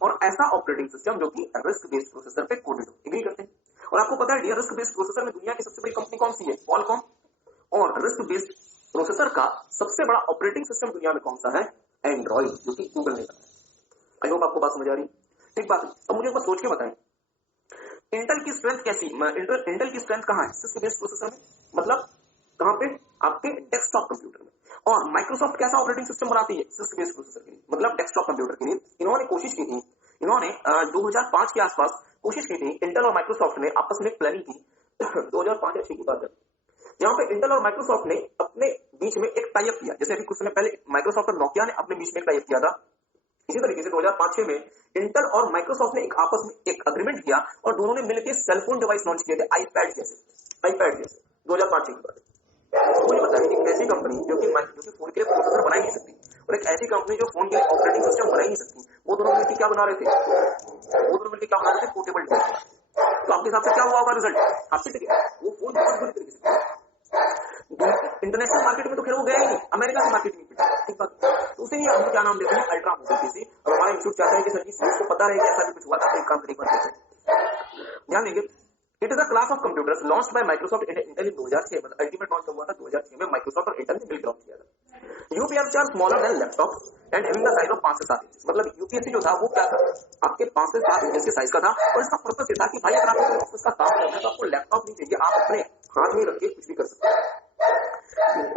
और ऐसा ऑपरेटिंग सिस्टम जो कि रिस्क बेस्ड प्रोसेसर पे कोडेड हो। एग्री करते हैं? और आपको पता है रिस्क बेस्ड प्रोसेसर में दुनिया की सबसे बड़ी कंपनी कौन सी है? क्वालकॉम। और रिस्क बेस्ड प्रोसेसर का सबसे बड़ा ऑपरेटिंग सिस्टम दुनिया में कौन सा है? एंड्रॉइड, जो कि गूगल ने बनाया। आई होप आपको बात समझ आ रही है, ठीक बात है। अब मुझे एक बात सोच के बताएं, इंटेल की स्ट्रेंथ कैसी? इंटेल की स्ट्रेंथ कहां है? सिस्क बेस्ड प्रोसेसर में, मतलब कहां पे? आपके डेस्कटॉप कंप्यूटर में। और माइक्रोसॉफ्ट कैसा ऑपरेटिंग सिस्टम बनाती है सिस्क बेस्ड प्रोसेसर के लिए, मतलब डेस्कटॉप कंप्यूटर के लिए इन्होंने कोशिश की थी, इन्होंने 2005 के आसपास कोशिश की थी, इंटेल और माइक्रोसॉफ्ट ने आपस में प्लानिंग की 2005 या 6 की बात है, जहां पे इंटेल और माइक्रोसॉफ्ट ने अपने बीच में एक टाई अप किया। जैसे अभी कुछ समय पहले माइक्रोसॉफ्ट और नोकिया ने अपने बीच में एक टाई अप किया था, इसी तरीके से 2005-6 में इंटेल और माइक्रोसॉफ्ट ने एक आपस में एक अग्रीमेंट किया और दोनों ने मिलकर सेलफोन डिवाइस लॉन्च किए थे, आईपैड जैसे 2005-6 की बात है। मुझे बताया कि एक ऐसी कंपनी जो कि फोन के लिए प्रोसेसर बना ही नहीं सकती और एक ऐसी कंपनी जो फोन के लिए ऑपरेटिंग सिस्टम बना ही नहीं सकती, वो दोनों मिलकर क्या बना रहे थे, पोर्टेबल डिवाइस। तो आपके हिसाब से क्या हुआ होगा रिजल्ट, आपसे ठीक है, वो फोन बहुत बुरी तरीके से इंटरनेशनल मार्केट में तो खैर वो गया ही नहीं, अमेरिका की मार्केट में ठीक बात। तो उसे ही हम क्या नाम देते हैं, अल्ट्रा मोबिलिटी। और हमारा इंस्टीट्यूट चाहता है कि सर जी को पता रहे कि ऐसा भी कुछ हुआ था, तो एक काम करें, ध्यान देंगे। It is a class of computers launched by Microsoft Intel in 2006, मतलब अल्टीमेट लॉन्च हुआ था 2006 में, माइक्रोसॉफ्ट और इंटेल ने मिलकर लॉन्च किया था। UPSC are smaller than laptop and having the size of 5 से 7 इंच, मतलब यूपीएससी जो था वो क्या था, आपके 5 से 7 इंच के साइज का था। और इसका पर्पस ये था कि भाई अगर आपको ऑफिस का काम करना है तो आपको लैपटॉप नहीं चाहिए, आप अपने हाथ में रख के कुछ भी कर सकते हैं।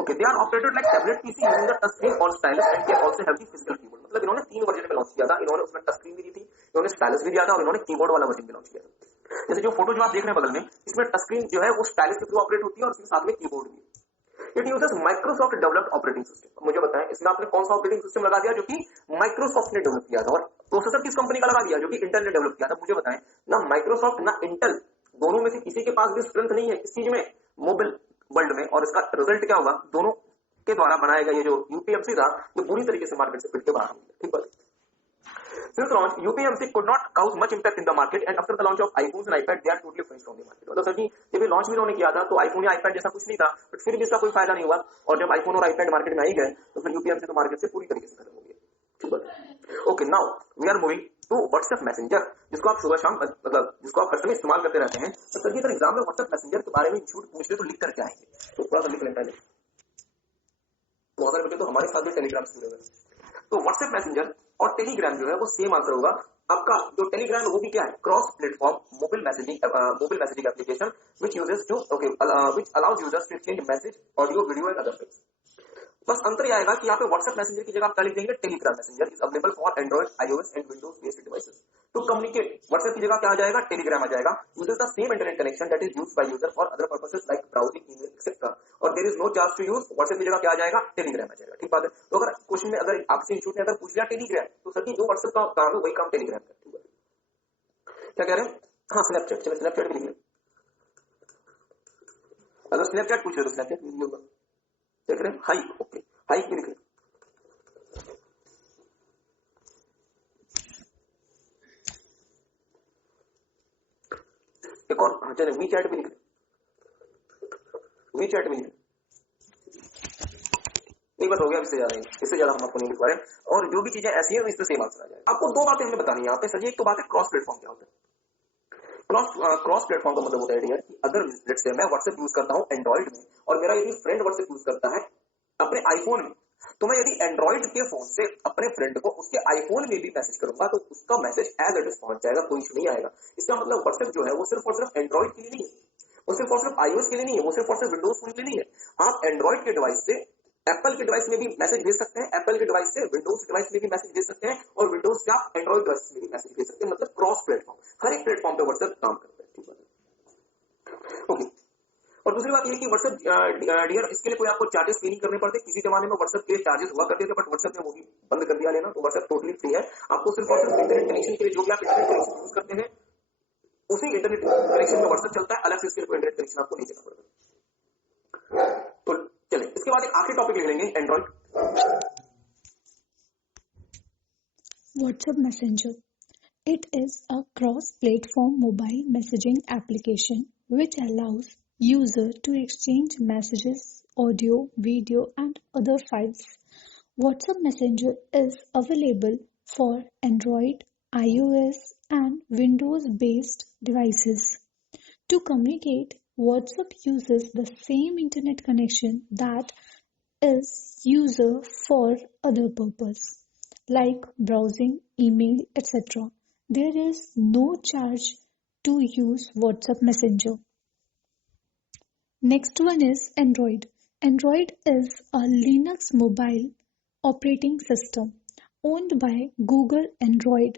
Okay, they are operated like tablet PC using the touch screen or stylus and can also have the physical keyboard। मतलब इन्होंने 3 वर्जन में लॉन्च किया था, इन्होंने उसमें टच स्क्रीन भी दी थी, इन्होंने स्टाइलस भी दिया था और इन्होंने कीबोर्ड वाला वर्जन भी लॉन्च किया था। जैसे जो फोटो जो आप देख रहे हैं बगल में, इसमें टच स्क्रीन जो है वो स्टाइलस के थ्रू ऑपरेट होती है और उसके साथ में कीबोर्ड भी। It uses Microsoft developed operating system. मुझे बताएं इसमें आपने कौन सा ऑपरेटिंग सिस्टम लगा दिया जो कि माइक्रोसॉफ्ट ने डेवलप किया था, और प्रोसेसर किस कंपनी का लगा दिया जो कि इंटेल ने डेवलप किया था। मुझे बताएं, ना माइक्रोसॉफ्ट ना इंटेल, दोनों में से किसी के पास भी स्ट्रेंथ नहीं है इस चीज में, मोबाइल वर्ल्ड में, और इसका रिजल्ट क्या होगा, दोनों के द्वारा बनाया गया ये जो यूपीएमसी था ये बुरी तरीके से मार्केट से पिट के बाहर हो गया। ठीक है, Since launch, UPMC could not cause much impact in the market, and after the launch of iPhones and iPad, they are totally finished from the market। मतलब सर जी जब ये लॉन्च भी उन्होंने किया था तो आईफोन या आईपैड जैसा कुछ नहीं था, बट फिर भी इसका कोई फायदा नहीं हुआ, और जब आईफोन और आईपैड मार्केट में आई गए तो फिर यूपीएमसी तो मार्केट से पूरी तरीके से खत्म हो गया। ठीक है, okay, now we are moving to WhatsApp messenger, जिसको आप सुबह शाम मतलब जिसको आप हर समय इस्तेमाल करते रहते हैं। तो सर जी अगर एग्जाम में व्हाट्सएप मैसेंजर के बारे में छूट पूछ ले तो लिख करके आएंगे, तो थोड़ा सा लिख लें पहले, बहुत सारे बच्चे तो हमारे साथ भी टेलीग्राम से जुड़े हुए हैं। तो व्हाट्सएप मैसेंजर और टेलीग्राम जो है वो सेम आंसर होगा आपका। जो टेलीग्राम है वो भी क्या है, cross platform mobile messaging application which uses to which allows users to exchange message, audio, video and other things. बस अंतर यह आएगा कि यहाँ पे व्हाट्सएप मैसेंजर की जगह आप क्या लिख देंगे, Telegram messenger is available for Android, iOS and Windows based devices. तो कम्युनिकेट व्हाट्सएप की जगह क्या आ जाएगा, टेलीग्राम आ जाएगा। Uses the same internet connection that is used by user for other purposes like browsing, email etcetera, और there is no charge to use. WhatsApp की जगह क्या आ जाएगा, टेलीग्राम आ जाएगा। ठीक बात है। तो अगर क्वेश्चन में अगर आपसे इंस्टीट्यूट ने अगर पूछ लिया टेलीग्राम, तो सर जी जो व्हाट्सएप का काम है वही काम टेलीग्राम का। क्या कह रहे हैं, हाँ स्नैपचैट, चलो स्नैपचैट भी लिख लें। अगर स्नैपचैट पूछ रहे तो स्नैपचैट नहीं होगा, देख रहे हैं, हाइक, ओके हाइक भी लिख लें। एक और, हाँ चले वी चैट भी लिख लें, वी चैट भी लिख लें। एक बात हो गया, इससे ज्यादा हम आपको नहीं लिख पा रहे। और जो भी चीजें ऐसी है इससे सेम आंसर आ जाएगा। आपको दो बातें हमें बतानी है यहाँ पे सर जी। एक तो बात है क्रॉस प्लेटफॉर्म क्या होता है। क्रॉस प्लेटफॉर्म का मतलब होता है डियर कि अगर लेट्स से मैं व्हाट्सएप यूज करता हूँ एंड्रॉइड में और मेरा यदि फ्रेंड व्हाट्सएप यूज करता है अपने आईफोन में, तो मैं यदि एंड्रॉइड के फोन से अपने फ्रेंड को उसके आईफोन में भी मैसेज करूंगा तो उसका मैसेज एज इट इज पहुंच जाएगा, कोई इशू नहीं आएगा। इसका मतलब व्हाट्सएप जो है वो सिर्फ और सिर्फ एंड्रॉइड के लिए नहीं है, वो सिर्फ और सिर्फ आईओएस के लिए नहीं है, वो सिर्फ और सिर्फ विंडोज फोन के लिए नहीं है। आप एंड्रॉइड के डिवाइस से एप्पल के डिवाइस में भी मैसेज भेज सकते हैं, एप्पल के डिवाइस से विंडोज डिवाइस में भी मैसेज भेज सकते हैं, और विंडोज से आप एंड्रॉइड डिवाइस में भी मैसेज भेज सकते हैं। मतलब क्रॉस प्लेटफॉर्म, हर एक प्लेटफॉर्म पे व्हाट्सएप काम करता है। ठीक है, ओके। और दूसरी बात ये कि व्हाट्सएप डियर इसके लिए कोई आपको चार्जेस पे नहीं करने पड़ते। किसी जमाने में व्हाट्सएप के चार्जेस हुआ करते थे, बट व्हाट्सएप ने वो भी बंद कर दिया लेना। तो व्हाट्सएप टोटली फ्री है। आपको सिर्फ और सिर्फ इंटरनेट कनेक्शन के लिए जो भी आप इंटरनेट कनेक्शन यूज करते हैं उसी इंटरनेट कनेक्शन में व्हाट्सएप चलता है, अलग से इसके लिए इंटरनेट कनेक्शन आपको नहीं देना पड़ता। तो चले इसके बाद एक आखिरी टॉपिक ले लेंगे, Android. WhatsApp Messenger. It is a cross-platform mobile messaging application which allows user to exchange messages, audio, video, and other files. WhatsApp Messenger is available for Android, iOS, and Windows-based devices. To communicate, WhatsApp uses the same internet connection that is user for other purpose, like browsing, email, etc. There is no charge to use WhatsApp Messenger. Next one is Android. Android is a Linux mobile operating system owned by Google. Android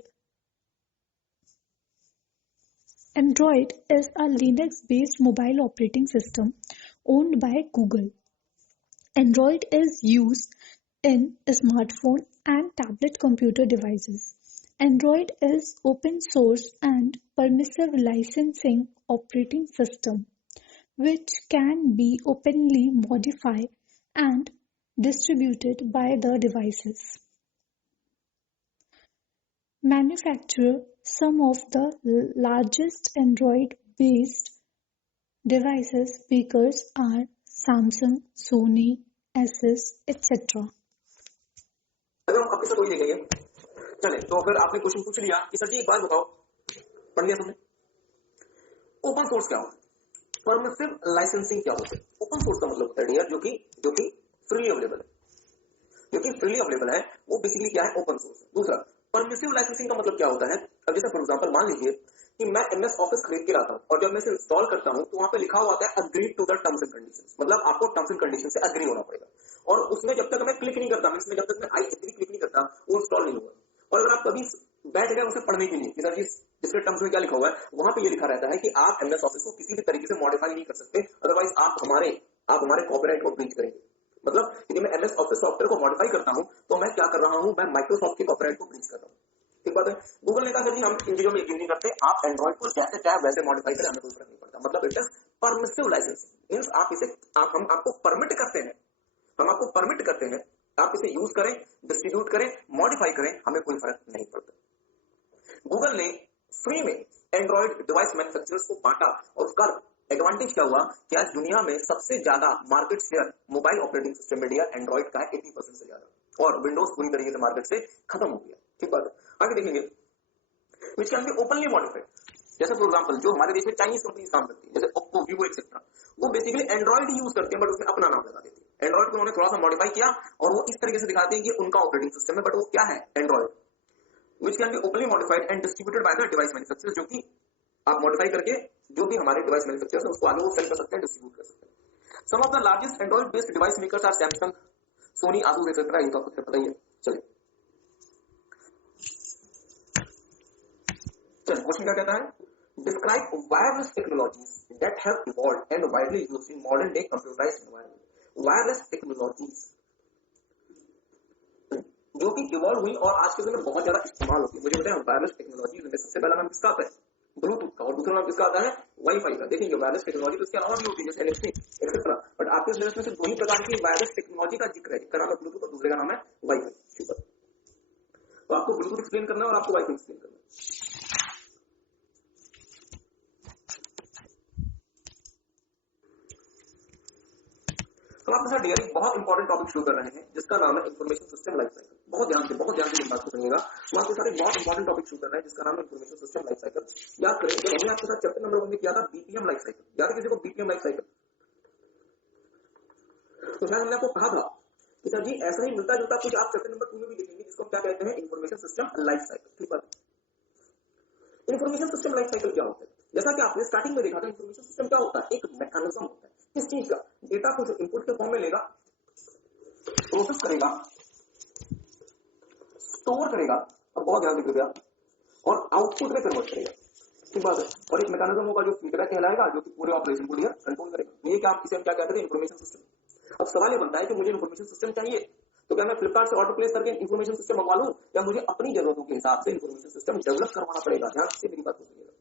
is a Linux-based mobile operating system owned by Google. Android is used in smartphone and tablet computer devices. Android is open source and permissive licensing operating system which can be openly modified and distributed by the devices. Manufacture some of the largest Android-based devices makers are Samsung, Sony, Asus, etc. अगर हम आपके साथ वही देखेंगे, चले तो अगर आपने क्वेश्चन पूछ लिया कि सर जी एक बात बताओ, पढ़ लिया तुमने, ओपन सोर्स क्या होता है, परमिसिव लाइसेंसिंग क्या होता है? ओपन सोर्स का मतलब होता है डियर जो कि फ्रीली अवेलेबल है, जो कि फ्रीली अवेलेबल है, वो बेसिकली क्या है, ओपन सोर्स है। दूसरा परमिसिव लाइसेंसिंग का मतलब क्या होता है, अब जैसे फॉर एग्जांपल मान लीजिए कि मैं एमएस ऑफिस खरीद के लाता हूं और जब मैं इसे इंस्टॉल करता हूं तो वहां पे लिखा हुआ आता है agree to the terms and conditions, मतलब आपको टर्म्स एंड कंडीशन से अग्री होना पड़ेगा और उसमें जब तक मैं क्लिक नहीं करता, इसमें जब तक मैं आई एग्री क्लिक नहीं करता वो इंस्टॉल नहीं होगा। और अगर आप कभी बैठ गए उसे पढ़ने के लिए कि सर जी इसके टर्म्स में क्या लिखा हुआ है, वहां पे ये लिखा रहता है कि आप एमएस ऑफिस को किसी भी तरीके से मॉडिफाई नहीं कर सकते, अदरवाइज आप हमारे कॉपीराइट को ब्रीच करेंगे। मतलब यदि मैं एमएस ऑफिस सॉफ्टवेयर को मॉडिफाई करता हूं तो मैं क्या कर रहा हूं, मैं माइक्रोसॉफ्ट के कॉपीराइट को ब्रीच कर रहा हूं। ठीक बात है। गूगल ने कहा सर जी हम इन चीजों में यकीन नहीं करते, आप एंड्रॉइड को जैसे चाहे वैसे मॉडिफाई करें, हमें कोई फर्क नहीं पड़ता। मतलब it is permissive licensing, means हम आपको परमिट करते हैं, आप इसे यूज करें, डिस्ट्रीब्यूट करें, मॉडिफाई करें, हमें कोई फर्क नहीं पड़ता। गूगल ने फ्री में एंड्रॉइड डिवाइस मैन्युफैक्चरर्स को बांटा और उसका एडवांटेज क्या हुआ कि आज दुनिया में सबसे ज्यादा market share mobile operating system में दिया एंड्रॉइड का है 80% से ज्यादा, और विंडोज पूरी तरीके से मार्केट से खत्म हो गया। ठीक बात है। आगे देखेंगे विच कैन बी ओपनली मॉडिफाइड, जैसे फॉर एग्जांपल जो हमारे देश में चाइनीज कंपनीज काम करती है जैसे ओप्पो, वीवो एक्सेट्रा, वो बेसिकली एंड्रॉइड ही यूज करते हैं बट उसमें अपना नाम लगा देते हैं। एंड्रॉइड को उन्होंने थोड़ा सा मॉडिफाई किया और वो इस तरीके से दिखाते हैं कि उनका ऑपरेटिंग सिस्टम है, बट वो क्या है, Android, which can B openly modified and distributed by the device manufacturer, जो कि आप मॉडिफाई करके जो भी हमारे डिवाइस मैन्युफैक्चरर्स हैं उसको आगे वो सेल कर सकते हैं, डिस्ट्रीब्यूट कर सकते हैं। Some of the largest Android based device makers are Samsung, Sony, Asus etcetera, ये तो आपको पता ही है। चलिए क्वेश्चन क्या कहता है, describe wireless technologies that have evolved and widely used in modern day computerised environment. Wireless technologies जो कि इवॉल्व हुई और आज के समय में बहुत ज्यादा इस्तेमाल होती है। मुझे बताएं वायरलेस टेक्नोलॉजीज में सबसे पहला नाम किसका आता है, ब्लूटूथ का, और दूसरा नाम किसका आता है, वाईफाई का। देखेंगे वायरलेस टेक्नोलॉजी तो इसके अलावा भी होती है जैसे एनएफसी एक्सेट्रा, बट आपके सिलेबस में सिर्फ दो ही प्रकार की वायरलेस टेक्नोलॉजी का जिक्र है, एक का नाम है ब्लूटूथ और दूसरे का नाम है वाईफाई। ठीक है, तो आपको ब्लूटूथ एक्सप्लेन करना है और आपको वाईफाई एक्सप्लेन करना है। तो आपके साथ डियर एक बहुत इंपॉर्टेंट टॉपिक शुरू कर रहे हैं जिसका नाम है इंफॉर्मेशन सिस्टम लाइफ साइकिल। बहुत ध्यान से बात को सुनिएगा। तो आपके साथ एक बहुत इंपॉर्टेंट टॉपिक शुरू कर रहे हैं जिसका नाम है इंफॉर्मेशन सिस्टम लाइफ साइकिल। याद करें जब हमने आपके साथ चैप्टर नंबर 1 में किया था बीपीएम लाइफ साइकिल, याद है किसी को बीपीएम लाइफ साइकिल? तो शायद हमने आपको कहा था कि सर जी ऐसा ही मिलता जुलता कुछ आप चैप्टर नंबर 2 में भी देखेंगे जिसको क्या कहते हैं, इंफॉर्मेशन सिस्टम लाइफ साइकिल। ठीक है, इंफॉर्मेशन सिस्टम लाइफ साइकिल क्या होता है? जैसा कि आपने स्टार्टिंग में देखा था, इंफॉर्मेशन सिस्टम क्या होता है, एक मैकेनिज्म होता है। किस चीज का, डेटा को जो इनपुट के फॉर्म में लेगा, प्रोसेस करेगा, स्टोर करेगा, अब बहुत ध्यान दीजिएगा, और आउटपुट में कन्वर्ट करेगा। ठीक बात है। और एक मैकेनिज्म होगा जो फीडबैक कहलाएगा जो कि पूरे ऑपरेशन को कंट्रोल करेगा। ये क्या इसे हम क्या कहते हैं, इंफॉर्मेशन सिस्टम। अब सवाल ये बनता है कि मुझे इंफॉर्मेशन सिस्टम चाहिए तो क्या मैं फ्लिपकार्ट से ऑर्डर प्लेस करके इंफॉर्मेशन सिस्टम मंगवा लूं या मुझे अपनी जरूरतों के हिसाब से इंफॉर्मेशन सिस्टम डेवलप करवाना पड़ेगा? ध्यान से मेरी बात को सुनिएगा।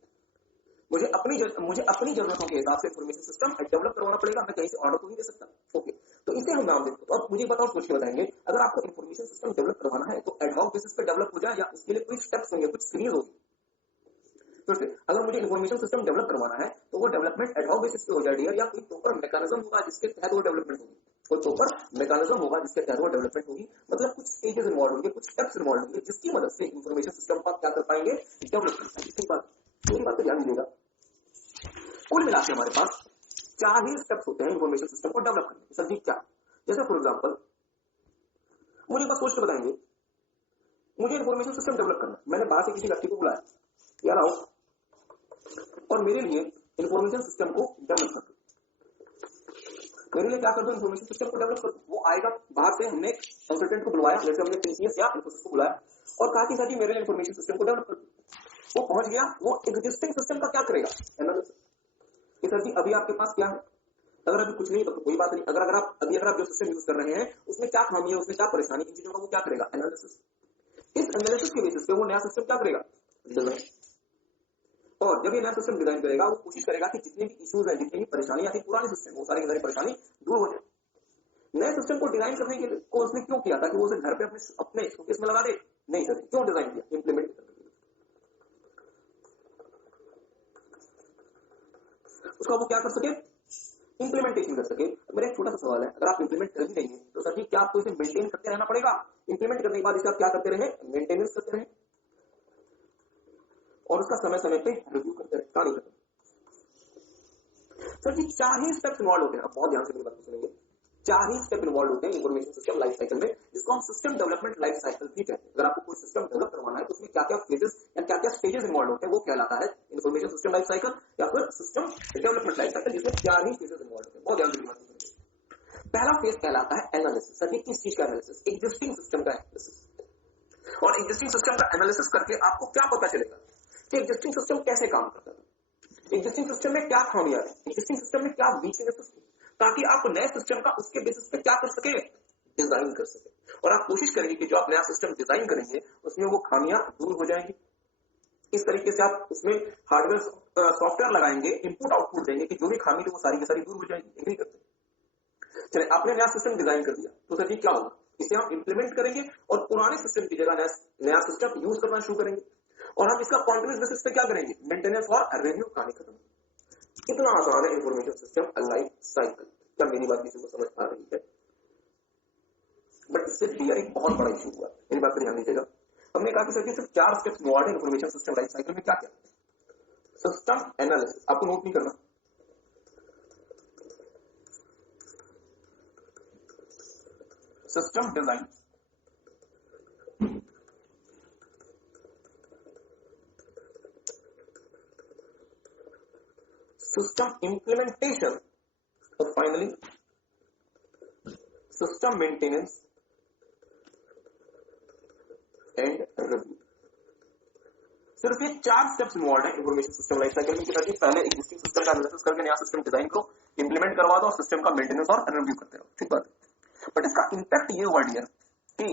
मुझे अपनी जरूरतों के हिसाब से इंफॉर्मेशन सिस्टम डेवलप करवाना पड़ेगा, मैं कहीं से ऑर्डर तो नहीं दे सकता। ओके, तो इसे हम नाम देते हैं। और मुझे बताओ, सोच के बताएंगे, अगर आपको इंफॉर्मेशन सिस्टम डेवलप करवाना है तो एडहॉक बेसिस पे डेवलप हो जाए या उसके लिए कोई स्टेप्स होंगे, कुछ सीरीज होगी? तो अगर मुझे इंफॉर्मेशन सिस्टम डेवलप करवाना है तो वो डेवलपमेंट एडहॉक बेसिस पे हो जाए या कोई प्रॉपर मैकेनिज्म होगा जिसके तहत वो डेवलपमेंट होगी, कोई प्रॉपर मैकेनिज्म होगा जिसके तहत वो डेवलपमेंट होगी। मतलब कुछ स्टेजेस इन्वॉल्व होंगे, कुछ स्टेप्स इन्वॉल्व होंगे जिसकी मदद से इंफॉर्मेशन सिस्टम को आप क्या कर पाएंगे, डेवलप कर पाएंगे। ठीक बात, पूरी बात को ध्यान दीजिएगा। कुल मिला के हमारे पास 4 ही स्टेप्स होते हैं इंफॉर्मेशन सिस्टम को डेवलप करने के। सर जी क्या? जैसे फॉर एग्जांपल मुझे बस सोच के बताएंगे, मुझे इंफॉर्मेशन सिस्टम डेवलप करना, मैंने बाहर से किसी व्यक्ति को बुलाया, यार आओ और मेरे लिए इंफॉर्मेशन सिस्टम को डेवलप कर दो। मेरे लिए क्या कर दो, इन्फॉर्मेशन सिस्टम को डेवलप कर दो। वो आएगा बाहर से, हमने कंसल्टेंट को बुलवाया, जैसे हमने टीसीएस या इन्फोसिस को बुलाया और कहा कि सर जी मेरे लिए इन्फॉर्मेशन सिस्टम को डेवलप कर दो। वो पहुंच गया, वो एग्जिस्टिंग सिस्टम का क्या करेगा, एनालिसिस कि सर जी अभी आपके पास क्या है। अगर अभी कुछ नहीं तो कोई बात नहीं, अगर आप जो सिस्टम यूज कर रहे हैं उसमें क्या खामी है, उसमें क्या परेशानी, इन चीजों का वो क्या करेगा, एनालिसिस। इस एनालिसिस के बेसिस पे वो नया सिस्टम क्या करेगा, डिजाइन। और जब ये नया सिस्टम डिजाइन करेगा वो कोशिश करेगा कि जितने भी इश्यूज है, जितनी भी परेशानी थी पुराने सिस्टम, वो सारी परेशानी दूर हो जाए। नए सिस्टम को डिजाइन करने के लिए को उसने क्यों किया था कि वो उसे घर पे अपने शोकेस में लगा दे, नहीं सर, क्यों डिजाइन किया, इंप्लीमेंट करने के लिए। उसका वो क्या कर सके, इंप्लीमेंटेशन कर सके। मेरा एक छोटा सा सवाल है, अगर आप इंप्लीमेंट कर ही नहीं है तो सर जी क्या आपको इसे मेंटेन करते रहना पड़ेगा, इंप्लीमेंट करने के बाद इसे आप क्या करते रहे, मेंटेनेंस करते रहे और उसका समय समय पे रिव्यू करते रहे, कहानी खत्म। सर जी 4 ही स्टेप्स इन्वॉल्व होते हैं, आप बहुत ध्यान से मेरी बात सुनेंगे। 4 ही स्टेप इन्वॉल्व होते हैं इन्फॉर्मेशन सिस्टम लाइफ साइकिल में, जिसको हम सिस्टम डेवलपमेंट लाइफ साइकिल भी कहते हैं। अगर आपको कोई सिस्टम डेवलप करवाना है तो उसमें क्या क्या फेजेस या क्या क्या स्टेजेस इन्वॉल्व होते हैं, वो कहलाता है इन्फॉर्मेशन सिस्टम लाइफ साइकिल या फिर सिस्टम डेवलपमेंट लाइफ साइकिल, जिसमें 4 ही फेजेस इन्वॉल्व होते हैं। बहुत ध्यान से बात सुनेंगे। पहला फेज कहलाता है एनालिसिस। सर किस चीज का एनालिसिस, एग्जिस्टिंग सिस्टम का एनालिसिस। और एग्जिस्टिंग सिस्टम का एनालिसिस करके आपको क्या पता चलेगा कि एग्जिस्टिंग सिस्टम कैसे काम करता है, एग्जिस्टिंग सिस्टम में क्या खामियां है, एग्जिस्टिंग सिस्टम में क्या वीकनेसेस, ताकि आप नए सिस्टम का उसके बेसिस पे क्या कर सके, डिजाइन कर सके। और आप कोशिश करेंगे कि जो आप नया सिस्टम डिजाइन करेंगे उसमें वो खामियां दूर हो जाएंगी। इस तरीके से आप उसमें हार्डवेयर सॉफ्टवेयर लगाएंगे, इनपुट आउटपुट देंगे कि जो भी खामी थी वो सारी की सारी दूर हो जाएगी। एग्री करते हैं। चले, आपने नया सिस्टम डिजाइन कर दिया तो सर जी क्या होगा, इसे हम इंप्लीमेंट करेंगे और पुराने सिस्टम की जगह नया सिस्टम यूज करना शुरू करेंगे और हम इसका कॉन्टिन्यूस बेसिस पे क्या करेंगे, मेंटेनेंस और रिव्यू, कहानी खत्म। कितना आसान है इंफॉर्मेशन सिस्टम लाइफ साइकिल। क्या मेरी बात किसी को समझ आ रही है? बट इससे क्लियर एक बहुत बड़ा इशू हुआ, मेरी बात पर ध्यान दीजिएगा। हमने कहा कि सर सिर्फ 4 स्टेप्स इन्वॉल्व है इंफॉर्मेशन सिस्टम लाइफ साइकिल में। क्या क्या, सिस्टम एनालिसिस, आपको नोट नहीं करना, सिस्टम डिजाइन, सिस्टम इंप्लीमेंटेशन और finally system maintenance and review. सिर्फ ये 4 स्टेप्स इन्वॉल्व है इंफॉर्मेशन सिस्टम लाइफ साइकिल में कि पहले एग्जिस्टिंग सिस्टम का एनालिसिस करके नया सिस्टम डिजाइन करो, इंप्लीमेंट करवा दो और सिस्टम का मेंटेनेंस और रिव्यू करते रहो। ठीक बात है। बट इसका इंपैक्ट ये हुआ डियर कि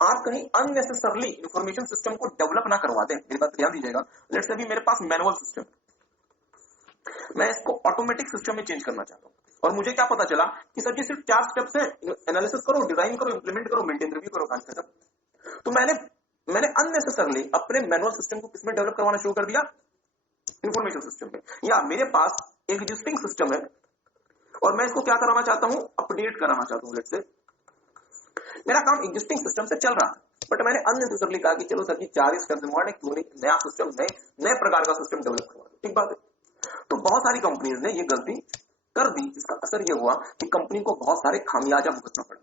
आप कहीं अननेसेसरली इंफॉर्मेशन सिस्टम को डेवलप ना करवा दें। मेरी बात ध्यान दीजिएगा। लेट्स से अभी मेरे पास मैनुअल सिस्टम, मैं इसको ऑटोमेटिक सिस्टम में चेंज करना चाहता हूं और मुझे क्या पता चला कि सर जी सिर्फ 4 स्टेप्स है, एनालिसिस करो, डिजाइन करो, इंप्लीमेंट करो, मेंटेन, रिव्यू करो, काम खत्म। तो मैंने अननेसेसरली अपने मैनुअल सिस्टम को किसमें डेवलप करवाना शुरू कर दिया, इंफॉर्मेशन सिस्टम में। या मेरे पास एक एग्जिस्टिंग सिस्टम है और मैं इसको क्या कराना चाहता हूं, अपडेट कराना चाहता हूं। लेट्स से मेरा काम एग्जिस्टिंग सिस्टम से चल रहा है बट मैंने अननेसेसरली कहा कि चलो सर जी 4 स्टेप्स इन्वॉल्व है, क्यों नहीं नया सिस्टम, नए प्रकार का सिस्टम डेवलप करवा। ठीक बात है। तो बहुत सारी कंपनीज ने ये गलती कर दी, जिसका असर ये हुआ कि कंपनी को बहुत सारे खामियाजा भुगतना पड़ा।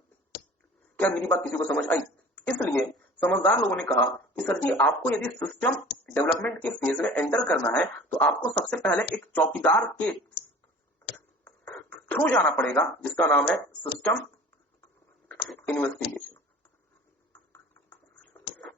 क्या मेरी बात किसी को समझ आई? इसलिए समझदार लोगों ने कहा कि सर जी आपको यदि सिस्टम डेवलपमेंट के फेज में एंटर करना है तो आपको सबसे पहले एक चौकीदार के थ्रू जाना पड़ेगा, जिसका नाम है सिस्टम इन्वेस्टिगेशन।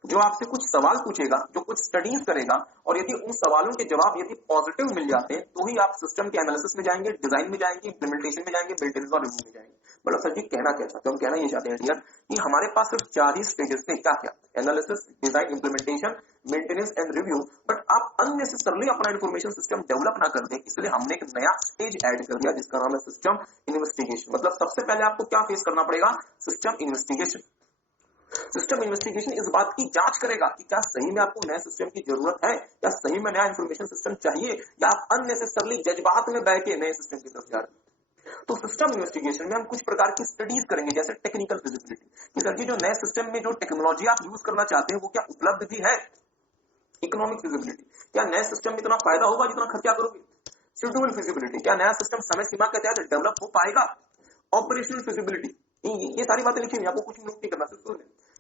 जो आपसे कुछ सवाल पूछेगा, जो कुछ स्टडीज करेगा और यदि उन सवालों के जवाब यदि पॉजिटिव मिल जाते हैं तो ही आप सिस्टम के एनालिसिस में जाएंगे, डिजाइन में जाएंगे, इंप्लीमेंटेशन में जाएंगे, मेंटेनेंस और रिव्यू में जाएंगे। मतलब सर जी कहना क्या चाहते हैं, हम कहना ये चाहते हैं डियर कि हमारे पास सिर्फ 4 ही स्टेजेस थे। क्या क्या, analysis, design, implementation, maintenance and review. But आप अननेसेसरली अपना इंफॉर्मेशन सिस्टम डेवलप ना कर दें, इसलिए हमने एक नया स्टेज ऐड कर दिया जिसका नाम है सिस्टम इन्वेस्टिगेशन। मतलब सबसे पहले आपको क्या फेस करना पड़ेगा, सिस्टम इन्वेस्टिगेशन। सिस्टम इन्वेस्टिगेशन इस बात की जांच करेगा कि क्या सही में आपको नए सिस्टम की जरूरत है, या सही में नया इंफॉर्मेशन सिस्टम चाहिए, या आप अननेसेसरली जज्बात में बह के नए सिस्टम की तरफ जा रहे हैं। तो सिस्टम इन्वेस्टिगेशन में हम कुछ प्रकार की स्टडीज करेंगे, जैसे टेक्निकल फिजिबिलिटी कि सर जी जो नए सिस्टम में जो टेक्नोलॉजी आप यूज करना चाहते हैं वो क्या उपलब्ध भी है, इकोनॉमिक फिजिबिलिटी, क्या नए सिस्टम में इतना फायदा होगा जितना खर्चा करोगे, शेड्यूल फिजिबिलिटी, क्या नया सिस्टम समय सीमा के तहत डेवलप हो पाएगा, ऑपरेशनल फिजिबिलिटी, ये सारी बातें लिखी हुई, आपको कुछ नोट नहीं करना, सिर्फ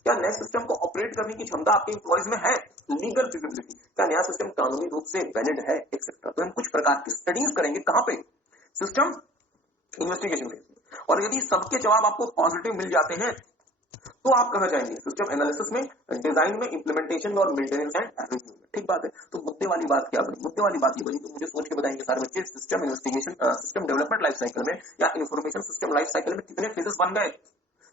क्या नए सिस्टम को ऑपरेट करने की क्षमता आपके एम्प्लॉइज में है, लीगल फिजिबिलिटी, क्या नया सिस्टम कानूनी रूप से वैलिड है, एक्सेट्रा। तो हम कुछ प्रकार की स्टडीज करेंगे कहां पे, सिस्टम इन्वेस्टिगेशन में। और यदि सबके जवाब आपको पॉजिटिव मिल जाते हैं तो आप कहां जाएंगे, सिस्टम एनालिसिस में, डिजाइन में, इंप्लीमेंटेशन में और मेंटेनेंस एंड रिव्यू में। ठीक बात है। तो मुद्दे वाली बात क्या बनी, मुद्दे वाली बात ये बनी, तो मुझे सोच के बताएंगे सारे बच्चे, system investigation system development life cycle में या इन्फॉर्मेशन सिस्टम लाइफ साइकिल में कितने फेजेस बन गए।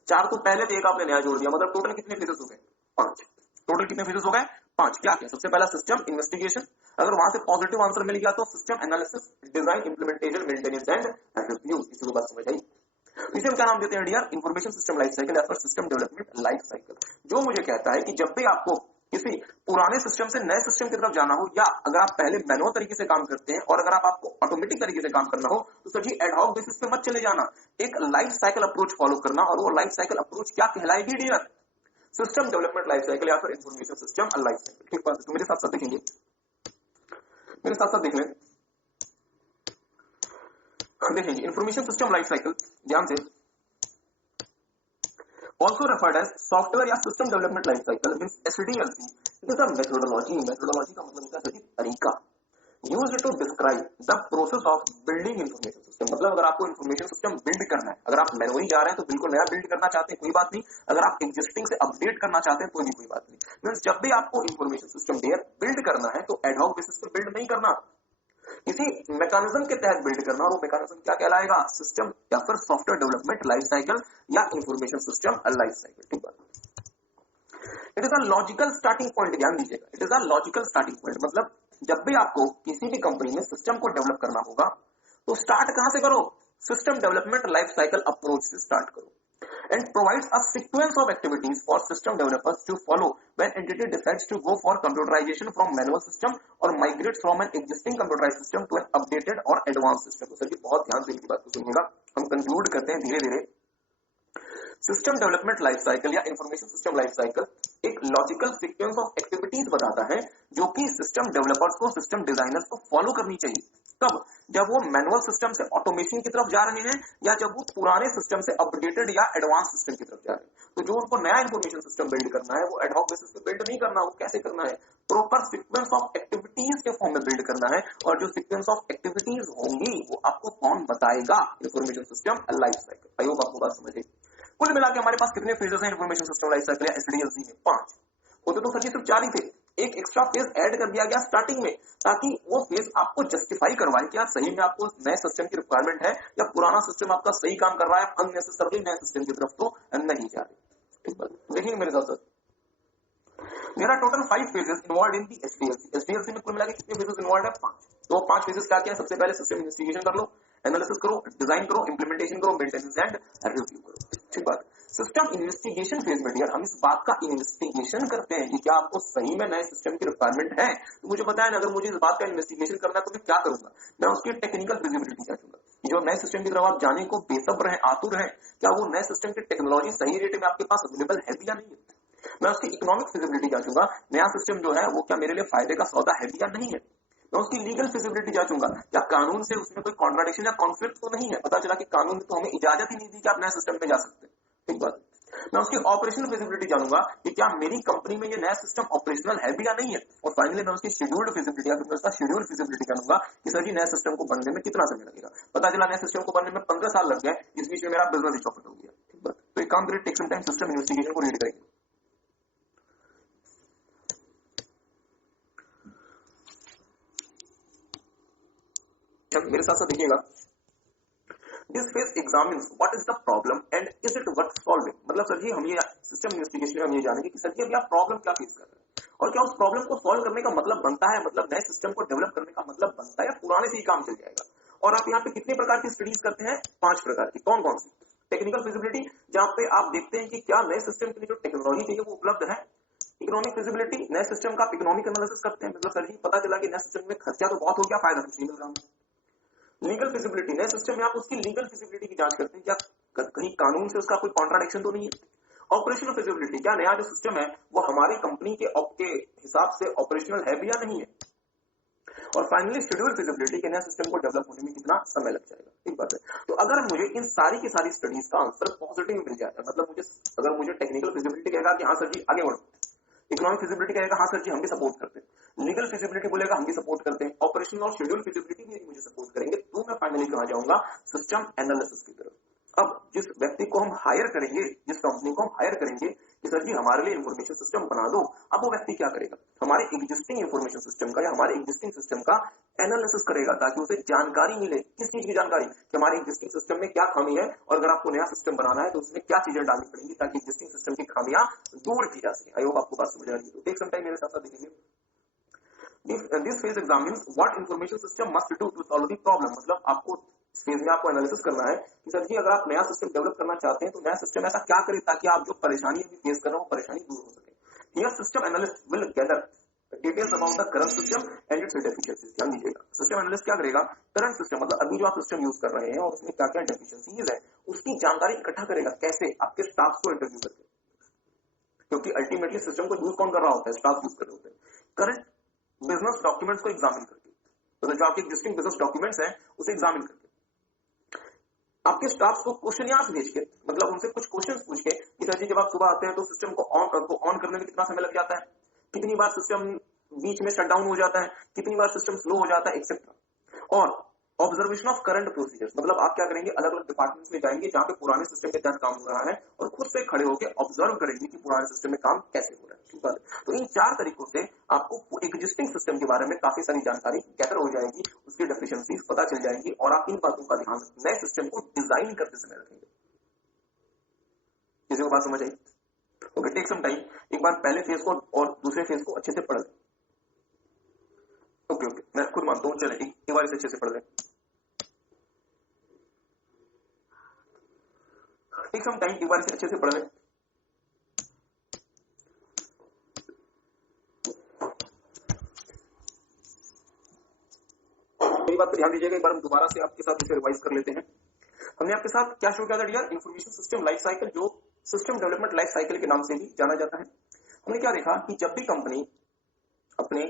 4 तो पहले थे, एक आपने नया जोड़ दिया, मतलब टोटल कितने फेजेस हो गए, 5। टोटल कितने फेजेस हो गए, 5। क्या क्या, सबसे पहला सिस्टम इन्वेस्टिगेशन, अगर वहां से पॉजिटिव आंसर मिल गया तो system analysis, design, implementation, maintenance and review. किसी को बात समझ आई। इसे हम क्या नाम देते हैं dear, information system life cycle या फिर सिस्टम डेवलपमेंट लाइफ साइकिल। जो मुझे कहता है कि जब भी आपको किसी पुराने सिस्टम से नए सिस्टम की तरफ जाना हो, या अगर आप पहले मैनुअल तरीके से काम करते हैं और अगर आपको ऑटोमेटिक तरीके से काम करना हो, तो सर जी एडहॉक बेसिस पे मत चले जाना, एक लाइफ साइकिल अप्रोच फॉलो करना। और वो लाइफ साइकिल अप्रोच क्या कहलाएगी dear, system development life cycle या फिर इंफॉर्मेशन सिस्टम लाइफ साइकिल। ठीक बात है। तो मेरे साथ साथ देखेंगे, मेरे साथ साथ देख लें, देखेंगे इंफॉर्मेशन सिस्टम लाइफ साइकिल, ध्यान से, also referred as software या system development life cycle means SDLC. It is a methodology. Methodology का मतलब होता है तरीका, used to describe the process of building information system. मतलब अगर आपको information system build करना है, अगर आप मैनुअली जा रहे हैं तो बिल्कुल नया build करना चाहते हैं कोई बात नहीं, अगर आप existing से अपडेट करना चाहते हैं तो भी कोई बात नहीं। मींस जब भी आपको information system build करना है तो ad hoc basis पे build नहीं करना, किसी मैकेनिज्म के तहत बिल्ड करना। और वो मैकेनिज्म क्या कहलाएगा, सिस्टम या फिर सॉफ्टवेयर डेवलपमेंट लाइफ साइकिल या इंफॉर्मेशन सिस्टम लाइफ साइकिल। ठीक बात। It is a logical starting point, ध्यान दीजिएगा, it is a logical starting point. मतलब जब भी आपको किसी भी कंपनी में सिस्टम को डेवलप करना होगा तो स्टार्ट कहां से करो, system development life cycle approach से स्टार्ट करो, and provides a sequence of activities for system developers to follow when entity decides to go for computerization from manual system or migrates from an existing computerized system to an updated or advanced system। तो sir जी बहुत ध्यान से इनकी बात को सुनिएगा, हम conclude करते हैं धीरे धीरे। सिस्टम डेवलपमेंट लाइफ साइकिल या इंफॉर्मेशन सिस्टम लाइफ साइकिल एक लॉजिकल सीक्वेंस ऑफ एक्टिविटीज बताता है जो कि सिस्टम डेवलपर्स को, सिस्टम डिजाइनर्स को फॉलो करनी चाहिए। कब, जब वो मैनुअल सिस्टम से ऑटोमेशन की तरफ जा रहे हैं या जब वो पुराने सिस्टम से अपडेटेड या एडवांस सिस्टम की तरफ जा रहे हैं। तो जो उनको नया इंफॉर्मेशन सिस्टम बिल्ड करना है वो एडहॉक बेसिस पे बिल्ड नहीं करना, वो कैसे करना है, प्रॉपर सीक्वेंस ऑफ एक्टिविटीज के फॉर्म में बिल्ड करना है। और जो सीक्वेंस ऑफ एक्टिविटीज होंगी वो आपको कौन बताएगा, इंफॉर्मेशन सिस्टम लाइफ साइकिल। आई होप आपको बात समझ आई। कुल मिला के हमारे पास कितने फेजेस हैं इंफॉर्मेशन सिस्टम लाइफ साइकिल या एसडीएलसी में, 5 होते तो सर जी सिर्फ 4 ही थे, एक एक्स्ट्रा फेज ऐड कर दिया गया स्टार्टिंग में ताकि वो फेज आपको जस्टिफाई करवाए कि आप सही में आपको नए सिस्टम की रिक्वायरमेंट है या पुराना सिस्टम आपका सही काम कर रहा है, अननेसेसरली नए सिस्टम की तरफ तो नहीं जा रहे। ठीक बात, देखिए मेरे साथ साथ मेरा total 5 phases involve in the SDLC. SDLC में कुल मिला के कितने फेजेस इन्वॉल्व है, 5। तो 5 फेजेस क्या क्या है, सबसे पहले सिस्टम इन्वेस्टिगेशन कर लो, एनालिसिस करो, डिजाइन करो, इंप्लीमेंटेशन करो, मेंटेनेंस एंड रिव्यू करो। ठीक बात। सिस्टम इन्वेस्टिगेशन फेज में डियर हम इस बात का इन्वेस्टिगेशन करते हैं कि क्या आपको सही में नए सिस्टम की रिक्वायरमेंट है। तो मुझे पता है ना, अगर मुझे इस बात का इन्वेस्टिगेशन करना है तो मैं क्या करूंगा, मैं उसकी टेक्निकल फिजिबिलिटी जांचूंगा कि जो नए सिस्टम की तरफ आप जाने को बेसब्र हैं, आतुर हैं, क्या वो नए सिस्टम की टेक्नोलॉजी सही रेट में आपके पास अवेलेबल है या नहीं है। मैं उसकी इकोनॉमिक फिजिबिलिटी जांचूंगा, नया सिस्टम जो है वो क्या मेरे लिए फायदे का सौदा है या नहीं है। मैं उसकी लीगल फिजिबिलिटी जांचूंगा, क्या कानून से उसमें कोई कॉन्ट्राडिक्शन या कॉन्फ्लिक्ट तो नहीं है। पता चला कि कानून ने तो हमें इजाजत ही नहीं दी कि आप नए सिस्टम में जा सकते। ठीक बात। मैं उसकी ऑपरेशनल फिजिबिलिटी जानूंगा कि क्या मेरी कंपनी में ये नया सिस्टम ऑपरेशनल है भी या नहीं है। और फाइनली मैं उसकी शेड्यूल्ड फिजिबिलिटी या फिर उसका शेड्यूल फिजिबिलिटी जानूंगा कि सर जी नए सिस्टम को बनने में कितना समय लगेगा। पता चला नए सिस्टम को बनने में 15 साल लग गए, इस बीच में मेरा बिजनेस ही चौपट हो गया। ठीक बात। तो एक काम करिए, take some time, system investigation को रीड करेंगे। मेरे साथ साथ देखिएगा, this phase examines what is the problem and is it worth solving. मतलब सर जी हम ये सिस्टम इन्वेस्टिगेशन में हम ये जानेंगे कि सर जी अभी आप प्रॉब्लम क्या फेस कर रहे हैं और क्या उस प्रॉब्लम को सॉल्व करने का मतलब बनता है, मतलब नए सिस्टम को डेवलप करने का मतलब बनता है या पुराने से ही काम चल जाएगा। और आप यहाँ पे कितने प्रकार की स्टडीज करते हैं, 5 प्रकार की। कौन कौन सी, टेक्निकल फिजिबिलिटी जहाँ पे आप देखते हैं कि क्या नए सिस्टम के लिए जो टेक्नोलॉजी चाहिए वो उपलब्ध है। इकोनॉमिक फिजिबिलिटी, नए सिस्टम का इकोनॉमिक एनालिसिस करते हैं, मतलब सर जी पता चला कि नए सिस्टम में खर्चा तो बहुत हो गया, फायदा कुछ नहीं मिल रहा। लीगल फिजिबिलिटी, नए सिस्टम में आप उसकी लीगल फिजिबिलिटी की जांच करते हैं, क्या कहीं कानून से उसका कोई कॉन्ट्राडिक्शन तो नहीं है। ऑपरेशनल फिजिबिलिटी, क्या नया जो सिस्टम है वो हमारी कंपनी के हिसाब से ऑपरेशनल है भी या नहीं है। और फाइनली शेड्यूल फिजिबिलिटी के नया सिस्टम को डेवलप होने में कितना समय लग जाएगा। ठीक बात है। तो अगर मुझे इन सारी की सारी स्टडीज का आंसर पॉजिटिव मिल जाता है, मतलब अगर मुझे टेक्निकल फिजिबिलिटी कहेगा कि हाँ सर जी आगे बढ़ो, इकोनॉमिक फिजिबिलिटी कहेगा हाँ सर जी हम भी सपोर्ट करते हैं, लीगल फिजिबिलिटी बोलेगा हम भी सपोर्ट करते हैं, ऑपरेशनल और शेड्यूल फिजिबिलिटी भी मुझे सपोर्ट करेंगे, तो मैं फाइनली कहां जाऊंगा, सिस्टम एनालिसिस की तरफ। अब जिस व्यक्ति को हम हायर करेंगे, जिस कंपनी को हम हायर करेंगे कि सर जी हमारे लिए इंफॉर्मेशन सिस्टम बना दो, अब वो व्यक्ति क्या करेगा, हमारे एग्जिस्टिंग इंफॉर्मेशन सिस्टम का या हमारे एग्जिस्टिंग सिस्टम का एनालिसिस करेगा ताकि उसे जानकारी मिले। किस चीज की जानकारी, कि हमारे एग्जिस्टिंग सिस्टम में क्या खामी है और अगर आपको नया सिस्टम बनाना है तो उसमें क्या चीजें डालनी पड़ेंगी ताकि एग्जिस्टिंग सिस्टम की खामियां दूर की जा सके। आई होप आपको बात समझ आ रही है। तो टेक सम टाइम, मेरे साथ साथ देखेंगे। This phase examines what information system must do to solve the problem। मतलब आपको इस फेज में आपको एनालिसिस करना है कि सर जी अगर आप नया सिस्टम डेवलप करना चाहते हैं तो नया सिस्टम ऐसा क्या करे ताकि आप जो परेशानी अभी फेस कर रहे हो वो परेशानी दूर हो सके। Here system analyst will gather details about the current system and its deficiencies। ध्यान दीजिएगा, सिस्टम एनालिस्ट क्या करेगा, करंट सिस्टम मतलब अभी जो आप सिस्टम यूज कर रहे हैं और उसमें क्या क्या डेफिशिएंसीज है उसकी जानकारी इकट्ठा करेगा। कैसे, आपके स्टाफ को इंटरव्यू करके, क्योंकि अल्टीमेटली सिस्टम को यूज कौन कर रहा होता है, स्टाफ यूज कर रहे होते हैं। करंट बिजनेस डॉक्यूमेंट्स को एग्जामिन करके, मतलब जो आपके एग्जिस्टिंग बिजनेस डॉक्यूमेंट्स हैं उसे एग्जामिन करके, आपके स्टाफ को क्वेश्चन भेज के, मतलब उनसे कुछ क्वेश्चंस पूछ के कि सर जी जब आप सुबह आते हैं तो सिस्टम को ऑन करने में कितना समय लग जाता है, कितनी बार सिस्टम बीच में शट डाउन हो जाता है, कितनी बार सिस्टम स्लो हो जाता है, एक्सेट्रा। और ऑब्जर्वेशन ऑफ करंट प्रोसीजर्स, मतलब आप क्या करेंगे, अलग अलग डिपार्टमेंट्स में जाएंगे जहां पे पुराने सिस्टम के तहत काम हो रहा है और खुद से खड़े होकर ऑब्जर्व करेंगे कि पुराने सिस्टम में काम कैसे हो रहा है। ठीक है, तो इन 4 तरीकों से आपको एग्जिस्टिंग सिस्टम के बारे में काफी सारी जानकारी गैदर हो जाएगी, उसकी डेफिशिएंसीज पता चल जाएंगी और आप इन बातों का ध्यान नए सिस्टम को डिजाइन करते समय रखेंगे। किसी को बात समझ आई? ओके, टेक सम टाइम, एक बार पहले फेज को और दूसरे फेज को अच्छे से पढ़ लें। ओके, मैं खुद मानता हूँ, चले एक बार इसे अच्छे से पढ़ लें। टेक सम टाइम, एक बार इसे अच्छे से पढ़ लें। मेरी बात पर ध्यान दीजिएगा, एक बार हम दोबारा से आपके साथ इसे रिवाइज कर लेते हैं। हमने आपके साथ क्या शुरू किया था dear, information system life cycle, जो सिस्टम डेवलपमेंट लाइफ साइकिल के नाम से भी जाना जाता है। हमने क्या देखा कि जब भी कंपनी अपने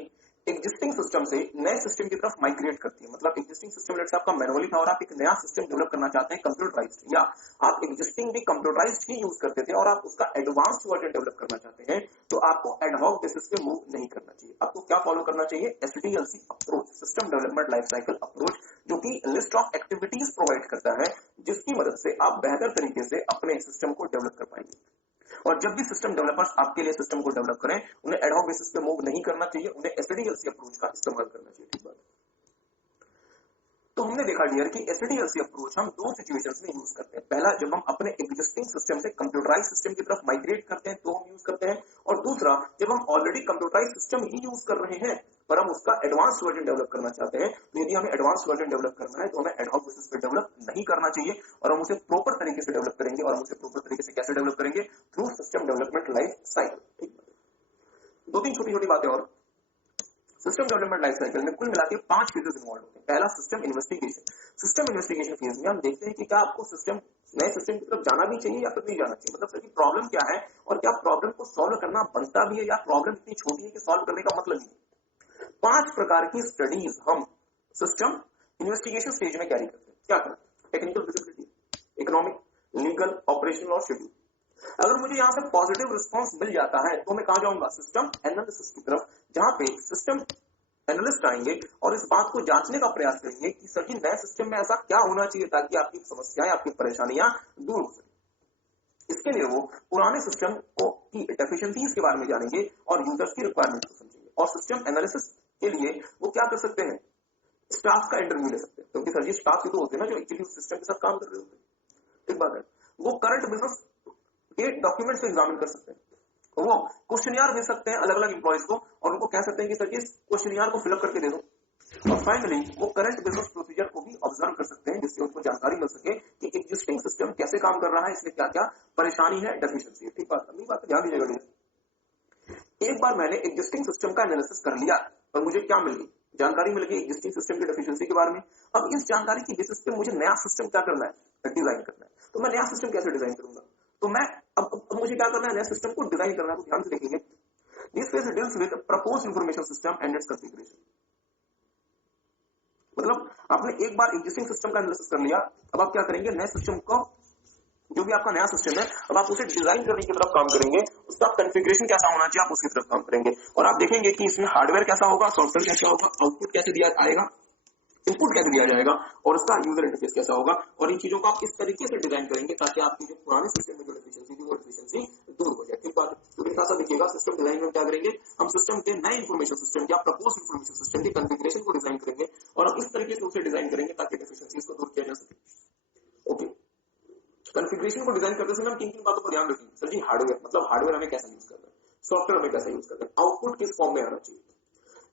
एग्जिस्टिंग सिस्टम से नए सिस्टम की तरफ माइग्रेट करती है, मतलब एग्जिस्टिंग सिस्टम लेट्स से आपका मैनुअली था और आप एक नया सिस्टम डेवलप करना चाहते हैं कंप्यूटराइज्ड, या आप एग्जिस्टिंग भी कंप्यूटराइज्ड ही यूज करते थे और आप उसका एडवांस्ड वर्जन डेवलप करना चाहते हैं, तो आपको एडहॉक बेसिस पे मूव नहीं करना चाहिए। आपको क्या फॉलो करना चाहिए, SDLC approach, system development life cycle approach, जो कि लिस्ट ऑफ एक्टिविटीज प्रोवाइड करता है जिसकी मदद से आप बेहतर तरीके से अपने सिस्टम को डेवलप कर पाएंगे। और जब भी सिस्टम डेवलपर्स आपके लिए सिस्टम को डेवलप करें, उन्हें एडहॉक बेसिस पे मूव नहीं करना चाहिए, उन्हें एसडीएलसी अप्रोच का इस्तेमाल करना चाहिए। ठीक बात। तो हमने देखा डियर कि एसडीएलसी अप्रोच हम 2 सिचुएशंस में यूज करते हैं। पहला, जब हम अपने एग्जिस्टिंग सिस्टम से कंप्यूटराइज्ड सिस्टम की तरफ माइग्रेट करते हैं तो हम यूज करते हैं, और दूसरा, जब हम ऑलरेडी कंप्यूटराइज्ड सिस्टम ही यूज कर रहे हैं पर हम उसका एडवांस वर्जन डेवलप करना चाहते हैं, तो यदि हमें एडवांस वर्जन डेवलप करना है तो हमें एडहॉक बेसिस पे डेवलप नहीं करना चाहिए और हम उसे प्रॉपर तरीके से डेवलप करेंगे। और हम उसे प्रॉपर तरीके से कैसे डेवलप करेंगे, through system development life cycle. ठीक है, 2-3 छोटी-छोटी बातें और। सिस्टम डेवलपमेंट लाइफ साइकिल में कुल मिलाकर 5 फेजेस इन्वॉल्व होते हैं। पहला, system investigation. System investigation phase में हम देखते हैं कि क्या आपको सिस्टम नए सिस्टम की तरफ जाना भी चाहिए या फिर नहीं जाना चाहिए, मतलब सर प्रॉब्लम क्या है और क्या प्रॉब्लम को सॉल्व करना बनता भी है या प्रॉब्लम इतनी छोटी है कि सॉल्व करने का मतलब नहीं। 5 प्रकार की स्टडीज हम सिस्टम इन्वेस्टिगेशन स्टेज में कैरी करते हैं। क्या करते हैं, technical feasibility, economic, legal, operational और शेड्यूल। अगर मुझे यहाँ से पॉजिटिव रिस्पांस मिल जाता है तो मैं कहां जाऊंगा, सिस्टम एनालिसिस की तरफ, जहां पे सिस्टम एनालिस्ट आएंगे और इस बात को जांचने का प्रयास करेंगे कि सर जी नए सिस्टम में ऐसा क्या होना चाहिए ताकि आपकी समस्याएं, आपकी परेशानियां दूर हो सके। इसके लिए वो पुराने सिस्टम को की डेफिशिएंसीज के बारे में जानेंगे और यूजर्स की रिक्वायरमेंट को समझेंगे। और सिस्टम एनालिसिस के लिए वो क्या कर सकते हैं, स्टाफ का इंटरव्यू ले सकते हैं, क्योंकि सर जी स्टाफ ही तो होते हैं ना जो एक्चुअली उस सिस्टम के साथ काम कर रहे होते हैं। ठीक बात है। वो करंट बिजनेस के डॉक्यूमेंट्स को एग्जामिन कर सकते हैं, वो क्वेश्चनियर दे सकते हैं अलग अलग एम्प्लॉयज को और उनको कह सकते हैं कि सर इस क्वेश्चनियर को फिलअप करके दे दो। और फाइनली वो करंट बिजनेस प्रोसीजर को भी ऑब्जर्व कर सकते हैं जिससे उनको जानकारी मिल सके कि एग्जिस्टिंग सिस्टम कैसे काम कर रहा है, इसमें क्या क्या परेशानी है, डेफिशिएंसी है। ठीक बात, अपनी बात पर ध्यान दीजिएगा। एक बार मैंने एग्जिस्टिंग सिस्टम का एनालिसिस कर लिया और मुझे क्या मिल गई, जानकारी मिल गई एग्जिस्टिंग सिस्टम की डेफिशिएंसी के बारे में। अब इस जानकारी की बेसिस पे मुझे नया सिस्टम क्या करना है, डिजाइन करना है। तो मैं नया सिस्टम कैसे डिजाइन करूंगा, तो मैं अब मुझे क्या करना है, नया सिस्टम को डिजाइन करना है। तो ध्यान से देखेंगे, this phase deals with proposed information system and it's configuration. मतलब आपने एक बार एग्जिस्टिंग सिस्टम का एनालिसिस कर लिया, अब आप क्या करेंगे, नए सिस्टम को, जो भी आपका नया सिस्टम है, अब आप उसे डिजाइन करने की तरफ काम करेंगे, उसका कॉन्फ़िगरेशन कैसा होना चाहिए आप उसकी तरफ काम करेंगे। और आप देखेंगे कि इसमें हार्डवेयर कैसा होगा, सॉफ्टवेयर कैसा होगा, आउटपुट कैसे दिया आएगा, इनपुट कैसे दिया जाएगा और इसका यूजर इंटरफेस कैसा होगा, और इन चीजों को आप इस तरीके से डिजाइन करेंगे ताकि आपकी जो पुराने सिस्टम में जो डेफिशिएंसी थी वो डेफिशिएंसी दूर हो जाए। ठीक बात है। तो मेरे साथ देखिएगा सिस्टम डिजाइन में क्या करेंगे, हम सिस्टम के नए इंफॉर्मेशन सिस्टम या प्रपोज इंफॉर्मेशन सिस्टम की कॉन्फ़िगरेशन को डिजाइन करेंगे और हम इस तरीके से उसे डिजाइन करेंगे ताकि डेफिशिएंसीज को दूर किया जा सके। ओके, कॉन्फ़िगरेशन को डिजाइन करते समय हम किन किन बातों पर ध्यान रखेंगे? सर जी हार्डवेयर, मतलब हार्डवेयर हमें कैसा यूज करना है, सॉफ्टवेयर हमें कैसा यूज करना है, आउटपुट किस फॉर्म में आना चाहिए,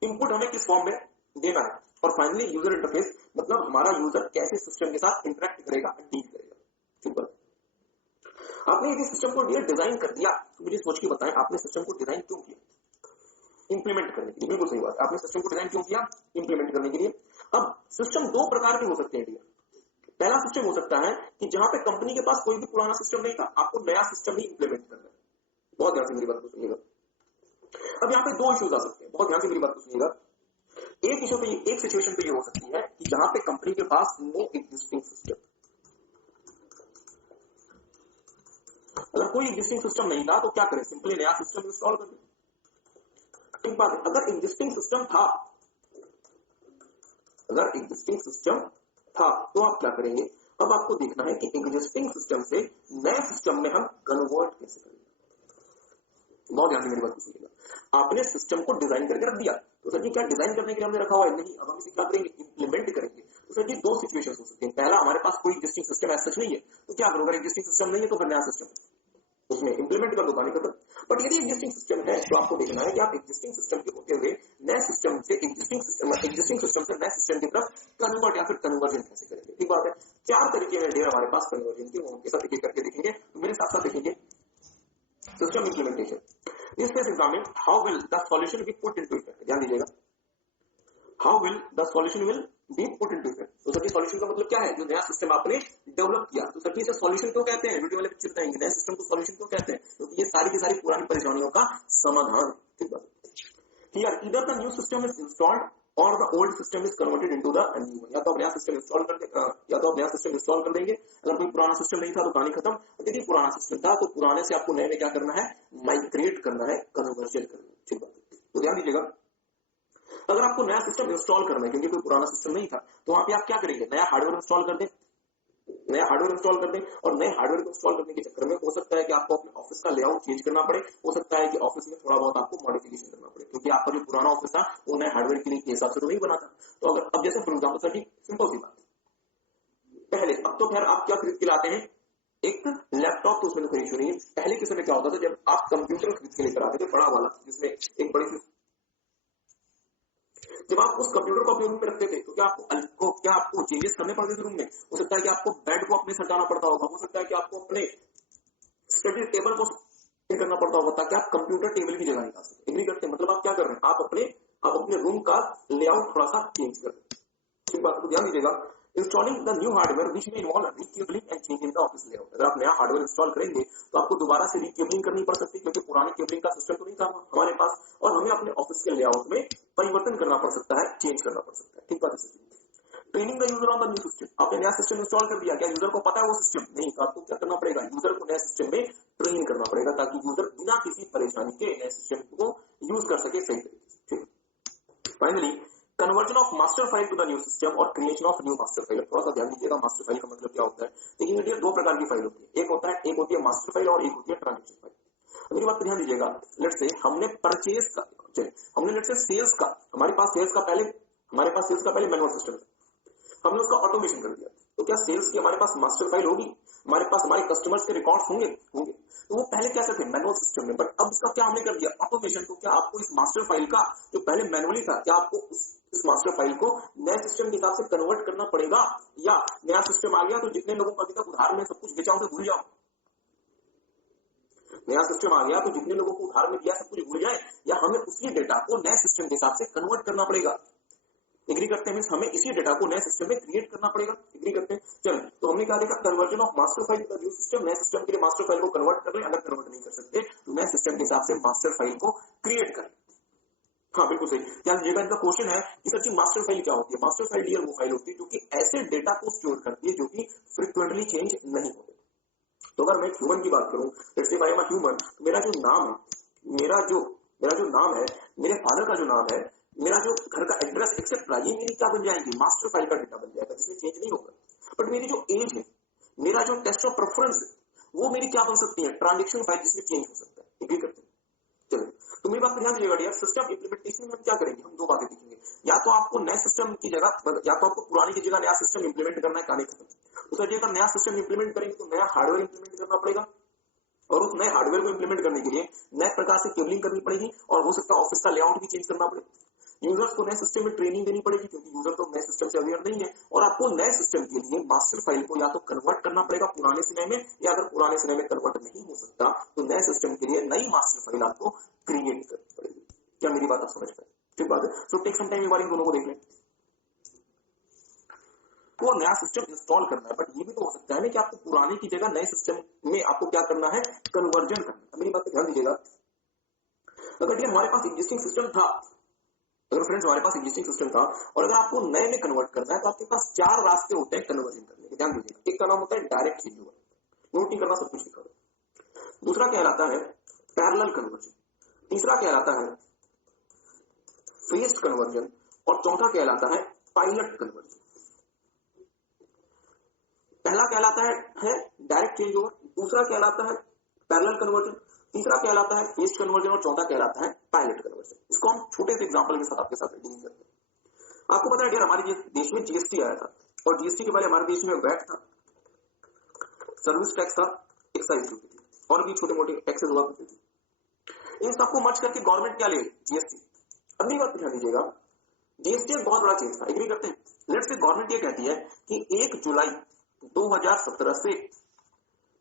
इनपुट हमें किस फॉर्म में देना है, और फाइनली यूजर इंटरफेस, मतलब हमारा यूजर कैसे सिस्टम के साथ इंटरेक्ट करेगा, डील करेगा। सिंपल। आपने यदि सिस्टम को डिजाइन कर दिया तो मुझे सोच के बताएं आपने सिस्टम को डिजाइन क्यों किया? इंप्लीमेंट करने के लिए। बिल्कुल सही बात है, आपने सिस्टम को डिजाइन क्यों किया? इंप्लीमेंट करने के लिए। अब सिस्टम दो प्रकार के हो सकते हैं डियर। पहला सिस्टम हो सकता है कि जहां पे कंपनी के पास कोई भी पुराना सिस्टम नहीं था, आपको नया सिस्टम ही इंप्लीमेंट करना है। बहुत ध्यान से मेरी बात को सुनिएगा। अब यहाँ पे दो इश्यूज आ सकते हैं, बहुत ध्यान से मेरी बात को सुनिएगा। एक इशू पे, एक सिचुएशन पे ये हो सकती है कि जहां पे कंपनी के पास नो एग्जिस्टिंग सिस्टम, अगर कोई एग्जिस्टिंग सिस्टम नहीं था तो क्या करें? सिंपली नया सिस्टम इंस्टॉल कर दें। एक बात है, अगर एग्जिस्टिंग सिस्टम था, अगर एग्जिस्टिंग सिस्टम था तो आप क्या करेंगे? अब आपको देखना है कि एग्जिस्टिंग सिस्टम से नए सिस्टम में हम कन्वर्ट कैसे करेंगे। बहुत ध्यान से मेरी बात को सुनिएगा। आपने सिस्टम को डिजाइन करके रख दिया, तो सर जी क्या डिजाइन करने के लिए हमने रखा हुआ है? नहीं, अब हम इसे क्या करेंगे? इंप्लीमेंट करेंगे। तो सर जी दो सिचुएशंस हो सकती हैं। पहला, हमारे पास कोई एग्जिस्टिंग सिस्टम ऐसा सच नहीं है, तो क्या करो? अगर एग्जिस्टिंग सिस्टम नहीं है तो फिर नया सिस्टम उसमें इंप्लीमेंट कर दो, कहानी खत्म। बट यदि एग्जिस्टिंग सिस्टम है तो आपको देखना है कि आप एग्जिस्टिंग सिस्टम के होते हुए नए सिस्टम से एग्जिस्टिंग सिस्टम से नए सिस्टम की तरफ कन्वर्ट या फिर कन्वर्जन कैसे करेंगे। ठीक बात है। चार तरीके हैं डियर हमारे पास कन्वर्जन के, उनके साथ एक एक करके देखेंगे। तो मेरे साथ साथ देखेंगे सिस्टम इंप्लीमेंटेशन। इस case examine how will the solution B put into effect. ध्यान दीजिएगा, how will the solution will be put into effect. तो सर सॉल्यूशन का मतलब क्या है? जो नया सिस्टम आपने डेवलप किया। तो सर इसे सॉल्यूशन क्यों कहते हैं? वीडियो वाले पिक्चर बताएंगे नए सिस्टम को सॉल्यूशन क्यों कहते हैं, क्योंकि ये सारी की सारी पुरानी परेशानियों का समाधान। ठीक है। Here either the new system is installed और the old system is converted into the new one. या तो आप नया सिस्टम इंस्टॉल कर देंगे, या तो आप नया सिस्टम इंस्टॉल कर देंगे। अगर कोई पुराना सिस्टम नहीं था तो कहानी खत्म। यदि पुराना सिस्टम था तो पुराने से आपको नए में क्या करना है? माइग्रेट करना है, कन्वर्जन करना है। ठीक है। तो ध्यान दीजिएगा, अगर आपको नया सिस्टम इंस्टॉल करना है क्योंकि कोई पुराना सिस्टम नहीं था, तो वहां पे आप क्या करेंगे? नया हार्डवेयर इंस्टॉल कर दें, नया हार्डवेयर इंस्टॉल कर दें। और नए हार्डवेयर को इंस्टॉल करने के चक्कर में हो सकता है कि आपको अपने ऑफिस का लेआउट चेंज करना पड़े, हो सकता है कि ऑफिस में थोड़ा बहुत आपको मॉडिफिकेशन करना पड़े, क्योंकि आपका जो पुराना ऑफिस था वो नए हार्डवेयर के लिए हिसाब से तो नहीं बना था। तो अगर अब जैसे फॉर एग्जाम्पल सर सिंपल सी बात, पहले, अब तो खैर आप क्या खरीद के लाते हैं? एक लैपटॉप, तो उसमें कोई इशू नहीं है। पहले के समय क्या होता था, जब आप कंप्यूटर खरीद के लेकर आते थे बड़ा वाला, जिसमें एक बड़ी सी, जब आप उस कंप्यूटर को अपने रूम में रखते थे तो क्या आपको चेंजेस करने पड़ते थे रूम में? हो सकता है कि आपको बेड को अपने सजाना पड़ता होगा, हो सकता है कि आपको अपने स्टडी टेबल को करना पड़ता होगा ताकि आप कंप्यूटर टेबल की जगह निकाल सकें। एग्री करते हैं? मतलब आप क्या कर रहे हैं? आप अपने रूम का लेआउट थोड़ा सा चेंज कर रहे हैं। बात को ध्यान दीजिएगा। Installing the new hardware which में involve recabling and changing the office layout. अगर आप नया हार्डवेयर इंस्टॉल करेंगे तो आपको दोबारा से रीकेबलिंग करनी पड़ सकती है, क्योंकि पुराने केबलिंग का सिस्टम तो नहीं था हमारे पास, और हमें अपने ऑफिस के लेआउट में परिवर्तन करना पड़ सकता है, चेंज करना पड़ सकता है। ठीक बात है। Training the user on the new system. आपने नया सिस्टम इंस्टॉल कर दिया, क्या यूजर को पता है वो सिस्टम? नहीं, तो आपको क्या करना पड़ेगा? यूजर को नए सिस्टम में ट्रेन करना पड़ेगा ताकि यूजर बिना किसी परेशानी के नए सिस्टम को यूज कर सके सही तरीके से। Finally conversion of master file to the new system और creation of new master file. थोड़ा सा ध्यान दीजिएगा, मास्टर फाइल का मतलब क्या होता है। देखिए दो प्रकार की फाइल होती है, एक होती है मास्टर फाइल और एक होती है ट्रांजेक्शन फाइल। मेरी बात को ध्यान दीजिएगा। लेट्स से हमने परचेज का, हमने लेट्स से सेल्स का, हमारे पास सेल्स का पहले मैनुअल सिस्टम है, हमने उसका ऑटोमेशन कर दिया। तो क्या सेल्स की हमारे पास मास्टर फाइल होगी? हमारे पास हमारे कस्टमर्स के रिकॉर्ड्स होंगे? तो वो पहले कैसे थे? मैनुअल सिस्टम में। बट अब इसका क्या हमने कर दिया? ऑटोमेशन। तो क्या आपको इस मास्टर फाइल का, जो पहले मैनुअली था, क्या आपको इस मास्टर फाइल को नए सिस्टम के हिसाब से कन्वर्ट करना पड़ेगा, या नया सिस्टम आ गया तो जितने लोगों को अभी तक उधार में सब कुछ बेचा उसे भूल जाओ? नया सिस्टम आ गया तो जितने लोगों को उधार में दिया सब कुछ भूल जाए, या हमें उसी डेटा को नए सिस्टम के हिसाब से कन्वर्ट करना पड़ेगा? एग्री करते हैं? हमें इसी डेटा को नए सिस्टम में क्रिएट करना पड़ेगा। एग्री करते हैं? चलो, तो हमने क्या देखा? Conversion of master file to the new system. नए सिस्टम के लिए मास्टर फाइल को कन्वर्ट कर ले, अगर कन्वर्ट नहीं कर सकते तो नए सिस्टम के हिसाब से मास्टर फाइल को क्रिएट कर। हाँ बिल्कुल सही। ध्यान दीजिएगा, इनका क्वेश्चन है कि सर जी मास्टर फाइल क्या होती है? मास्टर फाइल डियर वो फाइल होती है जो कि ऐसे डेटा को स्टोर करती है जो कि फ्रीक्वेंटली चेंज नहीं होते। तो अगर मैं ह्यूमन की बात करूं, जैसे आई एम अ ह्यूमन, मेरा जो नाम है, मेरे फादर का जो नाम है, मेरा जो घर का एड्रेस एक्सेट्रा ये मेरी क्या बन जाएंगी, मास्टर फाइल का डेटा बन जाएगा, जिसमें चेंज नहीं होगा। बट मेरी जो एज है, मेरा जो टेस्ट ऑफ प्रेफरेंस है, वो मेरी क्या बन सकती है, ट्रांजेक्शन फाइल, जिसमें चेंज हो सकता है। एग्री करते हैं? चलो, तो मेरी बात ध्यान दीजिएगा यार, सिस्टम इंप्लीमेंटेशन में हम क्या करेंगे, हम दो बातें देखेंगे। या तो आपको नए सिस्टम की जगह, या तो आपको पुराने की जगह नया सिस्टम इंप्लीमेंट करना है, कहानी खत्म। तो सर जी अगर नया सिस्टम इंप्लीमेंट करेंगे तो नया हार्डवेयर इंप्लीमेंट करना पड़ेगा, और उस नए हार्डवेयर को इंप्लीमेंट करने के लिए नए प्रकार से केबलिंग करनी पड़ेगी, और हो सकता है ऑफिस का लेआउट भी चेंज करना पड़ेगा। यूजर्स को नए सिस्टम में ट्रेनिंग देनी पड़ेगी, क्योंकि यूजर तो नए सिस्टम से अवेयर नहीं है, और आपको नए सिस्टम के लिए मास्टर फाइल को या तो कन्वर्ट करना पड़ेगा पुराने समय में, या अगर पुराने समय में कन्वर्ट नहीं हो सकता तो नए सिस्टम के लिए नई मास्टर फाइल आपको क्रिएट करनी पड़ेगी। क्या मेरी बात आप समझ पाए? ठीक बात है। सो टेक सम टाइम, एक बार इन दोनों को देख लें। को नया सिस्टम इंस्टॉल करना है, बट ये भी तो हो सकता है ना कि आपको पुराने की जगह नए सिस्टम में आपको क्या करना है, कन्वर्जन करना है। मेरी बात ध्यान दीजिएगा, अगर ये हमारे पास एग्जिस्टिंग सिस्टम था, अगर फ्रेंड्स हमारे पास एग्जिस्टिंग सिस्टम था और अगर आपको नए में कन्वर्ट करना है, तो आपके पास चार रास्ते होते हैं कन्वर्जन करने के। ध्यान दीजिएगा, एक का नाम होता है डायरेक्ट चेंज ओवर, नोट नहीं करना, सब कुछ लिखा दो। दूसरा कहलाता है पैरेलल कन्वर्जन, तीसरा कहलाता है फेज्ड कन्वर्जन, और चौथा कहलाता है पायलट कन्वर्जन। पहला कहलाता है डायरेक्ट चेंज ओवर, दूसरा कहलाता है पैरेलल कन्वर्जन, तीसरा कहलाता है फेज्ड कन्वर्जन, और चौथा कहलाता है पायलट कन्वर्जन। इसको हम छोटे से एग्जांपल के साथ आपके साथ डील करते हैं। आपको पता है यार, हमारे देश में जीएसटी आया था, और जीएसटी के पहले हमारे देश में वैट था, सर्विस टैक्स था, एक्साइज ड्यूटी थी, और भी छोटे मोटे टैक्सेस हुआ करते थे। इन सबको मर्ज करके गवर्नमेंट क्या ले, जीएसटी। अब नहीं बात ध्यान दीजिएगा, जीएसटी एक बहुत बड़ा चेंज था। एग्री करते हैं? लेट्स से गवर्नमेंट ये कहती है कि 1 जुलाई 2017 से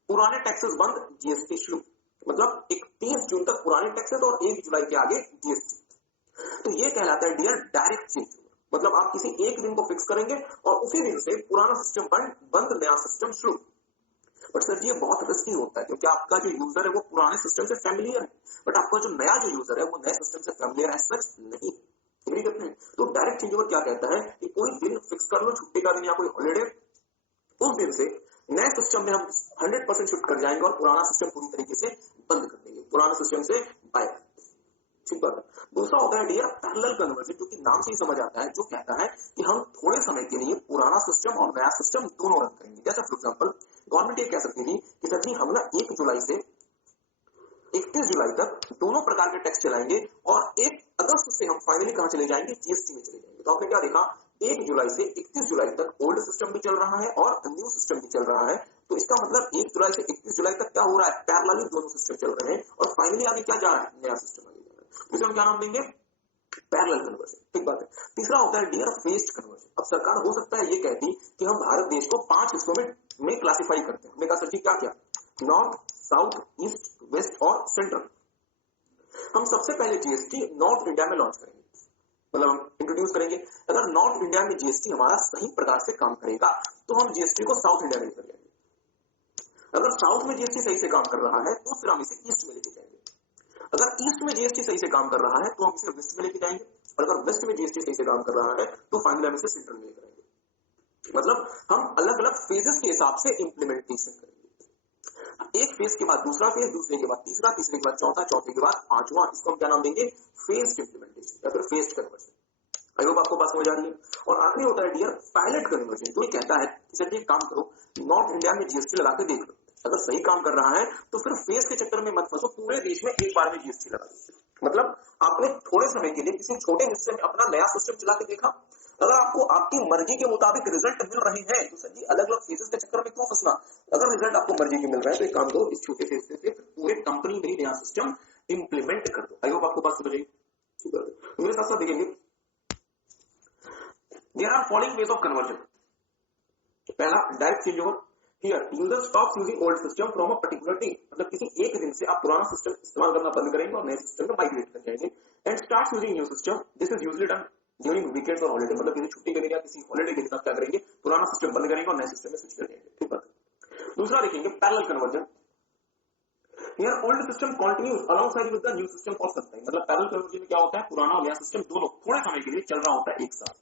पुराने टैक्सेस बंद, जीएसटी शुरू। मतलब 31 जून तक पुराने टैक्सेस और 1 जुलाई के आगे जीएसटी। तो ये कहलाता है डियर डायरेक्ट चेंज। मतलब आप किसी एक दिन को फिक्स करेंगे और उसी दिन से पुराना सिस्टम बंद, नया सिस्टम शुरू। बट सर जी ये बहुत रिस्की होता है, क्योंकि आपका जो यूजर है वो पुराने सिस्टम से फैमिलियर है, बट आपका जो नया जो यूजर है वो नए सिस्टम से फैमिलियर है सच नहीं। एग्री करते हैं? तो डायरेक्ट चेंज ओवर क्या कहता है कि कोई दिन फिक्स कर लो, छुट्टी का दिन या कोई हॉलीडे, उस दिन से नए सिस्टम में हम 100% शिफ्ट कर जाएंगे और पुराना सिस्टम पूरी तरीके से बंद कर देंगे, पुराने सिस्टम से बाय। ठीक बात है। दूसरा होता है डियर पैरेलल कन्वर्जन, जो कि नाम से ही समझ आता है, जो कहता है कि हम थोड़े समय के लिए पुराना सिस्टम और नया सिस्टम दोनों रन करेंगे। जैसे फॉर एग्जांपल गवर्नमेंट ये कह सकती थी कि सर जी हम ना 1 जुलाई से 31 जुलाई तक दोनों प्रकार के टैक्स चलाएंगे, और 1 अगस्त से हम फाइनली कहां चले जाएंगे, जीएसटी में चले जाएंगे। तो आपने क्या देखा, 1 जुलाई से 31 जुलाई तक ओल्ड सिस्टम भी चल रहा है और न्यू सिस्टम भी चल रहा है। तो इसका मतलब 1 जुलाई से 31 जुलाई तक क्या हो रहा है, पैरेलली दोनों सिस्टम चल रहे हैं, और फाइनली आगे क्या जा रहा है, नया सिस्टम आगे जा रहा है। तो इसे हम क्या नाम देंगे, पैरेलल कन्वर्जन। ठीक बात है। तीसरा होता है डियर फेज्ड कन्वर्जन। अब सरकार हो सकता है ये कहती कि हम भारत देश को 5 हिस्सों में क्लासिफाई करते हैं। हमने कहा सर जी क्या क्या, नॉर्थ, साउथ, ईस्ट, वेस्ट और सेंट्रल। हम सबसे पहले जीएसटी नॉर्थ इंडिया में लॉन्च करेंगे, मतलब हम इंट्रोड्यूस करेंगे। अगर नॉर्थ इंडिया में जीएसटी हमारा सही प्रकार से काम करेगा तो हम जीएसटी को साउथ इंडिया में लेकर जाएंगे। अगर साउथ में जीएसटी सही से काम कर रहा है तो फिर हम इसे ईस्ट में लेके जाएंगे। अगर ईस्ट में जीएसटी सही से काम कर रहा है तो हम इसे वेस्ट में लेके जाएंगे, और अगर वेस्ट में जीएसटी सही से काम कर रहा है तो फाइनली हम इसे सेंट्रल में लेकर आएंगे। मतलब हम अलग अलग फेजेस के हिसाब से इंप्लीमेंटेशन करेंगे। एक फेज के बाद दूसरा फेज, दूसरे के बाद तीसरा, तीसरे के बाद चौथा, चौथे के बाद पांचवा। इसको हम क्या नाम देंगे, फेज्ड इंप्लीमेंटेशन या फिर फेज्ड कन्वर्जन। आई होप आपको बात समझ आ रही है। और आखिरी होता है डियर पायलट कन्वर्जन, जो ये कहता है कि सर एक काम करो, नॉर्थ इंडिया में जीएसटी लगा के देख लो, अगर सही काम कर रहा है तो फिर फेज के चक्कर में मत फंसो, पूरे देश में एक बार में जीएसटी लगा दो। मतलब आपने थोड़े समय के लिए किसी छोटे हिस्से में अपना नया सिस्टम चला के देखा, अगर आपको आपकी मर्जी के मुताबिक रिजल्ट मिल रहे हैं तो सर जी अलग अलग फेजेस के चक्कर में क्यों फंसना। अगर रिजल्ट आपको मर्जी के मिल रहा है तो एक काम करो, इस छोटे से हिस्से से पूरे कंपनी में नया सिस्टम इंप्लीमेंट कर दो। आई होप आपको बात समझ आई। मेरे साथ साथ देखेंगे, there are following ways of conversion. पहला direct change over. Here user stops using old system from a particular day, मतलब किसी एक दिन से आप पुराना सिस्टम इस्तेमाल करना बंद करेंगे और नए सिस्टम में माइग्रेट कर जाएंगे। And starts using new system, this is usually done during weekends और हॉलिडे, मतलब किसी छुट्टी के दिन या किसी हॉलिडे के दिन आप क्या करेंगे, पुराना सिस्टम बंद करेंगे और नए सिस्टम में स्विच कर जाएंगे। ठीक है। दूसरा देखेंगे parallel conversion. Here old system continues alongside with the new system for some time, मतलब पैरेलल कन्वर्जन में क्या होता है, पुराना और नया सिस्टम दोनों थोड़े समय के लिए चल रहा होता है एक साथ।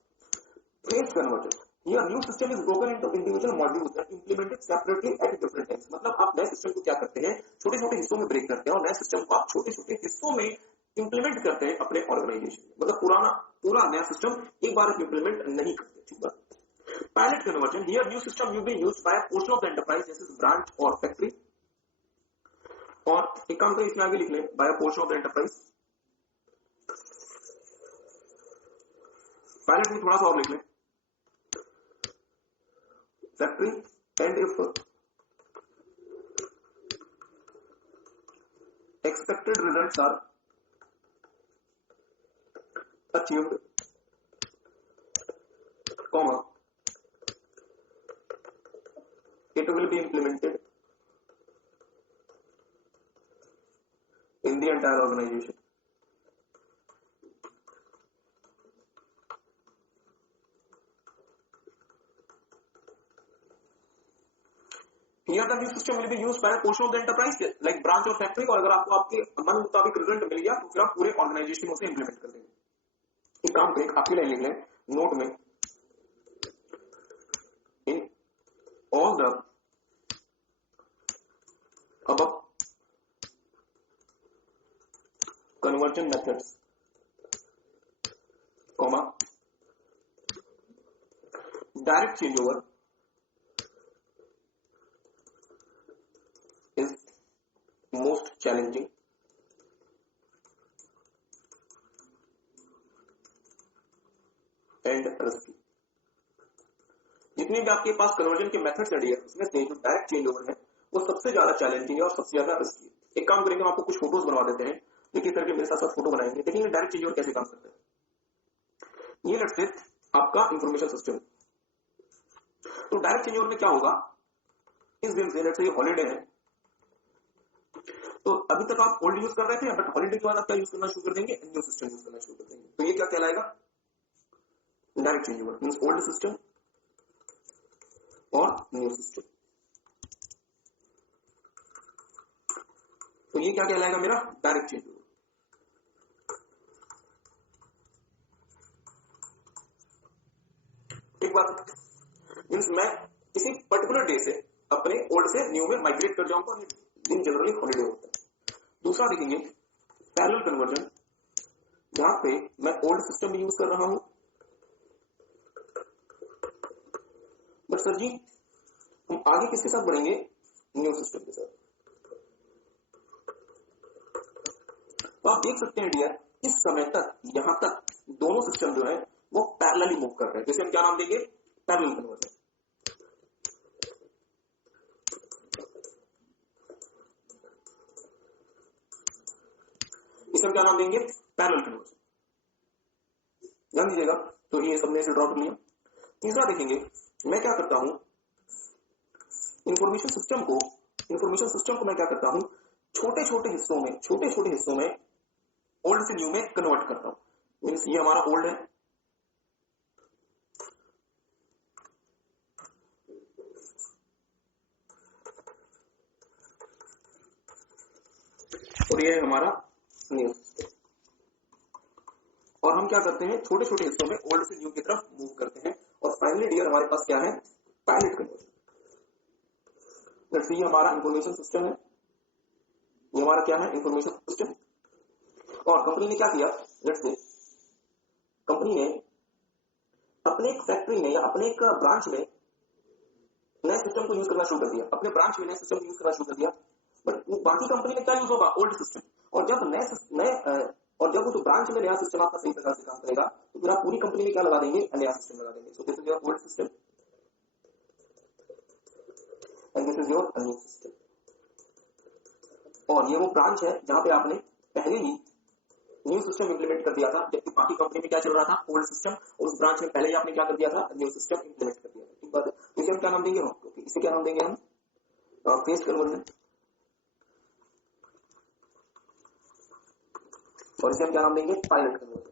Phased conversion, here new system is broken into individual modules that implemented separately at different times, मतलब आप नए सिस्टम को क्या करते हैं, छोटे छोटे हिस्सों में ब्रेक करते हैं और नए सिस्टम को आप छोटे छोटे हिस्सों में इंप्लीमेंट करते हैं अपने ऑर्गेनाइजेशन में, मतलब पूरा नया सिस्टम एक बार इंप्लीमेंट नहीं करते, ठीक है। Pilot conversion, here new system you be used by a portion of the enterprise जैसे ब्रांच और फैक्ट्री, और एक काम करें इसमें आगे लिख लें by a portion of the enterprise. Pilot में थोड़ा सा और लिख लें factory, and if expected results are achieved, comma, it will be implemented in the entire organization. Here the new system will be used by a portion of the enterprise like branch or factory, और अगर आपको आपके मन मुताबिक result मिल गया तो फिर आप पूरे ऑर्गेनाइजेशन में उसे इंप्लीमेंट कर देंगे। एक काम करें, आपकी लाइन लिख लें नोट में, in all the above conversion methods, comma, direct changeover is most challenging and risky। जितने भी आपके पास कन्वर्जन के मेथड्स रेडी है उसमें से जो डायरेक्ट चेंज ओवर है वो सबसे ज्यादा चैलेंजिंग है और सबसे ज्यादा रिस्की है। एक काम करेंगे, हम आपको कुछ फोटोज बनवा देते हैं, देखिए करके मेरे साथ साथ फोटो बनाएंगे, देखेंगे डायरेक्ट चेंज ओवर कैसे काम करता है। ये लेट्स से आपका इंफॉर्मेशन सिस्टम, तो डायरेक्ट चेंज ओवर में क्या होगा, इस दिन से लेट्स से हॉलीडे है, तो अभी तक आप ओल्ड यूज कर रहे थे, बट हॉलीडे के बाद आप क्या यूज करना शुरू कर देंगे, न्यू सिस्टम यूज करना शुरू कर देंगे। तो ये क्या कहलाएगा, direct change over, means old system और न्यू सिस्टम। तो ये क्या कहलाएगा मेरा, डायरेक्ट चेंज ओवर। एक बात, मींस मैं किसी पर्टिकुलर डे से अपने ओल्ड से न्यू में माइग्रेट कर जाऊंगा, दिन जनरली हॉलीडे होता है। दूसरा देखेंगे पैरेलल कन्वर्जन, जहां पे मैं ओल्ड सिस्टम भी यूज कर रहा हूं, बट सर जी हम आगे किसके साथ बढ़ेंगे, न्यू सिस्टम के साथ। तो आप देख सकते हैं डियर, इस समय तक यहां तक दोनों सिस्टम जो है वो पैरेलली मूव कर रहे हैं, जैसे हम क्या नाम देंगे, पैरेलल कन्वर्जन। इसे हम क्या नाम देंगे, पैरेलल कन्वर्जन, ध्यान दीजिएगा। तो ये सबने इसे ड्रॉ कर लिया। तीसरा देखेंगे, मैं क्या करता हूं, इंफॉर्मेशन सिस्टम को मैं क्या करता हूं, छोटे छोटे हिस्सों में ओल्ड से न्यू में कन्वर्ट करता हूं। मींस ये हमारा ओल्ड है, और ये है हमारा न्यू सिस्टम, और हम क्या करते हैं, छोटे छोटे हिस्सों में ओल्ड से न्यू की तरफ मूव करते हैं। और फाइनली डियर हमारे पास क्या है, पायलट कन्वर्जन। ये हमारा इंफॉर्मेशन सिस्टम है, ये हमारा क्या है, इंफॉर्मेशन सिस्टम। और कंपनी ने क्या किया, लेट्स से कंपनी ने अपने एक फैक्ट्री में या अपने एक ब्रांच में नए सिस्टम को यूज करना शुरू कर दिया, अपने ब्रांच में नए सिस्टम को यूज करना शुरू कर दिया, बट बाकी कंपनी में क्या यूज होगा, ओल्ड सिस्टम। और जब वो ब्रांच में नया सिस्टम आपका सही प्रकार से काम करेगा तो फिर आप पूरी कंपनी में क्या लगा देंगे, नया सिस्टम लगा देंगे। So this is your old system and this is your new system. और ये वो ब्रांच है जहां पे आपने पहले ही न्यू सिस्टम इंप्लीमेंट कर दिया था, जबकि बाकी कंपनी में क्या चल रहा था, ओल्ड सिस्टम, और उस ब्रांच में पहले ही आपने क्या कर दिया था, न्यू सिस्टम इंप्लीमेंट कर दिया था। ठीक बात है। तो इसे हम क्या नाम देंगे, हम इसे क्या नाम देंगे, हम फेज कन्वर्जन, और इसे हम क्या नाम देंगे, पायलट कन्वर्जन।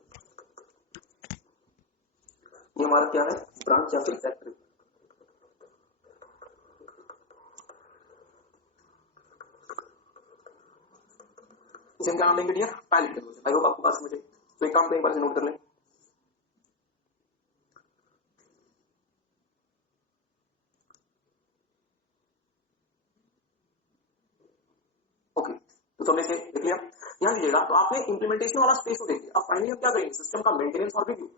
ये हमारा क्या है, ब्रांच या फिर फैक्ट्री। इसे हम क्या नाम देंगे dear, pilot conversion. I hope आपको बात समझ आई। तो एक काम को एक बार से नोट कर लें, ओके। तो सबने इसे देख लिया। ध्यान दीजिएगा, तो आपने इंप्लीमेंटेशन वाला स्पेस तो देखिए। अब फाइनली हम क्या करेंगे, सिस्टम का मेंटेनेंस और रिव्यू।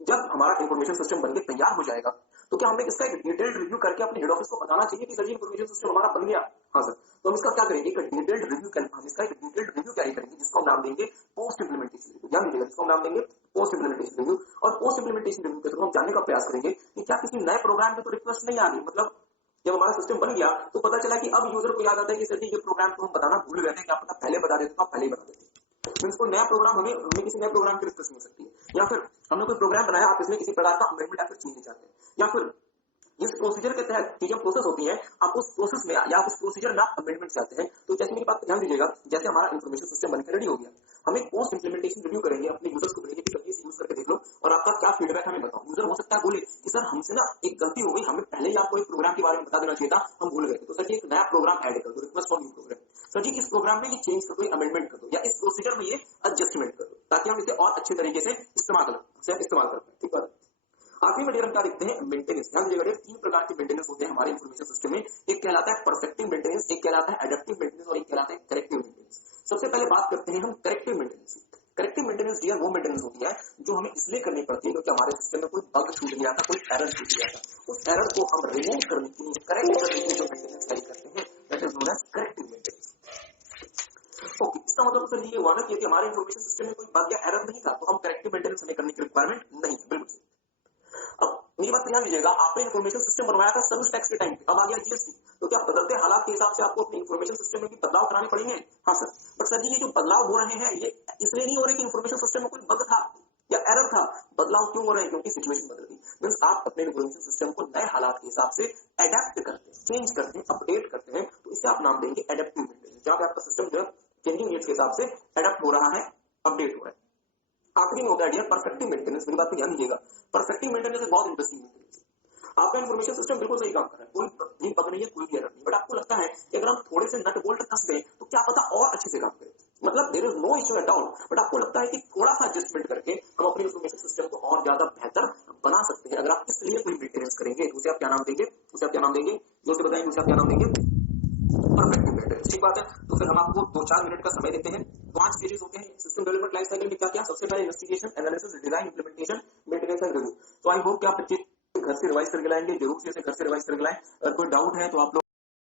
जब हमारा इंफॉर्मेशन सिस्टम बनके तैयार हो जाएगा तो क्या हमें इसका एक डिटेल्ड रिव्यू करके अपने हेड ऑफिस को बताना चाहिए कि सर जी इंफॉर्मेशन सिस्टम हमारा बन गया। हाँ सर, तो हम इसका क्या करेंगे, हम इसका एक डिटेल्ड रिव्यू कैरी करेंगे जिसको हम नाम देंगे पोस्ट इंप्लीमेंटेशन रिव्यू। ध्यान दीजिएगा, जिसको हम नाम देंगे पोस्ट इंप्लीमेंटेशन रिव्यू। और पोस्ट इंप्लीमेंटेशन रिव्यू के थ्रू हम जानने का प्रयास करेंगे कि क्या किसी नए प्रोग्राम की तो रिक्वेस्ट नहीं आ रही। मतलब जब हमारा सिस्टम बन गया तो पता चला कि अब यूजर को याद आता है कि सर जी ये प्रोग्राम तो हम बताना भूल गए थे, क्या पता पहले बता देते तो आप पहले ही बता देते। मींस कोई नया प्रोग्राम हमें किसी नए प्रोग्राम की रिक्वेस्ट मिल सकती है, या फिर हमने कोई प्रोग्राम बनाया, आप इसमें किसी प्रकार का अमेंडमेंट या फिर चेंज चाहते हैं, या फिर इस प्रोसीजर के तहत चीजें प्रोसेस होती है, आप उस प्रोसेस में या उस प्रोसीजर में आप अमेंडमेंट चाहते हैं। तो जैसे मेरी बात पर ध्यान दीजिएगा, जैसे हमारा इंफॉर्मेशन सिस्टम बनकर रेडी हो गया, हमें पोस्ट इंप्लीमेंटेशन रिव्यू करेंगे, अपने यूजर्स को भेजेंगे कि कभी यूज करके देख लो और आपका क्या फीडबैक हमें बताओ। यूजर हो सकता है बोले कि सर हमसे ना एक गलती हो गई, हमें पहले ही आपको एक प्रोग्राम के बारे में बता देना चाहिए था, हम भूल गए। तो सर जी एक नया प्रोग्राम ऐड कर दो, request for new program. Sir ji इस प्रोग्राम में ये चेंज कर दो, अमेंडमेंट कर दो, या इस प्रोसीजर में ये एडजस्टमेंट कर दो, ताकि हम इसे और अच्छे तरीके से इस्तेमाल कर पाए। ठीक है, आखिरी में हम क्या देखते हैं, मेंटेनेंस। ध्यान दीजिएगा, तीन प्रकार के मेंटेनेंस होते हैं हमारे इंफॉर्मेशन सिस्टम में। एक कहलाता है परफेक्टिव मेंटेनेंस, एक कहलाता है एडप्टिव मेंटेनेंस और एक कहलाता है करेक्टिव मेंटेनेंस। सबसे पहले बात करते हैं हम corrective maintenance. Corrective maintenance dear वो मेंटेनेंस होती है जो हमें इसलिए करनी पड़ती है क्योंकि हमारे सिस्टम में कोई बग छूट गया था, कोई एरर छूट गया था। उस एरर को हम रिमूव करने के लिए, करेक्ट करने के लिए जो मेंटेनेंस कैरी करते हैं, that is known as corrective maintenance. Okay, इसका मतलब सर ये हुआ ना कि हमारे इंफॉर्मेशन सिस्टम में कोई बग या एरर नहीं था, तो हम करेक्टिव मेंटेनेंस हमें करने की रिक्वायरमेंट नहीं है। बिल्कुल। अब मेरी बात ध्यान दीजिएगा, आपने इंफॉर्मेशन सिस्टम बनवाया था सर्विस टैक्स के टाइम पे, अब आ गया जीएसटी, तो क्या बदलते हालात के हिसाब से आपको अपने इंफॉर्मेशन सिस्टम में भी बदलाव कराने पड़ेंगे? हाँ सर, बट सर जी ये जो बदलाव हो रहे हैं ये इसलिए नहीं हो रहे कि इंफॉर्मेशन सिस्टम में कोई बग था या एरर था। बदलाव क्यों हो रहे हैं? क्योंकि सिचुएशन बदल गई। मींस आप अपने इंफॉर्मेशन सिस्टम को नए हालात के हिसाब से अडेप्ट करते हैं, चेंज करते हैं, अपडेट करते हैं, तो इसे आप नाम देंगे एडेप्टिव मेंटेनेंस, जहां पे आपका सिस्टम जो है चेंजिंग नीड्स के हिसाब से अडेप्ट हो रहा है, अपडेट हो रहा है। आखिरी में होता है परफेक्टिव मेंटेनेंस। मेरी बात को ध्यान दीजिएगा, परफेक्टिव मेंटेनेंस बहुत इंटरेस्टिंग मेंटेनेंस। आपका इंफॉर्मेशन सिस्टम बिल्कुल सही काम कर रहा है, कोई बग नहीं है, कोई भी एरर नहीं, बट आपको लगता है कि अगर हम थोड़े से नट बोल्ट कस दें तो क्या पता और अच्छे से काम करे। मतलब there is no issue at all, but आपको लगता है कि थोड़ा सा एडजस्टमेंट करके हम अपने इंफॉर्मेशन सिस्टम को और ज्यादा बेहतर बना सकते हैं। अगर आप इसलिए कोई मेंटेनेंस करेंगे तो उसे आप क्या नाम देंगे, जो से बताएंगे उसे आप क्या नाम देंगे, परफेक्टिव मेंटेनेंस। ठीक बात है, तो फिर हम आपको 2-4 मिनट का समय देते हैं। 5 स्टेजेस होते हैं सिस्टम डेवलपमेंट लाइफ साइकिल में। क्या क्या? सबसे पहले investigation, analysis, design, implementation, maintenance and review. तो आई होप कि आप घर से रिवाइज करके लाएंगे, जरूर से घर से रिवाइज करके लाएं। अगर कोई डाउट है तो आप लोग